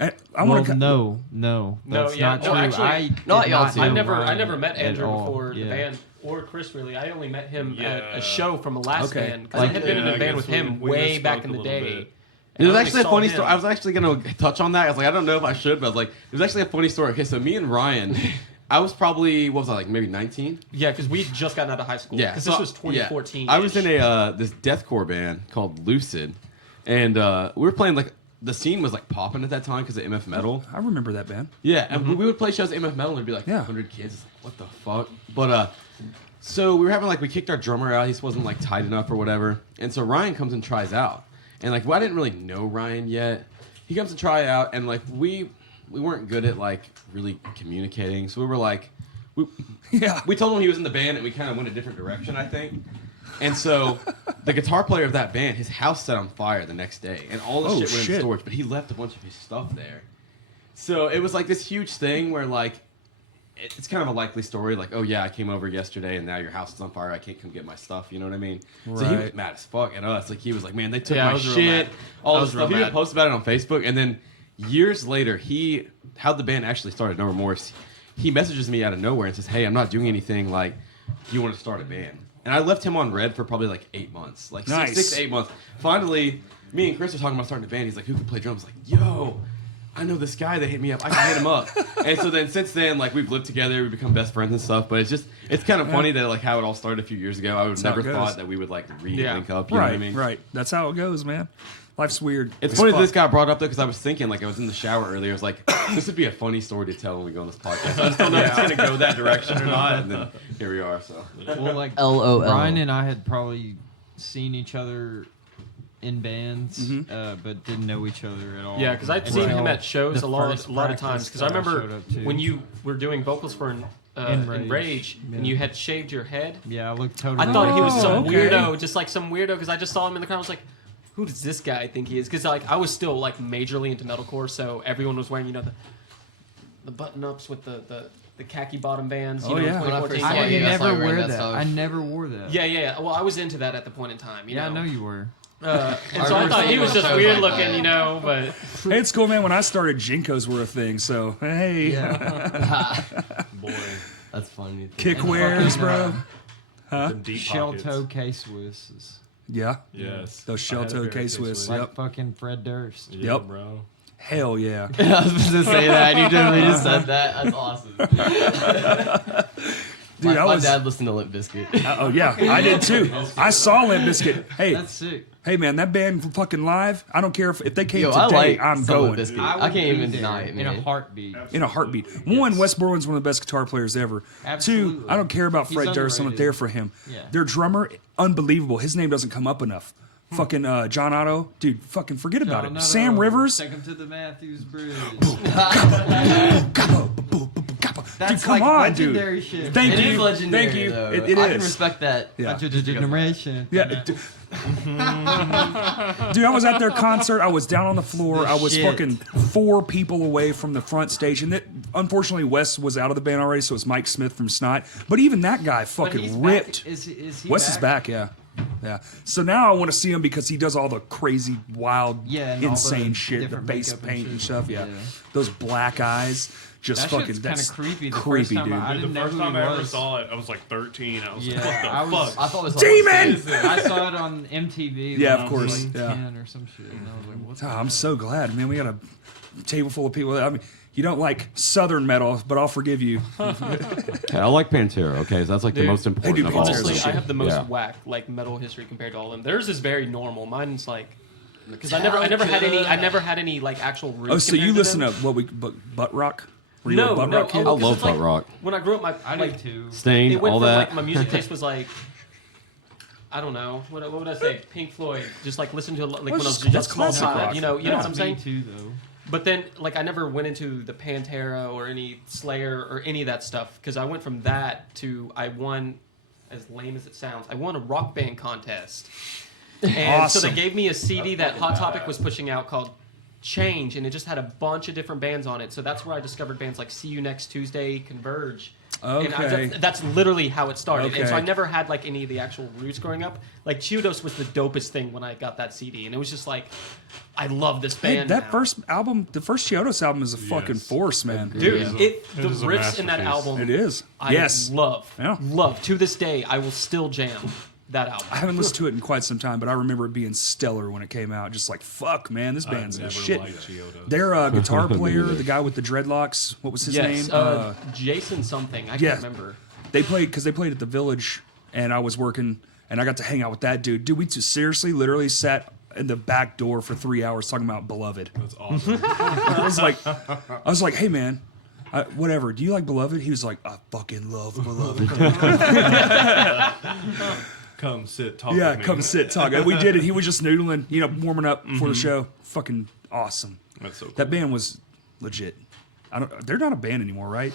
I Well, want to. no, No, that's yeah, not no, true. actually, I not did y'all not too. know I never Ryan met at Andrew all. before the Yeah. band or Chris really. I only met him at Yeah. a show from a last Okay. band because I had been in Yeah, a I band guess with him we way misspoke back in a the little day. bit. It was I actually a only funny saw story. him. I was actually going to touch on that. I was like, I don't know if I should, but I was like, it was actually a funny story. Okay, so me and Ryan, I was probably, what was I, like maybe 19? Yeah, because we just gotten out of high school. Yeah. because so- this was yeah. 2014. I was in a this deathcore band called Lucid, and we were playing like, the scene was like popping at that time because of MF Metal. I remember that band. Yeah, and we would play shows at MF Metal and there'd be like Yeah. 100 kids. It's like, what the fuck? But so we were having like, we kicked our drummer out. He just wasn't like tight enough or whatever. And so Ryan comes and tries out. And like, well, I didn't really know Ryan yet. He comes to try out, and like we weren't good at like really communicating. So we were like, Yeah. we told him he was in the band, and we kind of went a different direction, I think. And so the guitar player of that band, his house set on fire the next day, and all the Oh, shit went shit. in storage. But he left a bunch of his stuff there. So it was like this huge thing where like it's kind of a likely story. Like, oh yeah, I came over yesterday, and now your house is on fire. I can't come get my stuff. You know what I mean? So he was Right. mad as fuck at us. Like he was like, man, they took Yeah, I my was real shit, mad. all I this was real stuff. He would mad. post about it on Facebook, and then years later, how the band actually started, No Remorse. He messages me out of nowhere and says, hey, I'm not doing anything. Like, do you want to start a band? And I left him on red for probably like 8 months, like Nice. 6 to 8 months. Finally, me and Chris were talking about starting a band. He's like, who can play drums? I was like, yo, I know this guy that hit me up. I can hit him up. And so then since then, like we've lived together, we've become best friends and stuff. But it's kind of funny that like how it all started a few years ago. I would That's how never it goes. thought that we would like Yeah. link up. You know what I Right. mean? Right. That's how it goes, man. Life's weird. It's as funny that fuck. this got brought up though, because I was thinking, like, I was in the shower earlier. I was like, this would be a funny story to tell when we go on this podcast. I just don't know if it's going to go that direction or not. And then here we are. So Well, like LOL. Ryan and I had probably seen each other in bands, Mm-hmm. but didn't know each other at all. Yeah, because I'd seen until him at shows the a lot first of times. practice Because I that remember showed up to. when you were doing vocals for Enrage. Enrage, and Yeah. you had shaved your head. Yeah, I looked totally. I thought he was some okay. weirdo, just like some weirdo, because I just saw him in the crowd. I was like, who does this guy think he is? Because like I was still like majorly into metalcore, so everyone was wearing the button ups with the khaki bottom bands. You Oh, know, yeah. in When I first 2014. saw I you, that's never why I wear wear that that. stuff. I never wore that. Yeah. Well, I was into that at the point in time. You Yeah, I know. know you were. And I so I remember thought he seeing was on just shows weird like looking, that. you know. But Hey, it's cool, man. When I started, Jinkos were a thing. So hey, Boy, That's funny. kick wears, bro. them deep Shell pockets. toe K Swisses. Yeah. Yes. Those shell I had a toe pair of K-Swiss. Like Yep. fucking Fred Durst. Yeah, Yep. bro. Hell yeah. I was supposed to say that. You literally just said that. That's awesome. Dude, my I was. dad listened to Limp Bizkit. Oh yeah, I did too. I saw Limp Bizkit. Hey, That's sick. hey, man, that band fucking live. I don't care if they came Yo, I today. like I'm some going Limp Bizkit. I I would can't even be deny there it, in a man. heartbeat. in a heartbeat. One, Wes Borland's one of the best guitar players ever. Absolutely. Two, I don't care about He's Fred Durst. I'm not underrated. there for him. Yeah. Their drummer, unbelievable. His name doesn't come up enough. Fucking John Otto, dude. Fucking forget about it. Sam Rivers. Take him to the Matthews Bridge. Dude, That's come like on, dude. legendary shit. Thank It you. is legendary, Thank you. though. It I can is. respect that. Yeah. Generation. Yeah. Dude, I was at their concert. I was down on the floor. The I was shit. fucking 4 people away from the front stage. And unfortunately, Wes was out of the band already, so it's Mike Smith from Snot. But even that guy But fucking he's ripped. Back. Is he Wes back? is back, yeah. Yeah. So now I want to see him because he does all the crazy, wild, Yeah, and all insane the shit, the different bass makeup and paint and shit. stuff. Yeah. Yeah. Those black eyes, just That fucking. shit's kinda That's creepy. The first creepy, time dude. I Dude, didn't the know first who time he I ever was. saw it, I was like 13. I was Yeah, like, I what the was- fuck? I thought it was Demon! I saw it on MTV. Yeah, when of I was course, like yeah. 10 or some shit. And I was like, what's Oh, I'm so glad, man. We got a table full of people. I mean, you don't like Southern metal, but I'll forgive you. hey, I like Pantera. Okay, so that's like the Dude, most important do of all. Pantera's honestly, shit. I have the most Yeah. whack like metal history compared to all of them. Theirs is very normal. Mine's like because I never had any like actual roots. Oh, so you compared listen them. to butt rock? Were you No, a butt no, rock kid? I 'cause love it's like, butt rock. When I grew up, my I like do too. Stained, it went all from that. like my music taste was like I don't know what would I say, Pink Floyd, just like listen to like when I was that's just a small classic child, rock. you know what I'm saying. Me too, though. But then like I never went into the Pantera or any Slayer or any of that stuff because I went from that to I won, as lame as it sounds, I won a rock band contest. And so Awesome. they gave me a CD that Hot Topic was pushing out called change, and it just had a bunch of different bands on it. So that's where I discovered bands like See You Next Tuesday, Converge. And Okay. that's literally how it started. And so I Okay. never had like any of the actual roots growing up. Like Chiodos was the dopest thing when I got that CD, and it was just like, I love this Hey, band. that now. first album, the first Chiodos album, is a fucking Yes. force, man. Dude, It the is a riffs in that masterpiece. album, It is. I Yes. love. Yeah. Love. To this day, I will still jam that album. I haven't listened to it in quite some time, but I remember it being stellar when it came out. Just like, fuck, man, this band's the never shit. liked Chiodos. Their guitar player, neither. the guy with the dreadlocks, what was his Yes, name? Jason something. I yeah. can't remember. They played because they played at the Village, and I was working, and I got to hang out with that dude. Dude, we just seriously, literally sat in the back door for 3 hours talking about Beloved. That's awesome. I was like, hey man, whatever. Do you like Beloved? He was like, I fucking love Beloved. Come sit, talk Yeah, with me. come sit, talk. And we did it. He was just noodling, warming up for the show. Fucking awesome. That's so cool. That band was legit. They're not a band anymore, right?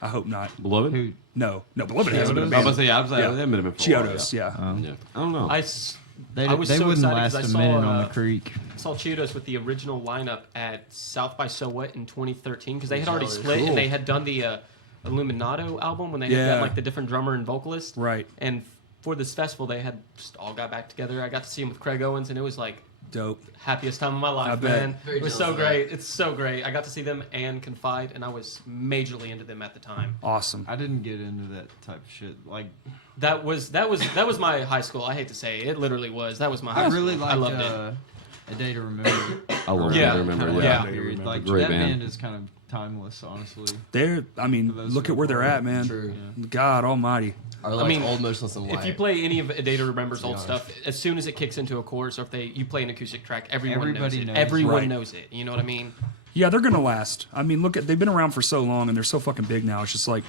I hope not. Beloved? Who? No, Beloved hasn't been a I was band. about to say, I was like, Yeah. they haven't been for a while, Chiodos, yeah. Yeah. I don't know. They, I was they so wouldn't excited 'cause last I a saw, minute on uh, the creek. Saw Chiodos with the original lineup at South by So What in 2013 because they had already Jealous. split Cool. and they had done the Illuminato album when they Yeah. had like the different drummer and vocalist. Right. And for this festival, they had just all got back together. I got to see him with Craig Owens, and it was like Dope. happiest time of my life, I bet. man. Very It was jealous so of that. great. It's so great. I got to see them and Confide, and I was majorly into them at the time. Awesome. I didn't get into that type of shit. Like, That was my high school. I hate to say it, it literally was. That was my high I school. really I liked loved it. A Day to Remember. I love Yeah. I remember. Kinda Yeah. like that period. Like, Great that band. band is kind of timeless, honestly. I mean, For those look who at where they're follow. at, man. True. God almighty. Or like mean, old motionless and white. If you play any of A Day to Remember's old honest. stuff, as soon as it kicks into a chorus, or if you play an acoustic track, everybody knows Everybody it. knows. Everyone Right. knows it. You know what I mean? Yeah, they're gonna last. I mean, they've been around for so long and they're so fucking big now. It's just like,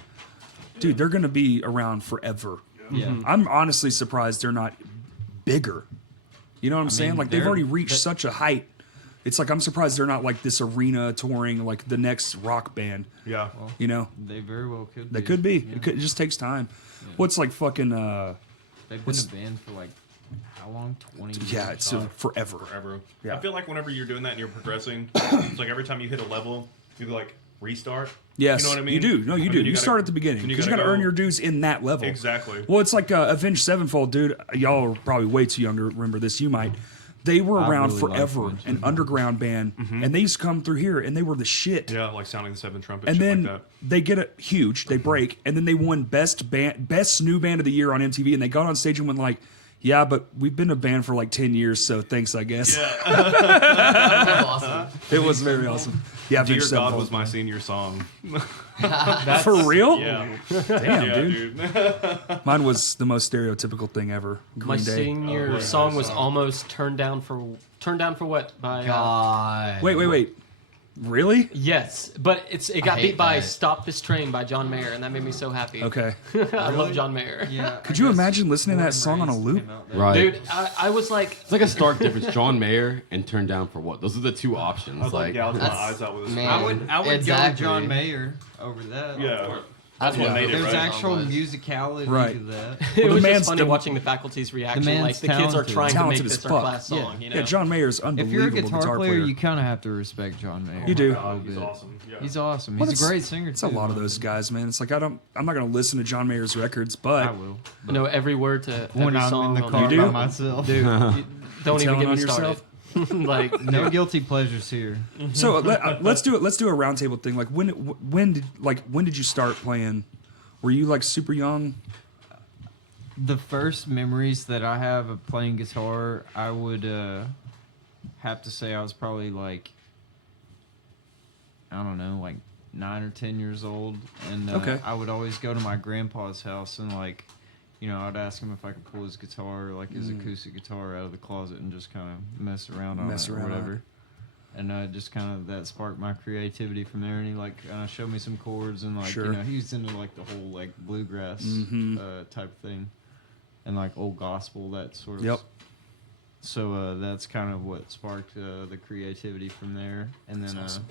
dude, they're gonna be around forever. Yeah. I'm honestly surprised they're not bigger. You know what I'm saying? mean, Like they've they're- already reached they- such a height. It's like I'm surprised they're not like this arena touring like the next rock band. Yeah. You know, They very well could they be. could be. Yeah. It just takes time. What's like fucking They've been what's- a band for like, how long? 20 years? yeah, it's forever. Forever. Yeah. I feel like whenever you're doing that and you're progressing, it's like every time you hit a level, you like restart. Yes, You know what I mean? You do. No, you And do. then You gotta- start at the beginning then because you got to gotta earn go- your dues in that level. Exactly. Well, it's like Avenged Sevenfold, dude. Y'all are probably way too young to remember this. You might. They were I around really like forever, Avenged an underground band, and they used to come through here, and they were the shit. Yeah, like sounding the seventh trumpet. And shit then like that. they get it huge, they break, and then they won best new band of the year on MTV, and they got on stage and went like, "Yeah, but we've been a band for like 10 years, so thanks, I guess." That's awesome. It was very awesome. Yeah, Dear Avenged God Sevenfold. was my senior song. For real? Yeah. Damn, Yeah, dude. dude. Mine was the most stereotypical thing ever. My Green Day. senior yeah, song was song. almost Turned Down for What by God. Wait. Really? Yes, but it got hate beat by that. Stop This Train by John Mayer, and that made me so happy. Okay. I love John Mayer. Yeah. Could you imagine listening to that song on a loop? Right. Dude, I was like, It's like a stark difference. John Mayer and Turned Down for What? Those are the two options. I was like, gouging my That's- eyes out with this. man. I would Exactly. go John Mayer over that. Yeah. That's what made it, There's right? actual Was. musicality Right. to that. it the was man's just funny done- watching the faculty's reaction. man's Like the kids are talented. trying to make Talented as this our fuck. class Yeah. song. You know? Yeah, John Mayer's If unbelievable you're a guitar player, player. you kind of have to respect John Mayer. You do. A little He's bit. awesome. Yeah. He's awesome. But He's a great singer It's too. a lot of those guys, man. It's like I'm not gonna listen to John Mayer's records, but I will. You know every word to When every I'm song in the on car there. You by do? myself. Dude, don't even telling get on me yourself? started. Like, No guilty pleasures here. so let's do it. Let's do a roundtable thing. Like when did you start playing? Were you like super young? The first memories that I have of playing guitar, I would have to say I was probably like, I don't know, like 9 or 10 years old, and Okay. I would always go to my grandpa's house and like, you know, I'd ask him if I could pull his guitar, like his acoustic guitar, out of the closet and just kind of mess around on Mess it or around on whatever. And just kind of that sparked my creativity from there. And he like showed me some chords and like Sure. you know he was into like the whole like bluegrass type thing, and like old gospel, that sort of. Yep. So that's kind of what sparked the creativity from there. And then That's awesome.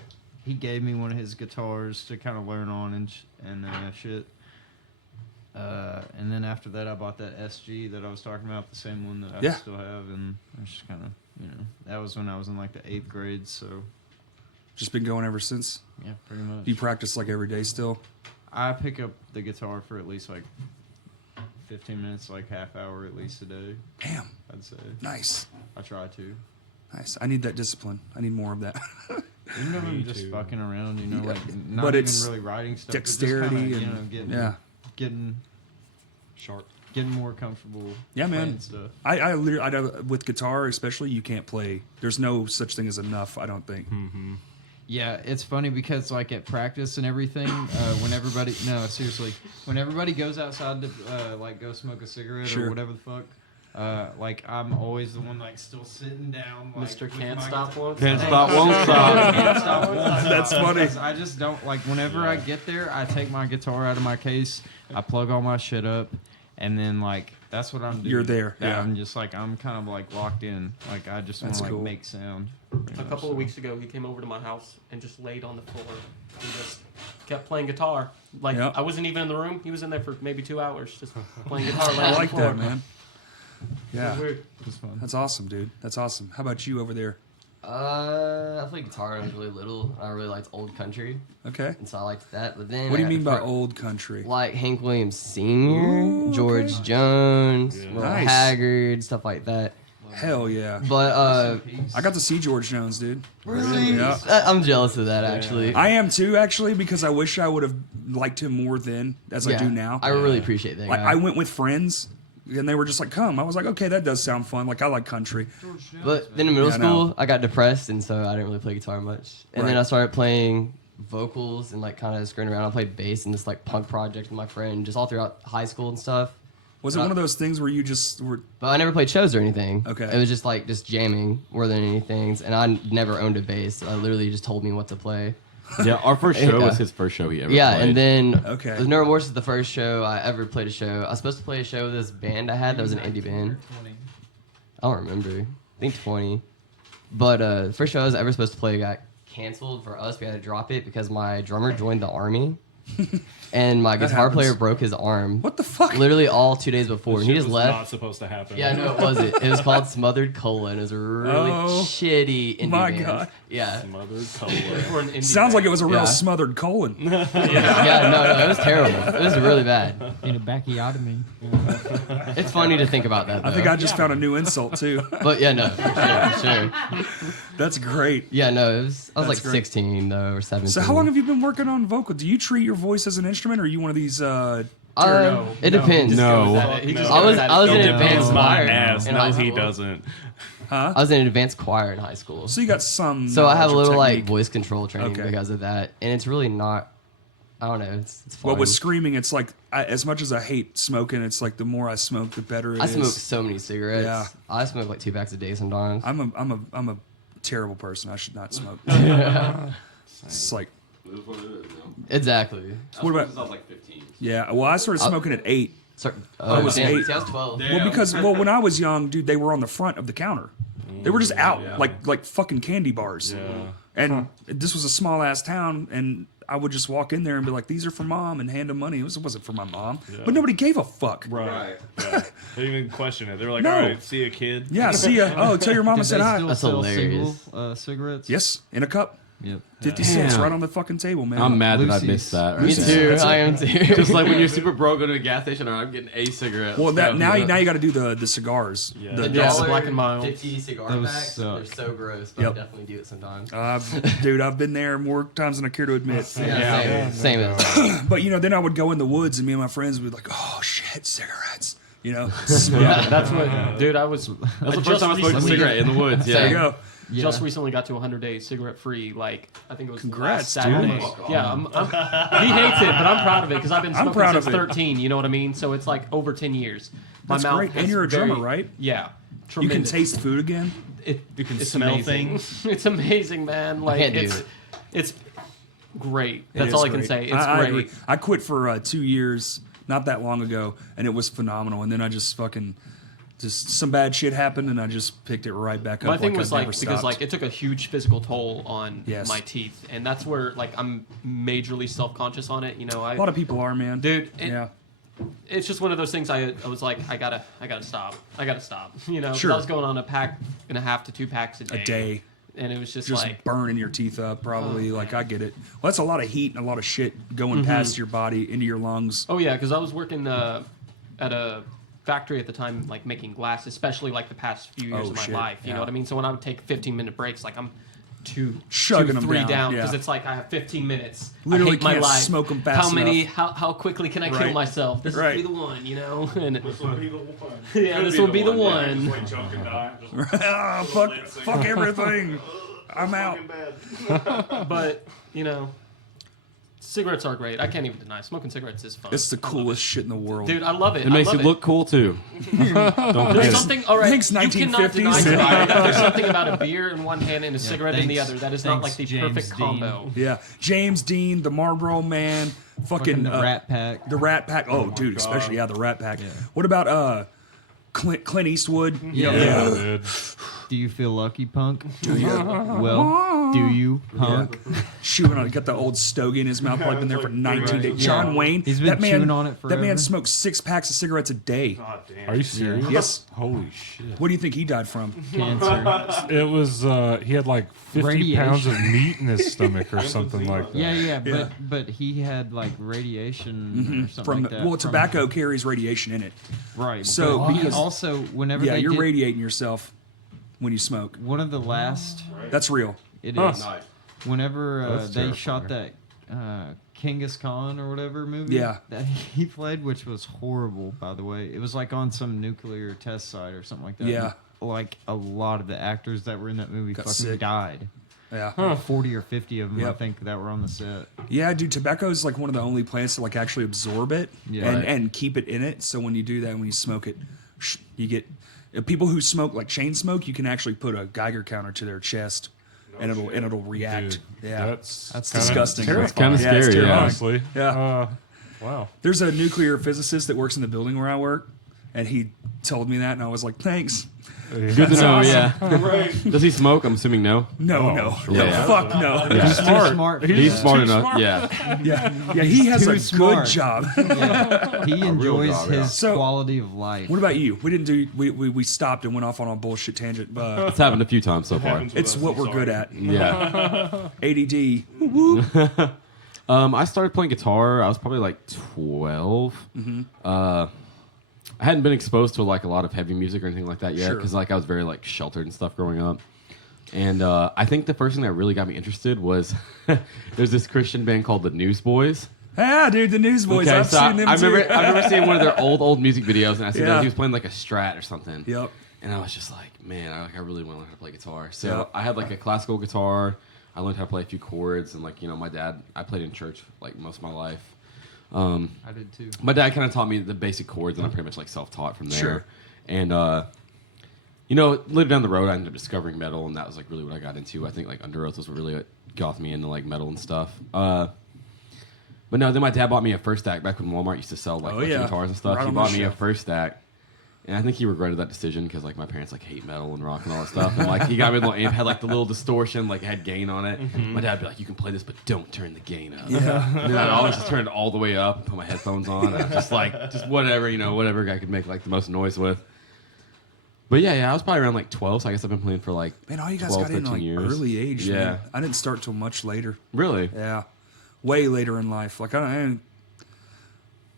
he gave me one of his guitars to kind of learn on and shit. And then after that, I bought that SG that I was talking about, the same one that I Yeah. still have, and I just kind of, you know, that was when I was in like the 8th grade. So Just been going ever since. Yeah, pretty much. Do you practice like every day still? I pick up the guitar for at least like 15 minutes, like half hour at least a day. Damn, I'd say. nice, I try to. nice. I need that discipline. I need more of that. Even if I'm just too. fucking around, you know, Yeah. like not But even it's really writing stuff. dexterity but just kinda, and- you know, yeah. Sharp. getting more comfortable. Yeah, man. playing stuff. I literally, I don't, with guitar especially, you can't play. There's no such thing as enough. I don't think. Yeah, it's funny because like at practice and everything, when everybody seriously, when everybody goes outside to like go smoke a cigarette Sure. or whatever the fuck, like I'm always the one like still sitting down. Like, Mr. with Can't my Stop guitar. Won't Can't Stop. stop, won't stop. Can't stop, won't stop. That's funny. Because I just don't like. Whenever I get there, I take my guitar out of my case, I plug all my shit up, and then like that's what I'm doing. You're there, yeah. I'm just like I'm kind of like locked in. Like I just want That's to like cool. make sound. A couple of weeks ago, he came over to my house and just laid on the floor and just kept playing guitar. Like Yep. I wasn't even in the room. He was in there for maybe 2 hours just playing guitar. laying I on the like floor. that, man. It Yeah, was weird. It was fun. that's awesome, dude. That's awesome. How about you over there? I played guitar when I was really little. I really liked old country, Okay. and so I liked that. But then What do you I mean got by fr- old country? Like Hank Williams Sr., Ooh, George okay. Jones, Yeah. Merle Nice. Haggard, stuff like that. Hell yeah. But I got to see George Jones, dude. really, Yeah. I'm jealous of that actually. I am too, actually, because I wish I would have liked him more then as I Yeah, do now. I really appreciate that Like guy. I went with friends, and they were just like, "Come." I was like, "Okay, that does sound fun." Like I like country. But then in middle Yeah, I know. school, I got depressed, and so I didn't really play guitar much. And then Right. I started playing vocals and like kind of screwing around. I played bass in this like punk project with my friend, just all throughout high school and stuff. Was it one of those things where you just were? But I never played shows or anything. Okay. It was just like just jamming more than anything. And I never owned a bass. I literally just told me what to play. Yeah, our first show Yeah. was his first show he ever Yeah, played. and then Okay. No Remorse is the first show I ever played a show. I was supposed to play a show with this band I had that was an indie band. I don't remember. I think 20. But the first show I was ever supposed to play got canceled for us. We had to drop it because my drummer joined the army. And my That guitar happens. player broke his arm. What the fuck? Literally all 2 days before. And he Shit just was left. Not supposed to happen. Yeah, no, it wasn't. It was called Smothered Colon. It was a really Oh, shitty indie my band. God. Yeah. Smothered color. For an indie Sounds like it was a real Yeah. smothered colon. Yeah, no, it was terrible. It was really bad. In a bacchiotomy. It's funny to think about that, though. I think I just found a new insult too. But yeah, no, for sure. That's great. Yeah, no, I was That's like great. 16 though, or 17. So how long have you been working on vocal? Do you treat your voice as an instrument, or are you one of these? It depends. No. He just I was in He advanced depends my choir ass. in No, high he school. doesn't. I was in advanced choir in high school. So you got some. So I have a knowledge of little like technique. voice control training Okay. because of that, and it's really not. I don't know. It's fun. Well, with screaming, it's like as much as I hate smoking, it's like the more I smoke, the better it is. I smoke so many cigarettes. Yeah. I smoke like 2 packs a day sometimes. I'm a terrible person. I should not smoke. It's like Exactly. what about? I was like 15. Yeah. Well, I started smoking at 8. So, I was damn, 8. see, I was 12. Well, when I was young, dude, they were on the front of the counter. They were just out like fucking candy bars. Yeah. And this was a small ass town, and I would just walk in there and be like, "These are for mom," and hand them money. It wasn't for my mom, but nobody gave a fuck. Right. Yeah. They didn't even question it. They were like, No. all right, see a kid. Yeah, see ya. Oh, tell your mom I Did said they hi. still That's sell hilarious. single cigarettes? Yes, in a cup, Yep. 50 cents, Damn. right on the fucking table, man. I'm mad that I Lucy's. missed that. Me right too. there. I am too. Just like when you're super broke, go to a gas station, or I'm getting a cigarette. Well, Let's go. now you got to do the cigars. Yeah. The, The Yeah, dollar Black and Mild. 50 cigar Those packs. suck. They're so gross, but Yep. I definitely do it sometimes. dude, I've been there more times than I care to admit. Same as. But then I would go in the woods, and me and my friends would be like, "Oh shit, cigarettes!" Yeah, that's what, dude. I was. That's the first time I smoked a cigarette in the woods. There you Yeah. go. Just recently got to 100 days cigarette free. Like I think it was Congrats, last Saturday. dude. Yeah, he hates it, but I'm proud of it because I've been I'm smoking proud since of it. 13. You know what I mean? So it's like over 10 years. That's great. And has you're a drummer, very- right? Yeah. You can Tremendous. taste food again. You can It's smell amazing. things. It's amazing, man. Like can't do it's, it. It's great. It That's is all I can great. say. It's I great. agree. I quit for 2 years, not that long ago, and it was phenomenal. And then I just just some bad shit happened, and I just picked it right back up. My thing like was I like never because stopped. like it took a huge physical toll on Yes. my teeth, and that's where like I'm majorly self conscious on it. You know, a lot of people are, man. dude. Yeah. It's just one of those things. I was like, I gotta stop. You know, 'cause Sure. I was going on a pack and a half to 2 packs a day. A day. and it was just like burning your teeth up, probably. Like, I get it. Well, that's a lot of heat and a lot of shit going past your body into your lungs. Oh yeah, because I was working at a factory at the time, like making glass, especially like the past few years of my life. You know what I mean? So when I would take 15-minute breaks, like I'm Chugging them 3 down, down because yeah. it's like I have 15 minutes. Literally I hate my can't life. smoke 'em fast How quickly can I kill Right. myself? This Right. will be the one, you know. And This will be the one. yeah, Could this will be the Yeah, one. just wait, choke and die. Just Ah, fuck everything. I'm out. fucking bad. But you know, cigarettes are great. I can't even deny smoking cigarettes is fun. It's the coolest shit in the world. Dude, I love it. It makes I you love look cool too. Don't forget There's it. something. All right, Thanks, you cannot 1950s. deny to me that there's something about a beer in one hand and a cigarette in the thanks- other. That is not like thanks, the James perfect Dean. combo. Yeah. James Dean, the Marlboro Man, fucking the Rat Pack. The Rat Pack. Oh, dude, especially the Rat Pack. What about Clint Eastwood? Yeah. Dude. Do you feel lucky, punk? Well, do you, punk? Chewing on it, got the old stogie in his mouth. Probably been there for 19 days. John Wayne. He's been that man, chewing on it That man forever. smoked 6 packs of cigarettes a day. God damn. Are you serious? Yes. Holy shit. What do you think he died from? Cancer. It was, he had like 50 Radiation. pounds of meat in his stomach or something like that. Yeah, but he had like radiation or something From like that. well, from- tobacco carries radiation in it. right. So, but he because- also whenever Yeah, they you're did, radiating yourself when you smoke. one of the last That's real. it Huh. is whenever That's they shot that Genghis Khan or whatever movie Yeah. that he played, which was horrible, by the way. It was like on some nuclear test site or something like that. Yeah. Like a lot of the actors that were in that movie Got fucking sick. died. Yeah. Like 40 or 50 of them, I Yep. think, that were on the set. Yeah, dude, tobacco is like one of the only plants to like actually absorb it Yeah. and, Right. and keep it in it. So when you do that, when you smoke it, you get people who smoke like chain smoke. You can actually put a Geiger counter to their chest, and it'll react. Dude, Yeah, That's That's kinda disgusting. terrifying. Kinda Yeah, it's scary, terrifying. yeah. Honestly. Yeah. Wow. There's a nuclear physicist that works in the building where I work, and he told me that, and I was like, thanks. Good to know, yeah. Does he smoke? I'm assuming no. No, Oh, no, sure. no, Yeah. fuck no. Yeah. He's too smart. for He's that. smart too enough. smart. Yeah. Yeah, he has too a good smart. job. He enjoys job, yeah. his So- quality of life. What about you? We didn't do. We stopped and went off on a bullshit tangent, but It's happened a few times so far. Happens with it's us, what I'm we're good sorry. at. Yeah. ADD. I started playing guitar. I was probably like 12. I hadn't been exposed to like a lot of heavy music or anything like that yet Sure. because like I was very like sheltered and stuff growing up. And I think the first thing that really got me interested was there's this Christian band called the Newsboys. Yeah, dude, the Newsboys. Okay, I've so seen them I too. remember seeing one of their old music videos, and I seen Yeah. that he was playing like a Strat or something. Yep. And I was just like, man, I really want to learn how to play guitar. So Yeah. I had like a classical guitar. I learned how to play a few chords, and like my dad, I played in church like most of my life. I did too. My dad kind of taught me the basic chords, and I'm pretty much like self-taught from there. Sure. And later down the road, I ended up discovering metal, and that was like really what I got into. I think like Under Oath was what really got me into like metal and stuff. But no, then my dad bought me a first stack back when Walmart used to sell like electric guitars and stuff. Right He on bought the me a shelf. first stack. And I think he regretted that decision because like my parents like hate metal and rock and all that stuff. And like he got me a little amp, had like the little distortion, like it had gain on it. My dad would be like, "You can play this, but don't turn the gain up." Yeah. And then I'd always just turn it all the way up, and put my headphones on, and just whatever, whatever I could make like the most noise with. But yeah, I was probably around like 12, so I guess I've been playing for like Man, all you guys 12, got in 13 like years. early age. Yeah. Man. I didn't start till much later. Really? Yeah, way later in life. Like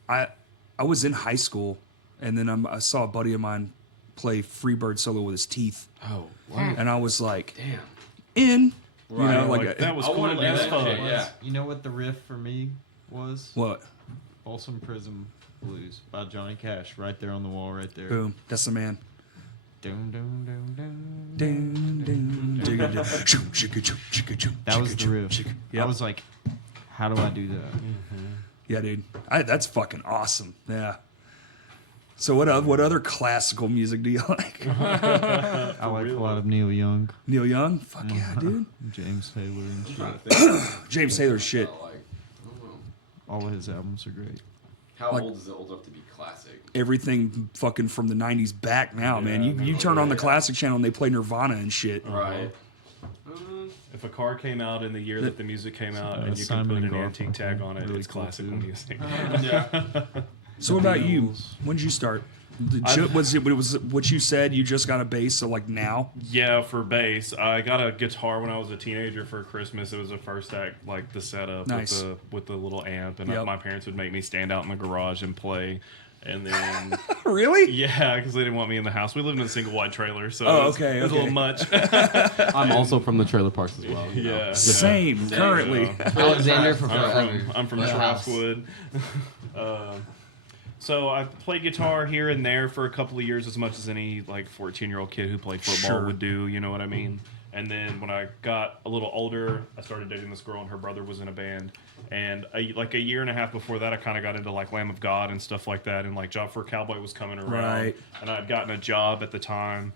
I was in high school, and then I saw a buddy of mine play Freebird solo with his teeth, Oh, wow. and I was like, Damn. in. Right, You know, like that was I cool wanna do as that fuck. shit, yeah. You know what the riff for me was? what? Folsom Prison Blues by Johnny Cash, right there on the wall, right there. Boom. That's the man. Dun, dun, dun, dun. Ding, ding, jigga, jigga, shoo, shigga, choo, shigga, choo, That was shigga, the choo, riff. shigga. I Yep. was like, how do I do that? Yeah, dude. That's fucking awesome. Yeah. So what other classical music do you like? I like a lot of Neil Young, Neil Young? Fuck yeah, dude. James Taylor, and shit. Trying to think. James Taylor's shit. Like, I don't know. All of his albums are great. How Like- old is it old enough to be classic? Everything fucking from the 90s back now, man. You turn on the classic channel and they play Nirvana and shit. Right. If a car came out in the year that the music came out, and you Simon could put and an Garfunkel, antique tag on it, really it's cool classical too. music. So what about you? When did you start? Was it what you said? You just got a bass, so like now? Yeah, for bass, I got a guitar when I was a teenager for Christmas. It was the first act, like the setup Nice. with the little amp, and Yep. my parents would make me stand out in the garage and play. And then, Really? yeah, because they didn't want me in the house. We lived in a single wide trailer, so Oh, it was, okay, it was a little okay. much. I'm also from the trailer parks as well. you know. Yeah. Same, currently. Alexander for I'm forever. from Wow. Shropswood. So I played guitar here and there for a couple of years, as much as any like 14-year-old kid who played football Sure. would do. You know what I mean? And then when I got a little older, I started dating this girl, and her brother was in a band. And like a year and a half before that, I kind of got into like Lamb of God and stuff like that. And like Job for a Cowboy was coming around, Right. and I'd gotten a job at the time.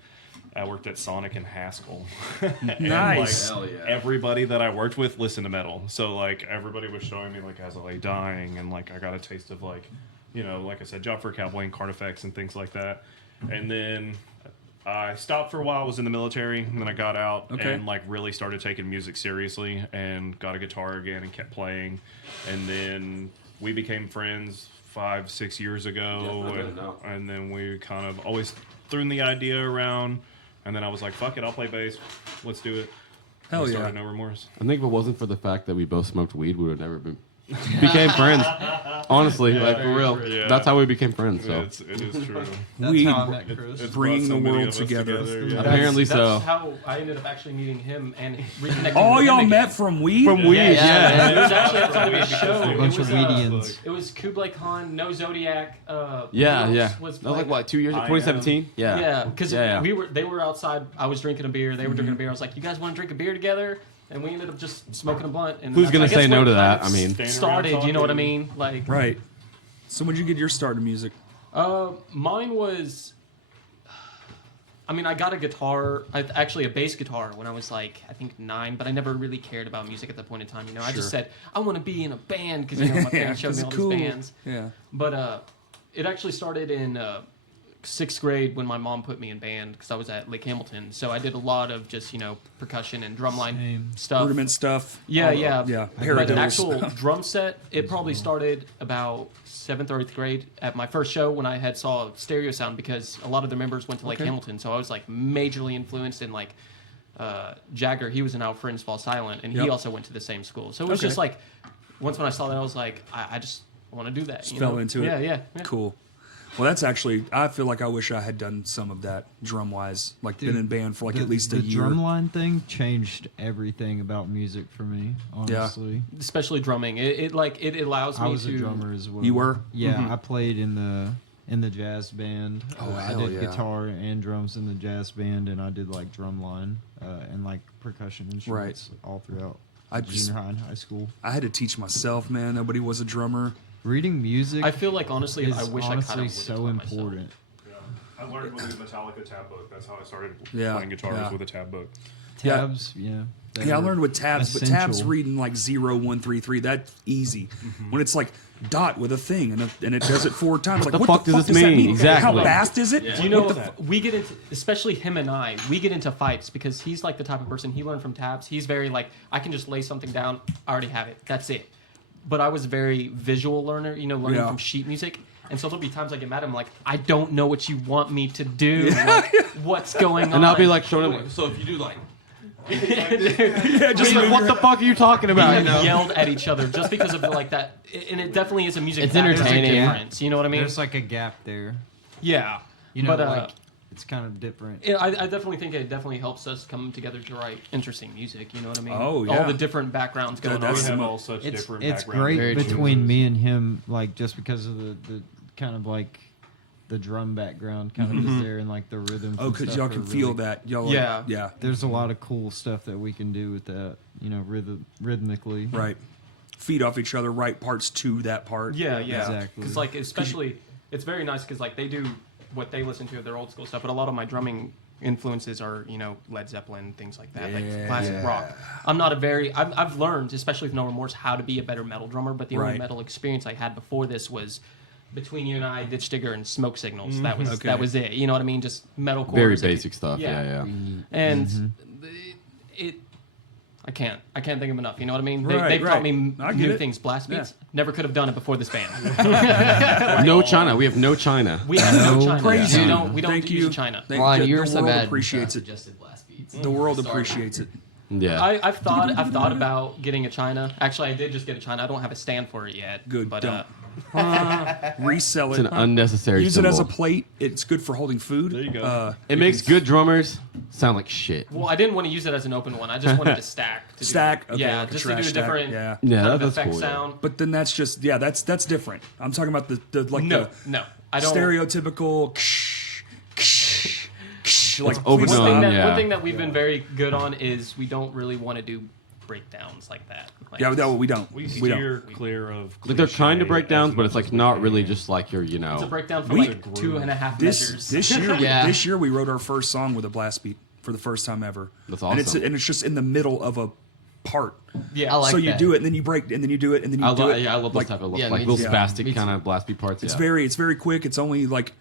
I worked at Sonic and Haskell. And, Nice. like, everybody that I worked with listened to metal. So like everybody was showing me like As I Lay Dying, and like I got a taste of like, you know, like I said, Job for a Cowboy and Carnifex and things like that. And then I stopped for a while, was in the military, and then I got out Okay. and like really started taking music seriously and got a guitar again and kept playing. And then we became friends 5-6 years ago, Yeah, I didn't know. and then we kind of always threw the idea around. And then I was like, fuck it, I'll play bass. Let's do it. Hell We yeah. started No Remorse. I think if it wasn't for the fact that we both smoked weed, we would have never became friends. Honestly, like for real. true, yeah. That's how we became friends. So It is true. That's Weed how I met Chris. It's Bringing brought so the many world of us together. yeah. apparently That's so. how I ended up actually meeting him and reconnecting. Oh, with him y'all again. met from weed? From weed, Yeah. It was actually outside of a show. A bunch it was, of weedians. It was Kublai Khan, No Zodiac. Yeah, who yeah. else That was playing? like what, 2 years? I am. 2017. Yeah. Yeah, because Yeah, yeah. they were outside. I was drinking a beer. They were drinking a beer. I was like, "You guys want to drink a beer together?" And we ended up just smoking a blunt. And Who's that's, gonna I guess, say no where to it kind that? of I mean- Standing started. around You know what I talking. mean? Like, Right. So when'd you get your start in music? mine was. I mean, I got a guitar, actually a bass guitar, when I was like, I think 9, but I never really cared about music at that point in time. You know, I just said I want to be in a band because you know my parents showed me all cool. these bands. Yeah. But it actually started in 6th grade when my mom put me in band because I was at Lake Hamilton. So I did a lot of just percussion and drumline Same. stuff. Rudiment stuff. Yeah, all yeah. Yeah. But Paradiddles. an actual drum set, it probably started about 7th or 8th grade at my first show when I had saw Stereo Sound because a lot of the members went to Lake Okay. Hamilton. So I was like majorly influenced in like Jagger. He was in Our Friends Fall Silent, and he Yep. also went to the same school. So it was Okay. just like once when I saw that, I was like, I just want to do that. Just you fell know? into it. Yeah. Cool. Well, that's actually, I feel like I wish I had done some of that drum wise, like been in band for like at least a the year. drumline thing changed everything about music for me. Honestly, Especially drumming. It allows me I was to. a drummer as well. You were? Yeah, I played in the jazz band. Oh, I hell did yeah. guitar and drums in the jazz band, and I did like drumline and like percussion instruments all throughout junior high and high school. I had to teach myself, man. Nobody was a drummer. Reading music I feel like honestly, is I wish I honestly kind of so important. Yeah. I learned with the Metallica tab book. That's how I started Yeah, playing guitar yeah. was with a tab book. Yeah. Tabs, yeah. they Yeah, I were learned with tabs, but tabs essential. reading like 0, 1, 3, 3, that's easy. When it's like dot with a thing and it does it 4 times, like the what fuck the does fuck this does that mean? mean? Exactly. How fast is it? Do you know What the- if we get into, especially him and I, we get into fights because he's like the type of person, he learned from tabs. He's very like, I can just lay something down, I already have it, that's it. But I was a very visual learner, learning Yeah. from sheet music. And so there'll be times I get mad, I'm like, I don't know what you want me to do. Like, what's going on? And I'll be like showing him. So if you do like, Yeah, just he's like, what the fuck are you talking we about? have You know? yelled at each other just because of like that. And it definitely is a music It's factor, entertaining. difference. You know what I mean? There's like a gap there. Yeah. You know, but, like it's kind of different. I definitely think it definitely helps us come together to write interesting music. You know what I mean? Oh, yeah. All the different backgrounds going That's We on. have all such It's different it's backgrounds. great Very true. between me and him, like just because of the kind of like the drum background kind of is there and like the rhythm. Oh, because y'all can feel that. Y'all like, Yeah. yeah. There's a lot of cool stuff that we can do with that, rhythmically. Right. Feed off each other, write parts to that part. Yeah. Exactly. Because like especially, it's very nice because like they do what they listen to, their old school stuff, but a lot of my drumming influences are Led Zeppelin, things like that, like classic rock. I'm not a very I've learned, especially with No Remorse, how to be a better metal drummer, but the only Right. metal experience I had before this was Between You and I, Ditch Digger, and Smoke Signals. That was Okay. that was it. You know what I mean? Just metal chords. Very basic stuff. Yeah. Yeah, yeah. And it I can't think of enough. You know what I mean? Right, They've right. taught me I get new it. things. Blast Yeah. beats. Never could have done it before this band. No China. We have no China. We have no China. Crazy. We don't Thank use you. China. Ron, you the were so world mad. appreciates it. Suggested blast beats. The world appreciates it. Yeah. I've thought about getting a China. Actually, I did just get a China. I don't have a stand for it yet. Good, but don't. Resell It's it. an unnecessary Use symbol. it as a plate. It's good for holding food. There you go. It makes good drummers sound like shit. well, I didn't want to use it as an open one. I just wanted to stack. To do- Stack. Okay, yeah, like a just to do a trash stack. different Yeah. Yeah, kind of that's effect cool. Yeah. sound. But then that's just that's different. I'm talking about the like No, the no, I don't. stereotypical like overdone. please stop. Yeah. One thing that we've been very good on is we don't really want to do breakdowns like that. Like, Yeah, no, we don't. We We don't. steer clear of. Like they're kind of cliche breakdowns, as but it's much like as we not can. really just like your, you it's a know. breakdown for We- like 2.5 This measures. this year Yeah. this year we wrote our first song with a blast beat for the first time ever. That's And it's awesome. just in the middle of a part. yeah, I like so you that. do it and then you break and then you do it and then you I do love, it. yeah, I love like, those type of yeah, like me little too. spastic Me kind too. of blast beat parts. It's Yeah. very quick. It's only like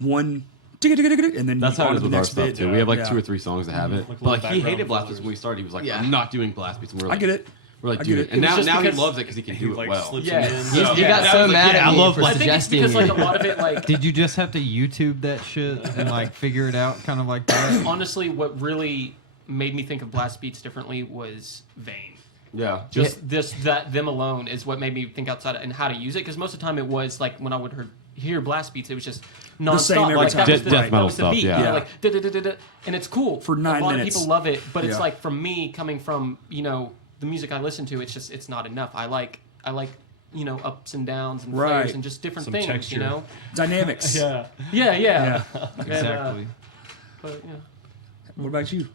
one and then That's you how on it to is the with our next stuff bit. too. We have like Yeah. 2 or 3 songs that have it. Like But like little he background hated blast beats fillers. when we started. He was like, Yeah. I'm not doing blast beats. And we were I like, get it. We're like, I get dude. it. And It was now just he because loves it because he can He do it like well. slips Yeah. it in. He- He got so mad yeah, at I me love for Well, I think it's suggesting because like a you. lot of it, like Did you just have to YouTube that shit and like figure it out, kind of like that? honestly, what really made me think of blast beats differently was Vane. Yeah. Just that them alone is what made me think outside and how to use it. Because most of the time it was like when I would hear blast beats, it was just nonstop. same every like, time. that was the, Death that metal was the stuff, beat, yeah. you know, Yeah. like da-da-da-da-da. And it's cool For 9 A lot minutes. of people love it, but it's Yeah. like for me coming from the music I listen to, it's not enough. I like ups and downs and Right. flares and just different Some things. texture. You know. Dynamics. Yeah. Yeah. Yeah. And, Exactly. but yeah. What about you?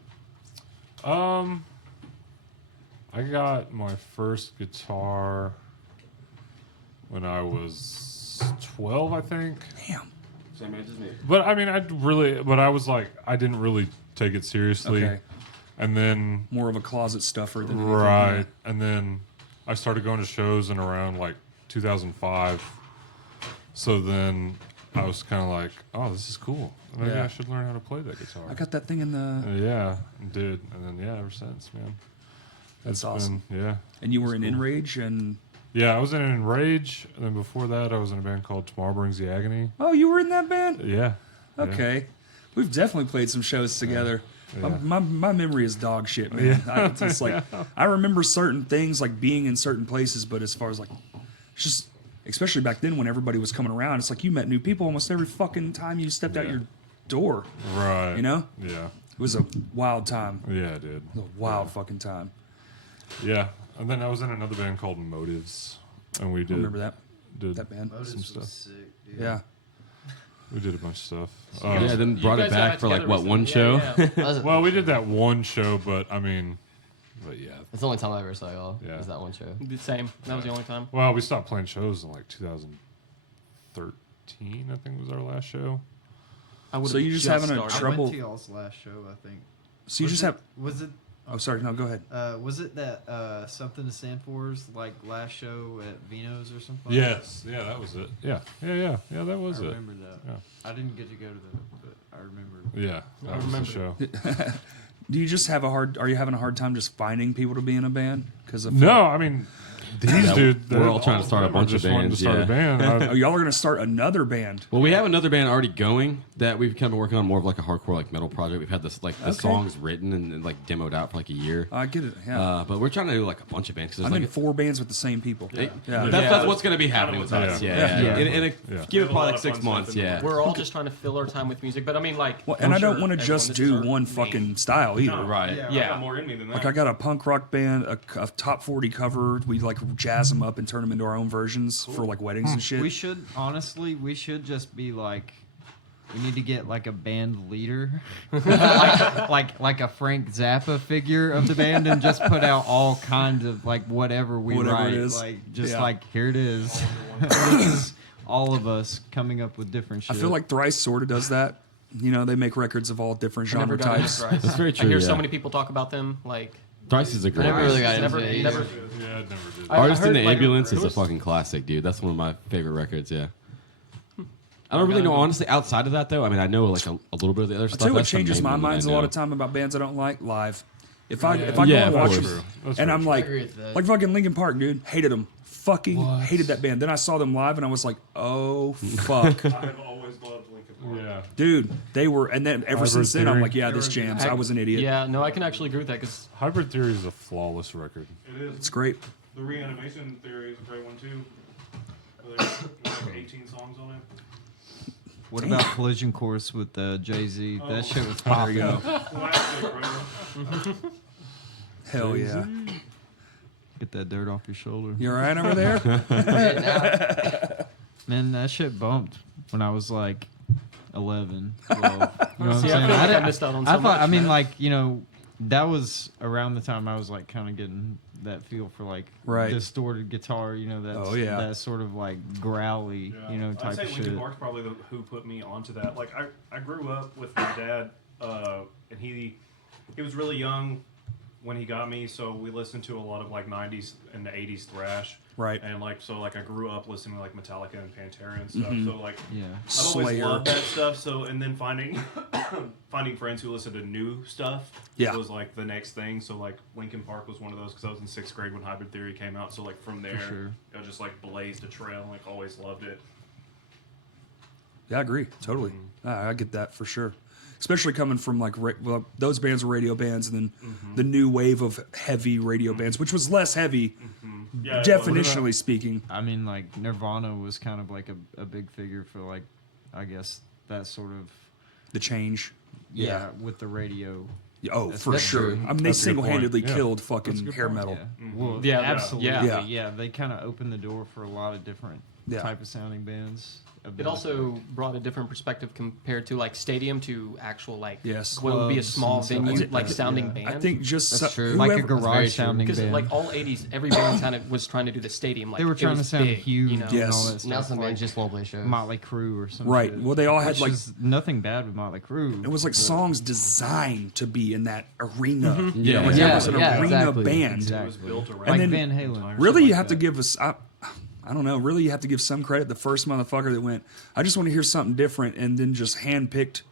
I got my first guitar when I was 12, I think. Damn. Same age as me. But I mean, I was like, I didn't really take it seriously. Okay. And then, More of a closet stuffer than anything. right. And then I started going to shows in around like 2005. So then I was kind of like, oh, this is cool. Maybe Yeah. I should learn how to play that guitar. I got that thing in the. Yeah, did. And then, yeah, ever since, man. That's It's awesome. been- yeah. And you were in Enrage and. Yeah, I was in Enrage. And then before that, I was in a band called Tomorrow Brings the Agony. Oh, you were in that band? Yeah. yeah. Okay. We've definitely played some shows together. Yeah. My memory is dog shit, man. It's just like I remember certain things like being in certain places, but as far as like it's just especially back then when everybody was coming around, it's like you met new people almost every fucking time you stepped out Yeah. your door. Right. You know? Yeah. It was a wild time. Yeah, I did. It was a wild fucking time. Yeah. And then I was in another band called Motives. And we I did remember that did band. some stuff. Yeah. We did a bunch of stuff. Yeah, then brought You it guys got back for like together what, recently. one show? Yeah. Well, we did that one show, but I mean, but yeah. That's the only time I ever saw y'all. Yeah. Was that one show. The same. That was the only time. Well, we stopped playing shows in like 2013, I think was our last show. I would've So you just having a started. Trouble- I went to y'all's last show, I think. So you Was just it- have Was it? oh sorry, no, go ahead. Was it that something to stand for's like last show at Vino's or something? Yes. Yeah, that was it. Yeah. Yeah, that was I it. remember that. Yeah. I didn't get to go to that, but I remember. Yeah, that was the show. Do you just have are you having a hard time just finding people to be in a band? Because of No, I mean, these dudes. we're all trying to start a bunch of just wanted bands, to start yeah. a band. Oh, y'all are gonna start another band. Well, we have another band already going that we've kind of been working on more of like a hardcore like metal project. We've had this like the Okay. songs written and like demoed out for like a year. I get it. Yeah. But we're trying to do like a bunch of bands because I'm there's in like 4 bands with the same people. Yeah. that's what's going to be happening with us. Yeah. Yeah, Yeah. And Yeah. give it a probably lot like of 6 fun months. stuff in Yeah. there. We're all just trying to fill our time with music, but I mean, like, Well, and I'm I don't sure want to everyone just this do is our one main- fucking style either. No. Right. Yeah. I Yeah. got more in me than that. Like I got a punk rock band, a top 40 cover. We like jazz them up and turn them into our own versions for like weddings and shit. We should honestly, we should just be like, we need to get like a band leader, like a Frank Zappa figure of the band, and just put out all kinds of like whatever we Whatever write, it is. like just Yeah. like here it is. This is all of us coming up with different I shit. feel like Thrice sort of does that. You know, they make records of all different I never genre got into types. Thrice. That's very I true, hear so yeah. many people talk about them. Like, Thrice is a great I never band. really got never, into it. never. either. Yeah, I never did. I Artist in heard, the like, Ambulance it is a was- fucking classic, dude. That's one of my favorite records. Yeah. I don't really know honestly outside of that though. I mean, I know like a little bit of the other I'll stuff. tell you what That's the changes main my one that I mind a lot know. of time about bands I don't like live If I go Yeah, and of watch course. them, That's and very I'm true. like, agree with that. like fucking Linkin Park, dude, hated them. Fucking hated that band. Then I saw them live, and I was like, oh fuck, I have always loved Linkin Park. Yeah. dude, they were. And then ever Hybrid since then, I'm Theory. like, yeah, this jams. I was an idiot. Yeah, no, I can actually agree with that because Hybrid Theory is a flawless record. It is. It's great. The Reanimation Theory is a great one too. There's like 18 songs on it. What about Collision Course with Jay-Z? Oh. That shit was There popping. you go. Classic, bro. Hell yeah. Get that dirt off your shoulder. You all right over there? Man, that shit bumped when I was like 11, 12. You know what I'm See, I saying? feel like I didn't- missed out on I so thought, much, I mean, man. like, you know, that was around the time I was like kind of getting that feel for like Right. distorted guitar, you know, that's, Oh, yeah. that sort of like growly, you know, I'd type say of Linkin shit. Park's probably who put me onto that. Like I grew up with my dad, and he was really young when he got me, so we listened to a lot of like 90s and 80s thrash. Right. And like so like I grew up listening to like Metallica and Pantera and stuff. So like Yeah. I've always Slayer. loved that stuff. So and then finding friends who listen to new stuff Yeah. was like the next thing. So like Linkin Park was one of those because I was in 6th grade when Hybrid Theory came out. So like from there, sure. I just like blazed a trail. Like always loved it. Yeah, I agree. Totally. I get that for sure. Especially coming from like well, those bands were radio bands, and then the new wave of heavy radio bands, which was less heavy, Yeah, definitionally speaking. I mean, like Nirvana was kind of like a big figure for like, I guess that sort of The change. yeah, with the radio. Oh, That's- for that's sure. true. I mean, they That's a good point. single-handedly Yeah. killed That's a fucking good hair point. metal. Yeah. Well, Yeah, absolutely. yeah. Yeah. They kind of opened the door for a lot of different Yeah. type of sounding bands. it also brought a different perspective compared to like stadium to actual like Yes. what would be a Clubs small and stuff venue like like that, sounding yeah. band. I think just That's true. like a whoever- very garage true. sounding because band. like all '80s, every band kind of was trying to do the stadium. Like they were it trying to was sound big, huge you know? and Yes. all that stuff. Now some like bands just won't play shows. Motley Crue or something. Right. Well, they all had Which like is nothing bad with Motley Crue. it was like songs designed to be in that arena. You know, Yeah. like Yeah, that was an yeah, arena exactly. band. It was Exactly. built around Like then- Van Halen. Really, Stuff you like have to that. give us. I don't know. Really, you have to give some credit. The first motherfucker that went, I just want to hear something different, and then just handpicked.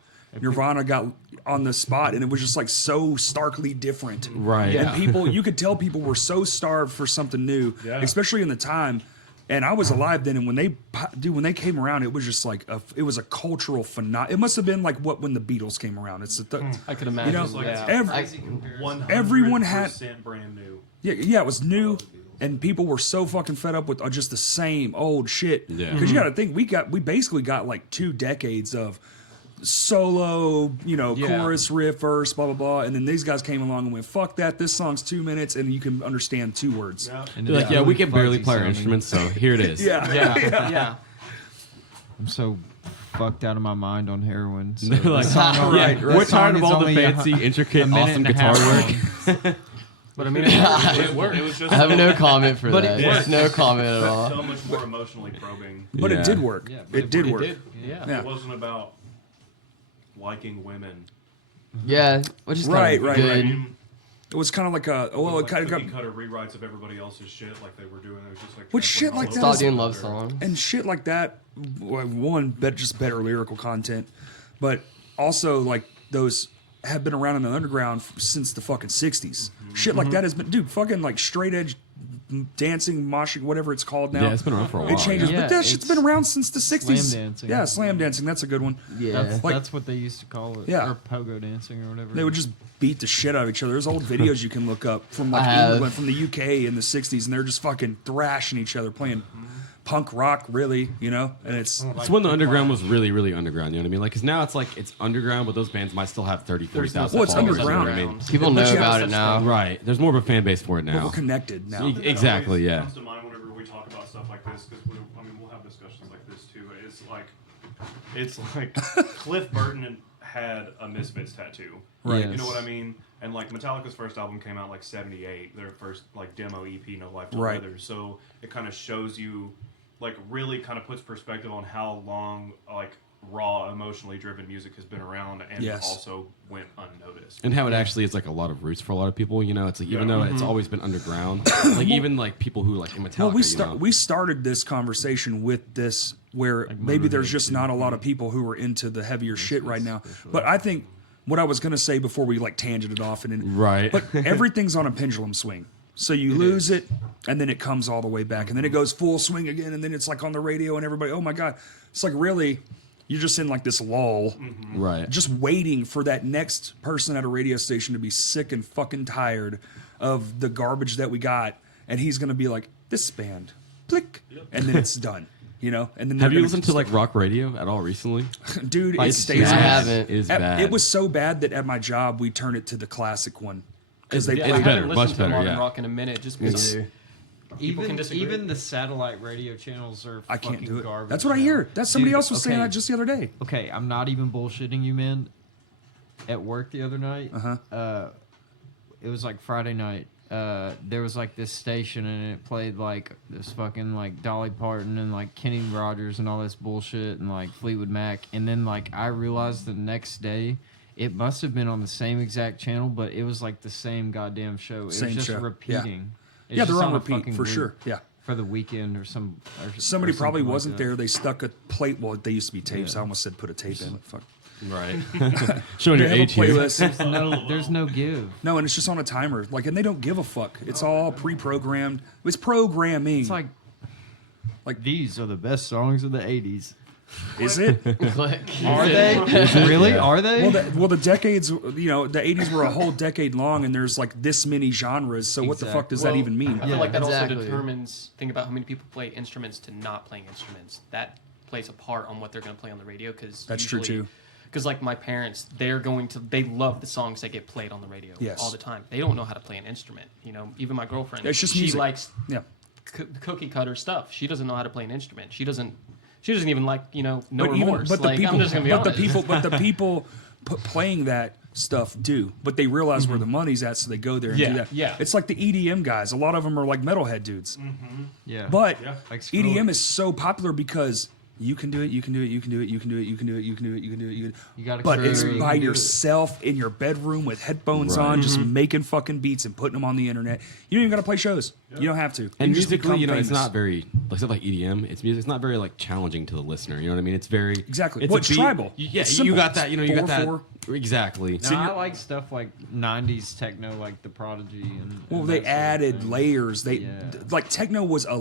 Nirvana got on the spot, and it was just like so starkly different. Right. Yeah. And people, you could tell people were so starved for something new, Yeah. especially in the time. And I was alive then, and when they came around, it was just like it was a cultural phenomenon. It must have been like when the Beatles came around. It's I could imagine. know, It's like yeah. everyone had 100% brand new. yeah, it was new, and people were so fucking fed up with just the same old shit. Yeah. Because you got to think we basically got like 2 decades of solo, Yeah. chorus, riff, verse, blah blah blah, and then these guys came along and went, "Fuck that! This song's 2 minutes, and you can understand 2 words." Yeah. And They're like, it's yeah, we really can barely fuzzy play our sounding. instruments, so here it is. Yeah, yeah. I'm so fucked out of my mind on heroin. So They're like, the song only- right, the We're song tired of is all the only a fancy, hu- intricate, a minute awesome and a guitar half work. long. But I mean, It worked. It was just I have no comment for But that. it There's no comment at all. so much more emotionally probing. but Yeah. it did work. Yeah, but it did it work. did. Yeah. Yeah. It wasn't about liking women. Yeah, which is Right, kind of right, good. I mean, It was kind of like a it well, was it kind of cookie got cutter rewrites of everybody else's shit, like they were doing. It was just like Which trampling shit all like over that Stop is- doing love songs. and shit like that. One, just better lyrical content, but also like those have been around in the underground since the fucking 60s. Shit like that has been, dude, fucking like straight edge dancing, moshing, whatever it's called now. Yeah, it's been around for a while. It changes, Yeah, but that shit's it's been around since the 60s. slam dancing. Yeah, slam dancing. That's a good one. Yeah. That's what they used to call it. Yeah. Or pogo dancing or whatever. They would just beat the shit out of each other. There's old videos you can look up from like I have. England, from the UK in the 60s, and they're just fucking thrashing each other, playing punk rock, really, and it's It's when the underground was really, really underground. You know what I mean? Like, because now it's like it's underground, but those bands might still have 30, 40,000 Well, it's followers. underground. You know what I mean? People know But yeah, about it now. Right. There's more of a fan base for it but now. we're connected now. E- Exactly, yeah. Comes to mind whenever we talk about stuff like this because we'll have discussions like this too. It's like Cliff Burton had a Misfits tattoo. Right. You know what I mean? And like Metallica's first album came out like '78. Their first like demo EP, No Life Till Right. Leather. So it kind of shows you, like, really kind of puts perspective on how long like raw, emotionally driven music has been around and Yes. also went unnoticed. And how it actually is like a lot of roots for a lot of people. You know, it's like even Yeah. though it's always been underground, like even like people who like in Metallica. Well, we started this conversation with this where maybe there's just not a lot of people who are into the heavier shit right now. But I think what I was gonna say before we like tangented off and then, Right. But everything's on a pendulum swing. So you lose it, and then it comes all the way back, and then it goes full swing again, and then it's like on the radio, and everybody, oh my god, it's like really, you're just in like this lull, Right. just waiting for that next person at a radio station to be sick and fucking tired of the garbage that we got, and he's gonna be like, this band, click, and then it's done, you know. And then Have they're you gonna listened to like rock radio at all recently? dude? Like, It stays. I in. haven't. It is At- bad. It was so bad that at my job we turned it to the classic one because they It's I played better, haven't much listened to better, modern yeah. rock in a minute, just Me because too. people can disagree. Even the satellite radio channels are I can't fucking do it. garbage. That's what I now. hear. That's somebody Dude, else was saying okay. that just the other day. Okay, I'm not even bullshitting you, man. At work the other night, it was like Friday night. There was like this station and it played like this fucking like Dolly Parton and like Kenny Rogers and all this bullshit and like Fleetwood Mac. And then like I realized the next day it must have been on the same exact channel, but it was like the same goddamn show. It Same was just show, yeah. repeating. It's Yeah, just they're on a repeat fucking for loop sure. Yeah. For the weekend or some. Or Somebody probably something like wasn't that. there. They stuck a plate. Well, they used to be tapes. Yeah. I almost said put a tape in. Fuck. Right. Showing They your have a age here. playlist. There's no give. No, and it's just on a timer. Like, and they don't give a fuck. It's all pre-programmed. It's programming. It's like these are the best songs of the '80s. is it? Click. Are they? Really? Are they? Well, the decades. You know, the '80s were a whole decade long, and there's like this many genres. So what the fuck does that Well, even mean? I feel like that exactly. also determines. Think about how many people play instruments to not playing instruments. That plays a part on what they're going to play on the radio. Because That's true, too. Because like my parents, they love the songs that get played on the radio Yes. all the time. They don't know how to play an instrument. You know, even my girlfriend, It's just she music. likes Yeah. cookie cutter stuff. She doesn't know how to play an instrument. She doesn't even like No But Remorse. but the Like, people, I'm just gonna be but honest. the people playing that stuff do. But they realize where the money's at, so they go there and Yeah, do that. yeah. It's like the EDM guys. A lot of them are like metalhead dudes. yeah. But Like EDM Skrillex. is so popular because you can do it, you can do it, you can do it, you can do it, you can do it, you can do it, you can do it, you can. You got a But it's crew, you by can do it. yourself in your bedroom with headphones Right. on, just making fucking beats and putting them on the internet. You don't even got to play shows. You don't have to. You And just musically, become you know, it's famous. not very like stuff like EDM. It's music. It's not very like challenging to the listener. You know what I mean? It's very Exactly. It's Well, a it's beat. tribal. Yeah, It's you simple. got that. You know, you got that 4/4. exactly. No, I like stuff like '90s techno, like the Prodigy and. Well, and they that sort of added thing. layers. They Yeah. like techno was a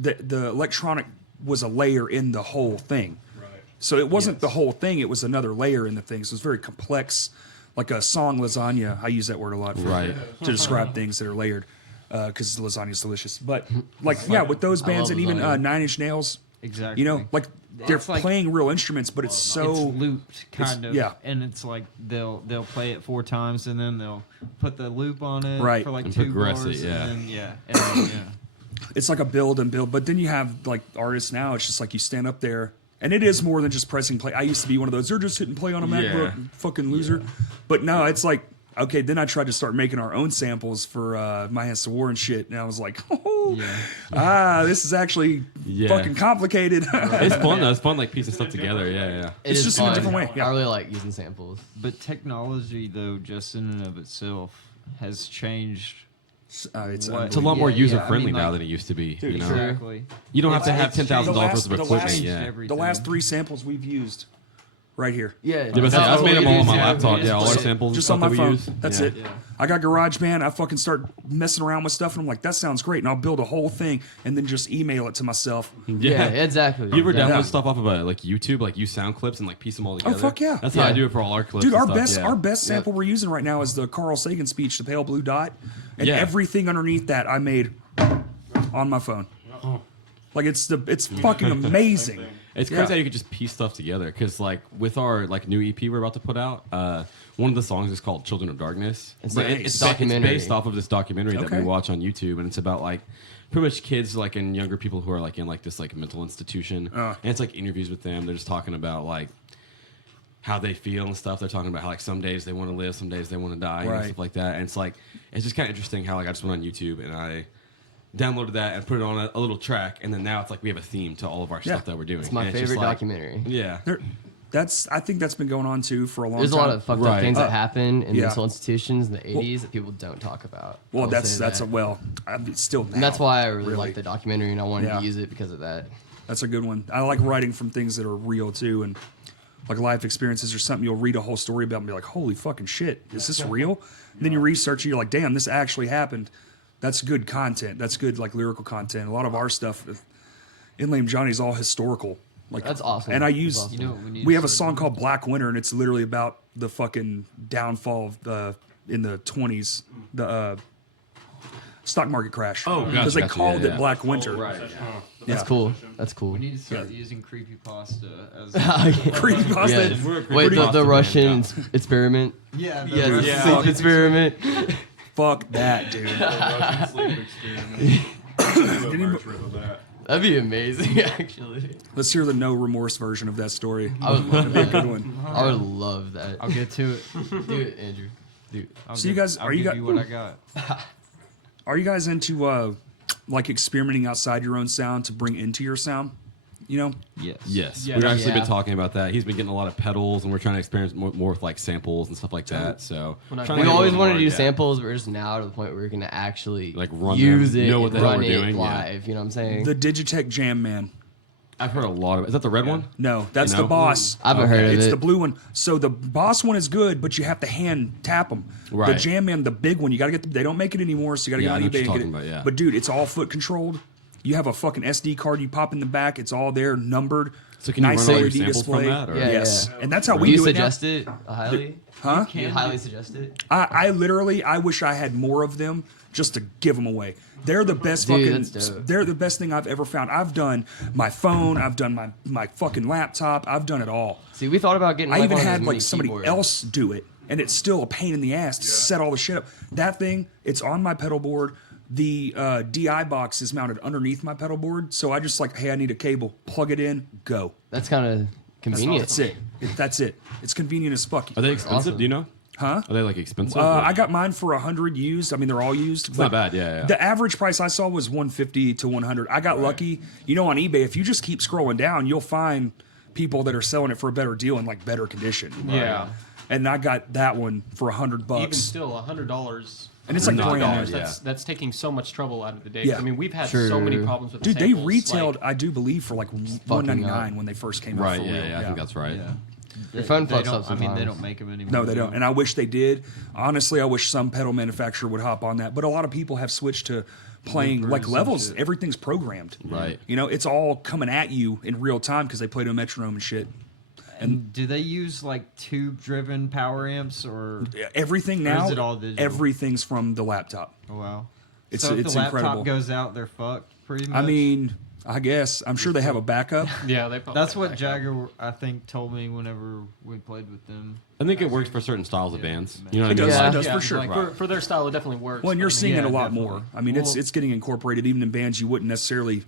the electronic was a layer in the whole thing. Right. So it wasn't the whole thing. It was another layer in the thing. So it's very complex, like a song lasagna. I use that word a lot Right. to describe things that are layered because lasagna is delicious. But like yeah, with those bands love and even lasagna. 9 Inch Nails, Exactly. you know, like they're It's like- playing real instruments, but it's so It's looped, kind of. yeah. And it's like they'll play it 4 times and then they'll put the loop on it Right. for like And 2 progress it, bars. yeah. And then, and then, it's like a build and build. But then you have like artists now. It's just like you stand up there, and it is more than just pressing play. I used to be one of those. They're just hitting play on a MacBook, Yeah. fucking loser. But no, it's like okay. Then I tried to start making our own samples for My Hands to War and shit, and I was like, oh, this is actually Yeah. fucking complicated. It's fun though. It's fun like piecing stuff together. Yeah, yeah. It It's is just in a fun. different way, yeah. I really like using samples. But technology, though, just in and of itself, has changed. It's What- It's a lot more Yeah, user yeah, I friendly mean, now like- than it used to be. Dude, you know, Exactly. you don't have to It's- have it's $10,000 changed. worth of The equipment. last- Yeah. everything. the last 3 samples we've used right here. Yeah. Yeah, but That's I've what made we them all do, on my too. laptop. We Yeah, all our just- samples. Just and on my stuff that phone. we use. That's Yeah. it. I got GarageBand. I fucking start messing around with stuff, and I'm like, that sounds great. And I'll build a whole thing, and then just email it to myself. Yeah, exactly. You ever download Yeah. stuff off of like YouTube, like use sound clips and like piece them all together? fuck yeah. That's how I Yeah. do it for all our clips. Dude, and our stuff, best yeah. our best sample we're using right now is the Carl Sagan speech, the pale blue dot, and Yeah. everything underneath that I made on my phone. Like it's fucking amazing. It's crazy Yeah. how you could just piece stuff together. Because like with our like new EP we're about to put out, one of the songs is called "Children of Darkness." It's But like- it's, it's ba- documentary. It's based off of this documentary that Okay. we watch on YouTube, and it's about like pretty much kids like and younger people who are like in like this like mental institution, and it's like interviews with them. They're just talking about like how they feel and stuff. They're talking about how like some days they want to live, some days they want to die, and Right. stuff like that. And it's like it's just kind of interesting how like I just went on YouTube and I downloaded that and put it on a little track, and then now it's like we have a theme to all of our Yeah. stuff that we're doing. It's my And just favorite like- documentary. Yeah. I think that's been going on too for a long There's a time. lot of fucked Right. up things that happen in yeah. mental institutions in the 80s that people don't talk about. Well, I'll that's say that's that. a well, it's still now, And that's why I really, really. like the documentary and I wanted Yeah. to use it because of that. That's a good one. I like writing from things that are real too, and like life experiences or something you'll read a whole story about and be like, holy fucking shit, is this real? And then you research it, you're like, damn, this actually happened. That's good content. That's good like lyrical content. A lot of our stuff, In Lame Johnny, is all historical. Like That's awesome. And I That's use awesome. You know what we need we to have a start song called Black Winter, and it's literally about the fucking downfall of the in the 20s, the stock market crash. Oh, gotcha, because they gotcha, called yeah, it yeah. Black Winter. That's cool. That's cool. We need to start using creepypasta as Creepypasta. Yeah. We're a Wait, the creepypasta Russian band, experiment. yeah, Yes, sleep experiment. Fuck that, dude. That'd be amazing, actually. Let's hear the No Remorse version of that story. I would love That'd be a that. good one. I would love that. I'll get to it. Do it, Andrew. Do it. So you guys- I'll are you give got- you what I got? Are you guys into like experimenting outside your own sound to bring into your sound? You know? Yes. Yes, Yeah. we've actually Yeah. been talking about that. He's been getting a lot of pedals, and we're trying to experiment more with like samples and stuff like that. So When I- trying We get a always little wanted to more, do yeah. samples, but we're just now to the point where we're gonna actually Like run use them, it, know what and the hell run we're it doing, yeah. live. You know what I'm saying? The Digitech Jam Man. I've heard a lot of it. Is that the red one? No, that's You the know? Boss. I haven't heard of It's it. the blue one. So the Boss one is good, but you have to hand tap them. The Right. Jam Man, the big one, you gotta get. They don't make it anymore, so you gotta Yeah, I know get what on eBay you're and get it. talking about, yeah. But dude, it's all foot controlled. You have a fucking SD card you pop in the back. It's all there, numbered. So can you nice run all your LED samples display. from that? Or? Yeah, Yes, yeah. and that's how Do we you do it now. suggest it highly? Huh? Do you highly suggest it? I literally, I wish I had more of them just to give them away. They're the best Dude, that's fucking. dope. They're the best thing I've ever found. I've done my phone. I've done my fucking laptop. I've done it all. See, we thought about getting. I like even one of those had mini like somebody keyboards. else do it, and it's still a pain in the ass to set all the shit up. That thing, it's on my pedal board. The DI box is mounted underneath my pedal board, so I just like, hey, I need a cable. Plug it in, go. That's kind of convenient. That's it. That's it. It's convenient as fuck. Are they expensive? awesome. Do you know? Huh? Are they like expensive? I got mine for 100 used. I mean, they're all used. It's not bad, yeah. The average price I saw was 150 to 100. I got lucky. You know, on eBay, if you just keep scrolling down, you'll find people that are selling it for a better deal in like better condition. Yeah. And I got that one for $100. Even still, $100. And it's like $100, brand new. yeah. That's taking so much trouble out of the day. Yeah. I mean, we've had True. so many problems with Dude, they samples, retailed, like- I do believe, for like $199 when they first came out. right. For Yeah, real. yeah. I think that's right. Your phone They fucks don't- up I mean, they sometimes. don't make them anymore. No, they don't. And I wish they did. Honestly, I wish some pedal manufacturer would hop on that. But a lot of people have switched to playing like and levels. shit. Everything's programmed. Right. You know, it's all coming at you in real time because they play to a metronome and shit. And do they use like tube-driven power amps or? Everything Or is now, it all digital? everything's from the laptop. Oh wow! It's- so if it's the laptop incredible. goes out, they're fucked. Pretty much. I mean, I guess. I'm sure they have a backup. Yeah, they probably that's got what back up. Jagger I think told me whenever we played with them. I think it works for certain styles of bands. You know what It I mean? does. Yeah. It does Yeah, for sure. like, for their style, it definitely works. Well, and you're but I mean, seeing it yeah, a lot definitely. more. I mean, it's getting incorporated even in bands you wouldn't necessarily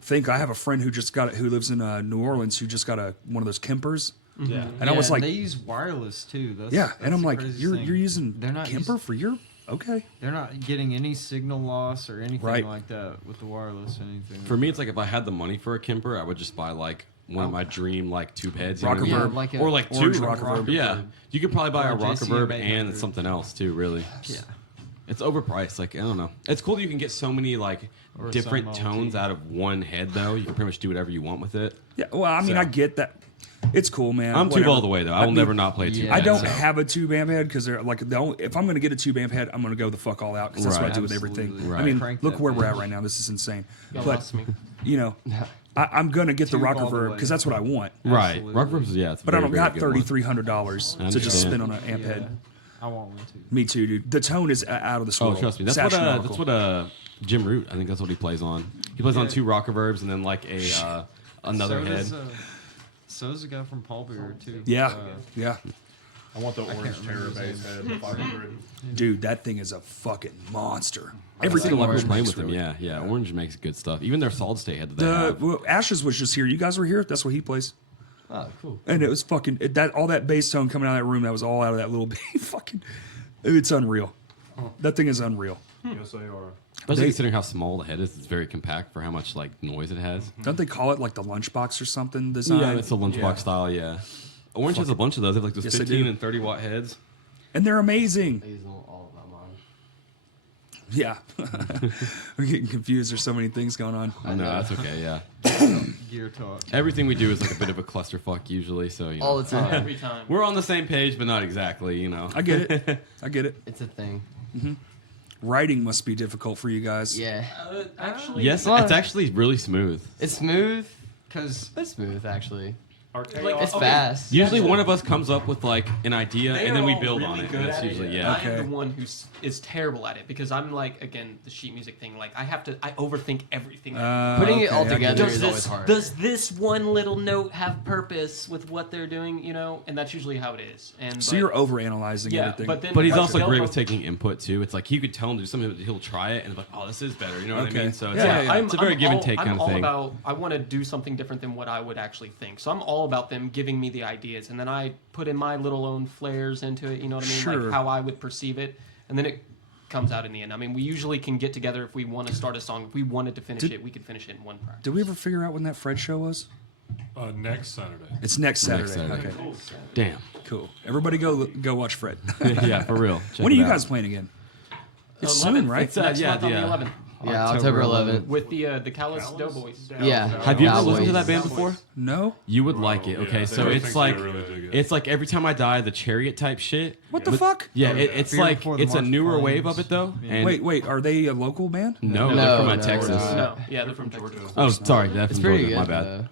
think. I have a friend who just got it, who lives in New Orleans, who just got one of those Kempers. Yeah, And I was like, they use wireless too. That's, yeah, that's and I'm the like, craziest you're thing. using They're not Kemper using- for your okay. They're not getting any signal loss or anything Right. like that with the wireless. Anything For me, it's like if I had the money for a Kemper, I would just buy like one of my dream like tube heads. You know Rock what I mean? Reverb. like a or like two orange Rock Reverb. Yeah, you could probably buy Or a a rock JCM reverb 800. and something else too. Really, Yeah. it's overpriced. Like I don't know. It's cool that you can get so many like Or a different Sun Model tones T. out of one head. Though you can pretty much do whatever you want with it. Yeah, well, I mean, So- I get that. It's cool, man. I'm tube Whatever. all the way though. I will mean, never not play tube. yeah. I head, don't so. have a tube amp head because they're like if I'm going to get a tube amp head, I'm going to go the fuck all out because that's what I Right. do with everything. Absolutely. I Right. mean, Crank look that where we're thing. at right now. This is insane. Y'all But lost me. you know, I'm going to get the Tube rock all the reverb way. because that's what I want. Right, Absolutely. rock reverbs. Yeah, it's a But I very, don't very got good one. $3,300 I to just understand. spend on an amp Yeah. head. I want one too. Me too, dude. The tone is out of this Oh, world. trust me. It's That's astronomical. what Jim Root. I think that's what he plays on. He plays on two rock reverbs and then like a another so head. Does, so does a guy from Paul Beer too. Yeah, yeah, I want the orange Terror bass head, the 500. dude. That thing is a fucking monster. Everything like we're Orange playing makes, with him. really. Yeah, Orange makes good stuff. Even their solid state head that they The have. well, Ashes was just here. You guys were here. That's what he plays. Oh, cool. And it was fucking all that bass tone coming out of that room. That was all out of that little fucking. It's unreal. That thing is unreal. Yes, they are. Especially considering how small the head is, it's very compact for how much like noise it has. Don't they call it like the lunchbox or something? Design. Yeah, it's a lunchbox style. Yeah, Orange has a bunch of those. They have like those Yes, they 15 do. and 30 watt heads. And they're amazing. These are all about mine. Yeah, we're getting confused. There's so many things going on. No, that's okay. Yeah. gear talk. Everything we do is like a bit of a clusterfuck usually, so you know. All the time. Every time. We're on the same page, but not exactly, you know. I get it. I get it. It's a thing. Writing must be difficult for you guys. Yeah. Actually, Yes, it's actually really smooth. It's smooth. Because It's smooth, actually. like, It's okay, fast. Usually one of us comes up with like an idea They and then are we all build really on it. good And that's at usually it. yeah. I am the one who is terrible at it because I'm like, again, the sheet music thing. Like I overthink everything. Putting it Okay, all I get together it. does is always this hard. does this one little note have purpose with what they're doing? You know, and that's usually how it is. And So but- you're overanalyzing yeah, everything. but then But he's like, also they'll great go- with taking input too. It's like you could tell him to do something, but he'll try it and like, oh, this is better. You know what Okay. I mean? So it's, Yeah, like, yeah, yeah. it's a very give and take I'm kind of all thing. about. I want to do something different than what I would actually think. So I'm all about them giving me the ideas, and then I put in my little own flares into it. You know what I mean? Sure. Like how I would perceive it, and then it comes out in the end. I mean, we usually can get together if we want to start a song. If we wanted to finish it, we could finish it in one practice. Did we ever figure out when that Fred show was? Next Saturday. It's next Saturday. Saturday. Okay, Damn. cool. Everybody go watch Fred. Yeah, for real. Check When are it you out. guys playing again? It's 11th. soon, right? It's, Next yeah, month on yeah. the 11th Yeah, October 11th. with the Callous Doughboys. Yeah. Have you ever Cowboys. listened to that band before? No. You would like it. Yeah, Okay, so I it's think like I really dig it. it's like Every Time I Die, the Chariot type shit. What the fuck? Yeah, it's Fear like Before the it's a March of newer Flames. wave of it though. Yeah. And Wait, are they a local band? no, No, they're from no, Texas. we're No, yeah, they're from Texas. Oh, sorry, they're It's from pretty Georgia. good. My bad. though.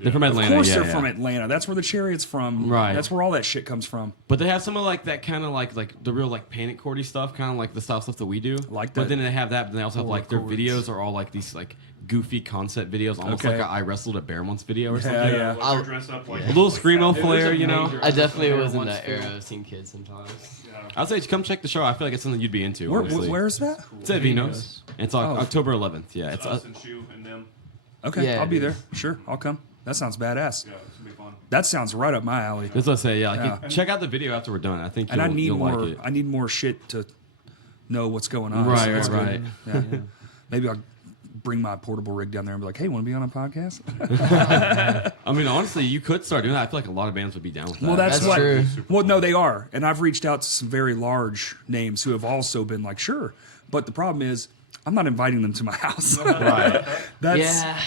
They're from Atlanta. Of course yeah, they're yeah. from Atlanta. That's where the Chariot's from. Right. That's where all that shit comes from. But they have some of like that kind of like the real like panic chordy stuff, kind of like the style stuff that we do. Like But that. then they have that, but they also have like their chords. videos are all like these like goofy concept videos, almost Okay. like a I Wrestled a Bear Once video or something. Yeah. Like they're dressed up like A little screamo flair, you know. I definitely was in Once that too. era of seeing kids sometimes. I'd say come check the show. I feel like it's something you'd be into. Where, honestly. where's that? It's at Vino's. It's Oh. October 11th. Yeah, It's it's us and Shu and them. Okay, Yeah, I'll be it there. is. Sure, I'll come. That sounds badass. Yeah, it's gonna be fun. That sounds right up my alley. That's what I say. Yeah, like Yeah. check out the video after we're done. I think And you'll, I need you'll more. like it. I need more shit to know what's going on. Right, So that's right, good. Yeah. Maybe I'll bring my portable rig down there and be like, "Hey, want to be on a podcast?" I mean, honestly, you could start doing that. I feel like a lot of bands would be down with that. Well, that's That's what. true. Well, no, they are, and I've reached out to some very large names who have also been like, "Sure," but the problem is, I'm not inviting them to my house. right. That's Yeah.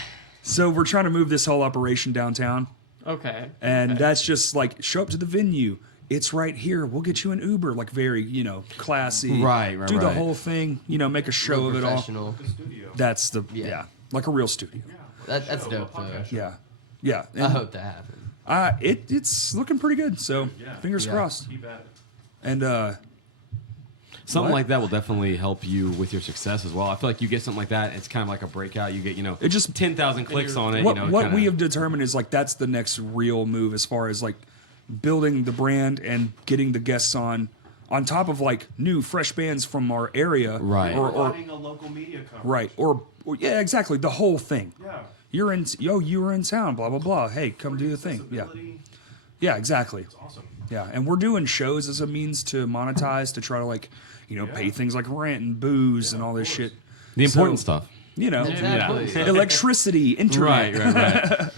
so we're trying to move this whole operation downtown, Okay. and okay. that's just like show up to the venue. It's right here. We'll get you an Uber, like very, classy. Right, Do the right. whole thing, make a show of it all. Professional. That's the Yeah. like a real studio. That's dope though. Yeah, yeah. I And, hope that happens. it's looking pretty good. So fingers Yeah. crossed. Keep at it. And Something What? like that will definitely help you with your success as well. I feel like you get something like that, it's kind of like a breakout. You get, It just- 10,000 clicks on it. what kinda, we have determined is like that's the next real move as far as like building the brand and getting the guests on top of like new fresh bands from our area. Right. Or Providing a local media coverage. right. Or yeah, exactly. The whole thing. Yeah. You were in town, blah blah blah. Hey, come do the thing. Yeah. Accessibility, Yeah, exactly. It's awesome. Yeah, and we're doing shows as a means to monetize to try to like, pay things like rent and booze and all this shit. The important So, stuff. Exactly. Electricity, internet. Right.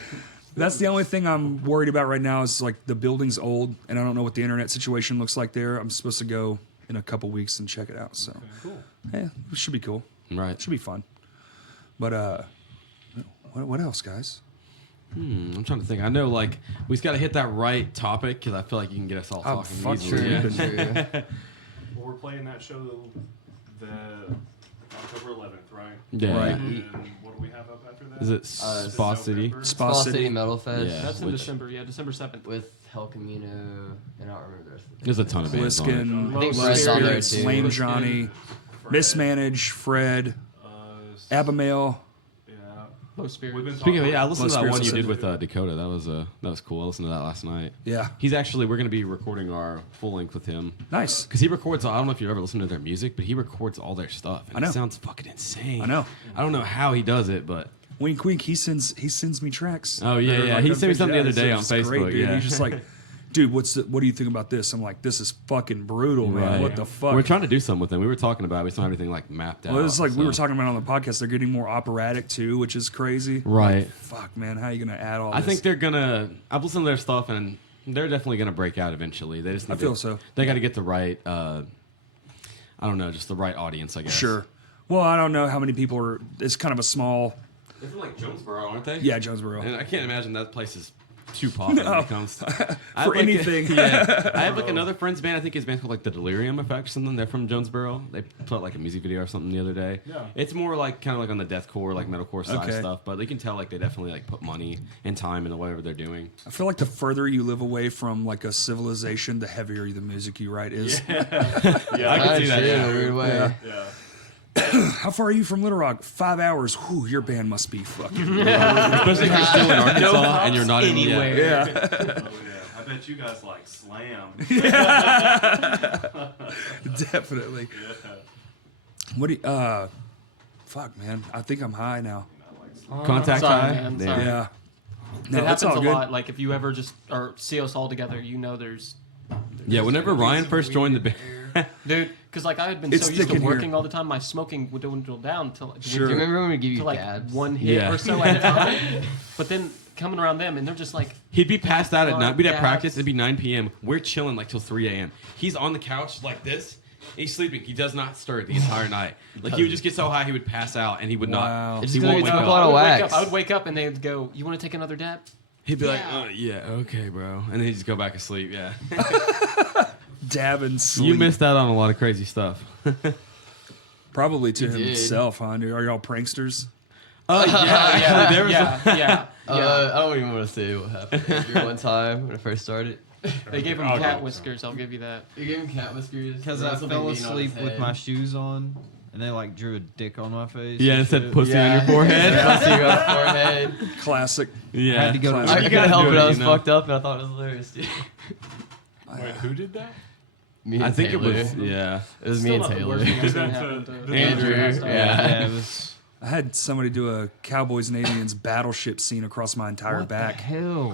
That's the only thing I'm worried about right now is like the building's old and I don't know what the internet situation looks like there. I'm supposed to go in a couple weeks and check it out. So, yeah, it should be cool. Right. It should be fun. But what else, guys? I'm trying to think. I know, like, we just got to hit that right topic because I feel like you can get us all Oh, talking fuck easily. sure. Yeah. True. Well, we're playing that show the October 11th, right? Yeah. Right. And what do we have up after that? Is it Spa City? November? Spa Fall City. City Metal Fest Yeah. That's in which- December. Yeah, December 7th. with Hell Camino, and I don't remember the rest of it. There's a ton of bands on it. Bliskin, I think Low Fred's on there Spirits, too. Lame Johnny, Fred, Mismanaged, Fred, uh, Abimail. Yeah. Low Spirits. We've been Speaking of, talking yeah, I about- listened to that Spirits one you said did to with do. Dakota. That was cool. I listened to that last night. Yeah, We're going to be recording our full length with him. nice. Because he records, I don't know if you've ever listened to their music, but he records all their stuff. And I know. It sounds fucking insane. I know. I don't know how he does it, but Wink, wink. He sends me tracks. Oh, yeah, They're yeah. like He on sent me something the other Facebook. day It's on great, Facebook, dude. yeah. He's just like, dude, what do you think about this? I'm like, this is fucking brutal, man. Right. What the fuck? we're trying to do something with them. We were talking about it. We still don't have everything like mapped out. Well, it's like we so- were talking about on the podcast. They're getting more operatic too, which is crazy. Right. Fuck, man, how are you gonna add all I this? think they're gonna. I've listened to their stuff, and they're definitely gonna break out eventually. They just. I Need feel to, so. They got to get the right. I don't know, just the right audience, I guess. Sure. Well, I don't know how many people are. It's kind of a small They're from like Jonesboro, aren't they? Yeah, Jonesboro. And I can't imagine that place is too popular when it comes to For anything. Yeah, I have like another friend's band. I think his band's called like the Delirium Effect or something. They're from Jonesboro. They put out like a music video or something the other day. Yeah. It's more like kind of like on the deathcore, like metalcore side Okay. stuff. But you can tell like they definitely like put money and time into whatever they're doing. I feel like the further you live away from like a civilization, the heavier the music you write is. Yeah, I can see that. in Yeah. a weird way. yeah. How far are you from Little Rock? 5 hours. Whew, your band must be fucking. Especially if you're still in Arkansas and you're not anywhere. in. Yeah. Yeah, Oh yeah. I bet you guys like Slam. definitely. What do you, fuck, man. I think I'm high now. Contact Sorry, high. man, Damn. sorry. Yeah. No, It it's happens all a good. lot. Like if you ever just or see us all together, you know there's Yeah, whenever Ryan first joined the band, dude. Because like I had been It's so used thick to in here. working all the time, my smoking would dwindle down to like, Sure. Do you remember when we give you to like dabs? one hit Yeah. or so at a time. But then coming around them, and they're just like, he'd be passed out at night. We'd have Yeah. practice. It'd be 9 p.m. We're chilling like till 3 a.m. He's on the couch like this. He's sleeping. He does not stir the entire night. Like he would just get so high he would pass out and he would Wow. not. It's He gonna won't be wake too up. lot of I would wake wax. up. I would wake up, and they'd go, "You want to take another dab?" He'd be like, Yeah. yeah, okay, bro. And then he'd just go back to sleep. Yeah. Dab and sleep. You missed out on a lot of crazy stuff. Probably to You did. himself, huh? Dude? Are y'all pranksters? Oh, yeah. Actually, there was yeah. I don't even want to say what happened. Here one time when I first started. They gave him I'll cat go. whiskers. I'll give you that. You gave him cat whiskers. Because There I was something fell mean on asleep his with head. my shoes on, and they like drew a dick on my face. Yeah, it and said shit. pussy on your Yeah. forehead. Pussy on your forehead. Classic. Yeah. I had to go to Classic. I You couldn't gotta help do it. it, I was you know? fucked up, and I thought it was hilarious. Dude. Wait, who did that? Me and I think Taylor. it was, yeah. It was me Still and not the Taylor. worst thing I've Is seen that happen the- to Andrew, Andrew. yeah. It was. I had somebody do a Cowboys and Aliens battleship scene across my entire What back. the hell?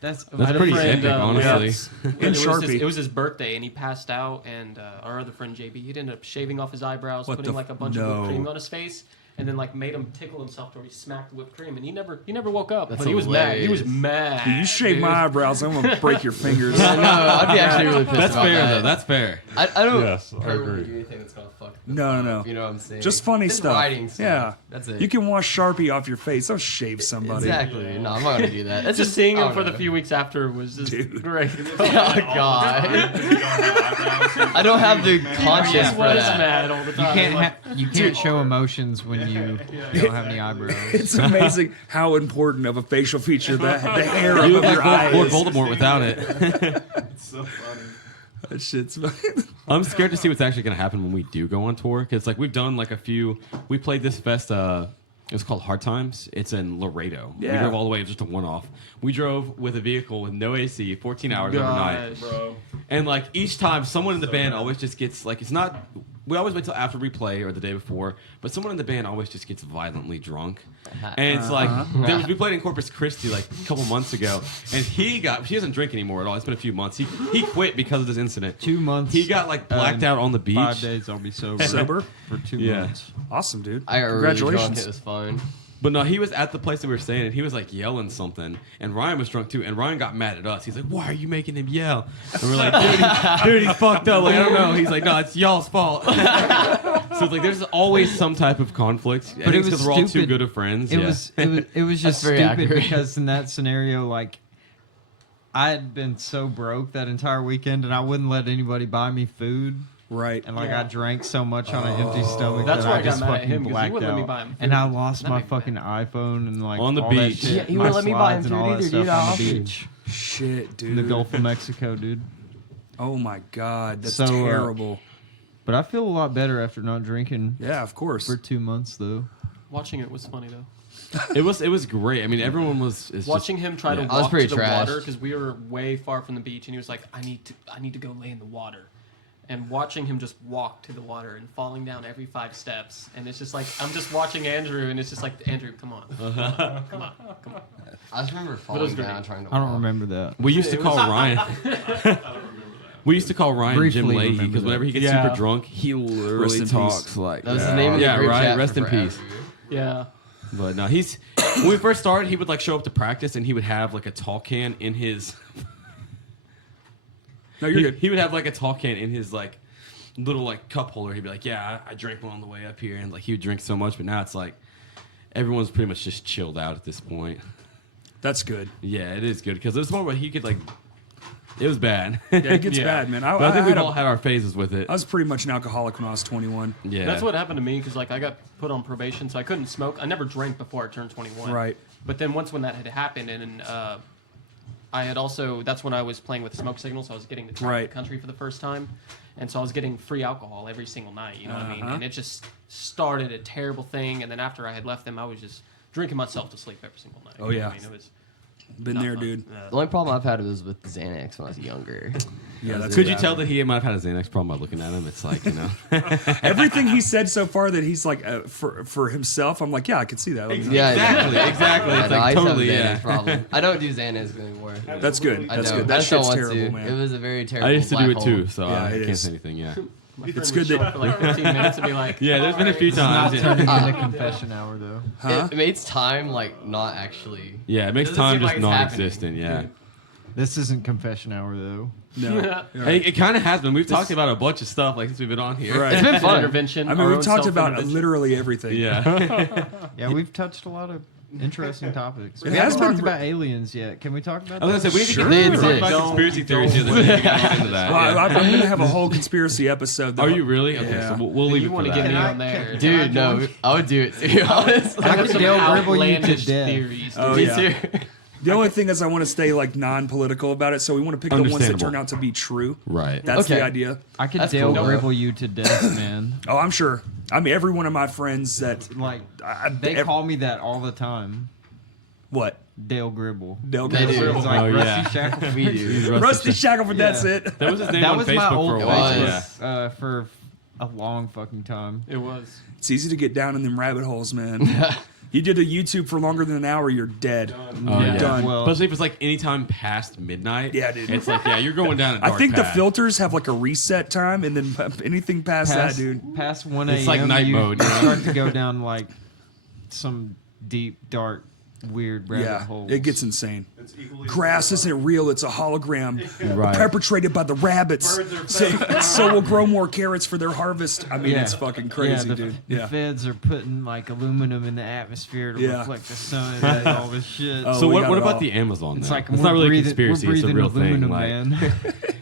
That's I had a pretty friend, epic, honestly. In it, was Sharpie. it was his birthday, and he passed out. And our other friend JB, he'd ended up shaving off his eyebrows, What putting the like a bunch no. of whipped cream on his face, and then like made him tickle himself till he smacked the whipped cream. And he never woke up. That's But he was mad. He was hilarious. mad. Dude, you shave dude. my eyebrows, I'm gonna break your fingers. Yeah, no, I'd be actually really pissed That's about fair, that. though. That's fair. I don't Yes, I permanently agree. do anything that's gonna fuck. the No, vibe, no. You know what I'm saying? Just funny Just stuff. writing stuff. Yeah. That's it. You can wash Sharpie off your face. Don't shave somebody. Exactly. No, I'm not gonna do that. That's Just seeing I him don't for the know. few weeks after was just Dude. great. Oh God. I don't have the conscience He for was that. mad all the you time. can't Like, you can't show emotions when you don't have any eyebrows. It's amazing how important of a facial feature the hair You above look your like Lord eyes. Voldemort without it. It's so funny. That shit's I'm scared to see what's actually going to happen when we do go on tour. Because like we've done like a few. We played this fest. It was called Hard Times. It's in Laredo. We Yeah. drove all the way, just a one-off. We drove with a vehicle with no AC, 14 hours overnight. gosh. Bro. And like each time, someone in the band always just gets like it's not. We always wait till after we play or the day before, but someone in the band always just gets violently drunk. And it's like we played in Corpus Christi like a couple months ago, and he doesn't drink anymore at all. It's been a few months. He quit because of this incident. 2 months. He got like blacked out on the beach. 5 days I'll be sober. sober. for 2 Yeah. months. Awesome, dude. I got really drunk. Congratulations. It was fun. But no, he was at the place that we were staying, and he was like yelling something. And Ryan was drunk too, and Ryan got mad at us. He's like, "Why are you making him yell?" And we're like, "Dude, he's fucked up." Like, I don't know. He's like, "No, it's y'all's fault." So it's like there's always some type of conflict. But it was because we're all too stupid. good of friends. It yeah. was just very stupid accurate. because in that scenario, like I had been so broke that entire weekend, and I wouldn't let anybody buy me food. Right. And like Yeah. I drank so much on an empty stomach That's that why I I got just mad at fucking him, 'cause he blacked wouldn't let me out. buy him And food. I lost That my made me fucking iPhone and like On the all beach. That shit. Yeah, you my wouldn't let me buy him slides and food all that either, stuff dude. I on the offered. beach Shit, dude. in the Gulf of Mexico, dude. Oh my god, that's So, terrible. But I feel a lot better after not drinking Yeah, of course. for 2 months though. Watching it was funny though. it was great. I mean, everyone was is Watching him try to yeah. I was walk to pretty the trashed. water because we were way far from the beach, and he was like, "I need to go lay in the water." And watching him just walk to the water and falling down every 5 steps, and it's just like I'm just watching Andrew, and it's just like Andrew, come on, come on. I just remember was falling great. down trying to. I don't walk. remember that. We used to It call was- Ryan. We used to call Ryan Briefly Jim Leahy remember because that. whenever he gets Yeah. super drunk, he Rest literally in talks peace. like That was his name in the Yeah, group right. chat Rest for in forever. peace. Yeah, But no, when we first started, he would like show up to practice and he would have like a tall can in his. No, you're good. He would have like a tall can in his like little like cup holder. He'd be like, "Yeah, I drank one on the way up here," and like he would drink so much. But now it's like, everyone's pretty much just chilled out at this point. That's good. Yeah, it is good because there's one where he could like. It was bad. Yeah, it gets bad, man. But I think we've all had our phases with it. I was pretty much an alcoholic when I was 21. Yeah, That's what happened to me because like I got put on probation, so I couldn't smoke. I never drank before I turned 21. Right. But then once when that had happened, and I had also that's when I was playing with smoke signals. So I was getting to travel Right. the country for the first time, and so I was getting free alcohol every single night. You know what I mean? Uh-huh. And it just started a terrible thing. And then after I had left them, I was just drinking myself to sleep every single night. Oh, You know yeah. what I mean, it was Been not there, fun. dude. The only problem I've had was with Xanax when I was younger. Yeah, that's Could you bad. tell that he might have had a Xanax problem by looking at him? It's like, you know. Everything he said so far that he's like for himself, I'm like, yeah, I could see that. Like, Yeah, Exactly. Yeah, It's no, I like used to totally, have a Xanax yeah. problem. I don't do Xanax anymore. That's good. I That's don't. good. That I just don't shit's want terrible, to. man. It was a very terrible. I used to black do it hole. too, so Yeah, I it can't is. say anything. Yeah. My friend It's would good show that- up for like 15 minutes and be like, Yeah, there's been a few Not times. turning into confession hour though. Huh? It makes time like not actually. Yeah, it makes Doesn't time seem just like it's non-existent. Yeah. This isn't confession hour though. No. Hey, it kind of has been. We've talked about a bunch of stuff like since we've been on here. Right. It's been fun. intervention. I mean, our we've own talked about self-intervention. literally everything. Yeah. Yeah, we've touched a lot of interesting topics. We It has haven't been talked about aliens yet. Can we talk about I was that? gonna say we Sure. need to They talk about exist. conspiracy theories here. Then we can get into that. Well, yeah. I'm going to have a whole conspiracy episode. that- Are you really? Okay, Yeah. so we'll leave You it for want to that. get me Can I- on there? can- Dude, no, I would do it. To be honest. I Have could some Dale Gribble you to outlandish death. theories. Oh, Me yeah. too. The only thing is I want to stay like non-political about it, so we want to pick the ones that Understandable. turn out to be true. Right. That's the Okay. idea. I could That's Dale cool. Gribble you to death, man. Oh, I'm sure. I mean, every one of my friends that Like they they call me that all the time. what Dale Gribble. Dale They Gribble. do. It's like Oh, Rusty yeah. Shackleford. We do. Rusty Shackleford. That's Yeah. it. That was his name That on was Facebook my for old a while. face. Yeah. for a long fucking time. It was. It's easy to get down in them rabbit holes, man. You did a YouTube for longer than an hour, you're dead. Oh, yeah. Done. Well, Especially if it's like anytime past midnight. Yeah, dude. It's like, yeah, you're going down a I dark think the path. filters have like a reset time, and then anything past that, dude. Past 1 a.m. It's like night you mode, you know? start to go down like some deep, dark, weird rabbit Yeah, holes. it gets insane. Grass isn't real; it's a hologram Right. perpetrated by the rabbits. So we'll grow more carrots for their harvest. I mean, Yeah. it's fucking crazy, the, dude. The Yeah. feds are putting like aluminum in the atmosphere to Yeah. reflect the sun and all this shit. Oh, So we what, got what it about all. the Amazon? It's then? like it's we're not really a breathing, conspiracy. we're It's a breathing real aluminum, thing. Like, man.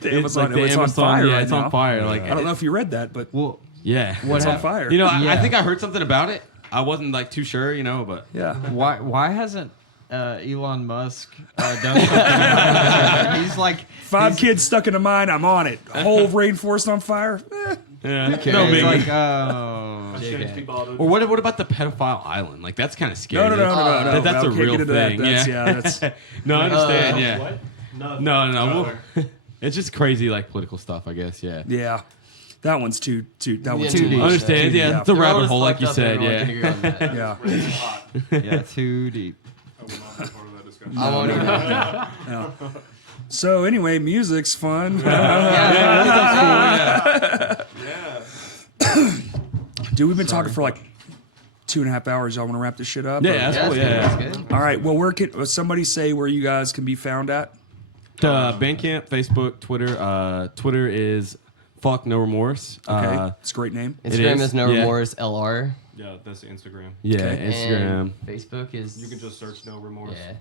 The it's Amazon, like the it's on Amazon. fire Yeah, right it's now. on fire. Like, I don't know if you read that, but Well, yeah, what it's on hap- fire. You know, I Yeah. think I heard something about it. I wasn't like too sure, you know, but yeah. why hasn't Elon Musk done something about that? He's like Five kids stuck in a mine. I'm on it. Whole rainforest on fire. yeah, no he's biggie. like, oh, Or what about the pedophile island? Like that's kind of scary. No. That's a we can't real get into thing. That. Yeah. That's No, I understand. yeah. What? No. It's just crazy, like political stuff, I guess. Yeah. yeah. That one's too. That one's Yeah, too too deep. much. Understand? Too Yeah, deep. it's a The rabbit world is hole, like fucked you up, said. everyone can Yeah. agree on that. Yeah. It's hot. yeah, too deep. I will not be part of that discussion. I won't even. Yeah. So anyway, music's fun. Dude, we've been talking for like 2.5 hours. Y'all want to wrap this shit up? Yeah, Or- that's Yeah, cool. that's Yeah. good. That's good. All right. Well, where can somebody say where you guys can be found at? Bandcamp, Facebook, Twitter. Twitter is fuck no remorse. Okay, it's a great name. Instagram is, is No yeah. Remorse LR. Yeah, that's Instagram. Yeah, Okay. Instagram. And Facebook is. You can just search No Remorse. Yeah.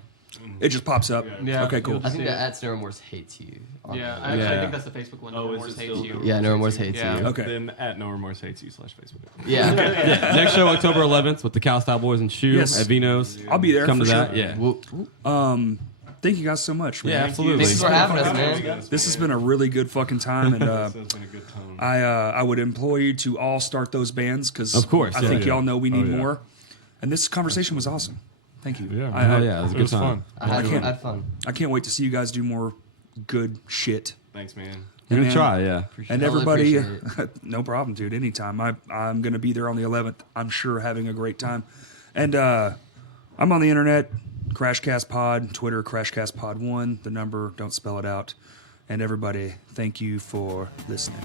It just pops up. Yeah. Okay, cool. I think See that it. at No Remorse hates you. Yeah, I actually Yeah. think that's the Facebook one. Oh, No is Remorse it hates still you. No Yeah, No Remorse hates Yeah. you. Okay. Then at No Remorse hates you / Facebook. Yeah. Yeah. Next show October 11th with the Cal Style Boys and Shoe Yes. at Vino's. I'll be there Come for to that. sure. Yeah. Whoop. Thank you guys so much. Man. Yeah, absolutely. Thanks for having us, man. This has been a really good fucking time, and This has been a good time. I would implore you to all start those bands because Of course, I yeah. think Yeah. y'all know we need Oh, yeah. more. And this conversation was awesome. Thank you. Yeah, I, man. I, Oh yeah, it was a It good was time. fun. I had can't- fun. I can't wait to see you guys do more good shit. Thanks, man. We're gonna Man. try. Yeah. And I'll everybody, appreciate no problem, dude. Anytime. I'm gonna be there on the 11th. I'm sure having a great time. And I'm on the internet, Crashcast Pod, Twitter, Crashcast Pod 1. The number, don't spell it out. And everybody, thank you for listening.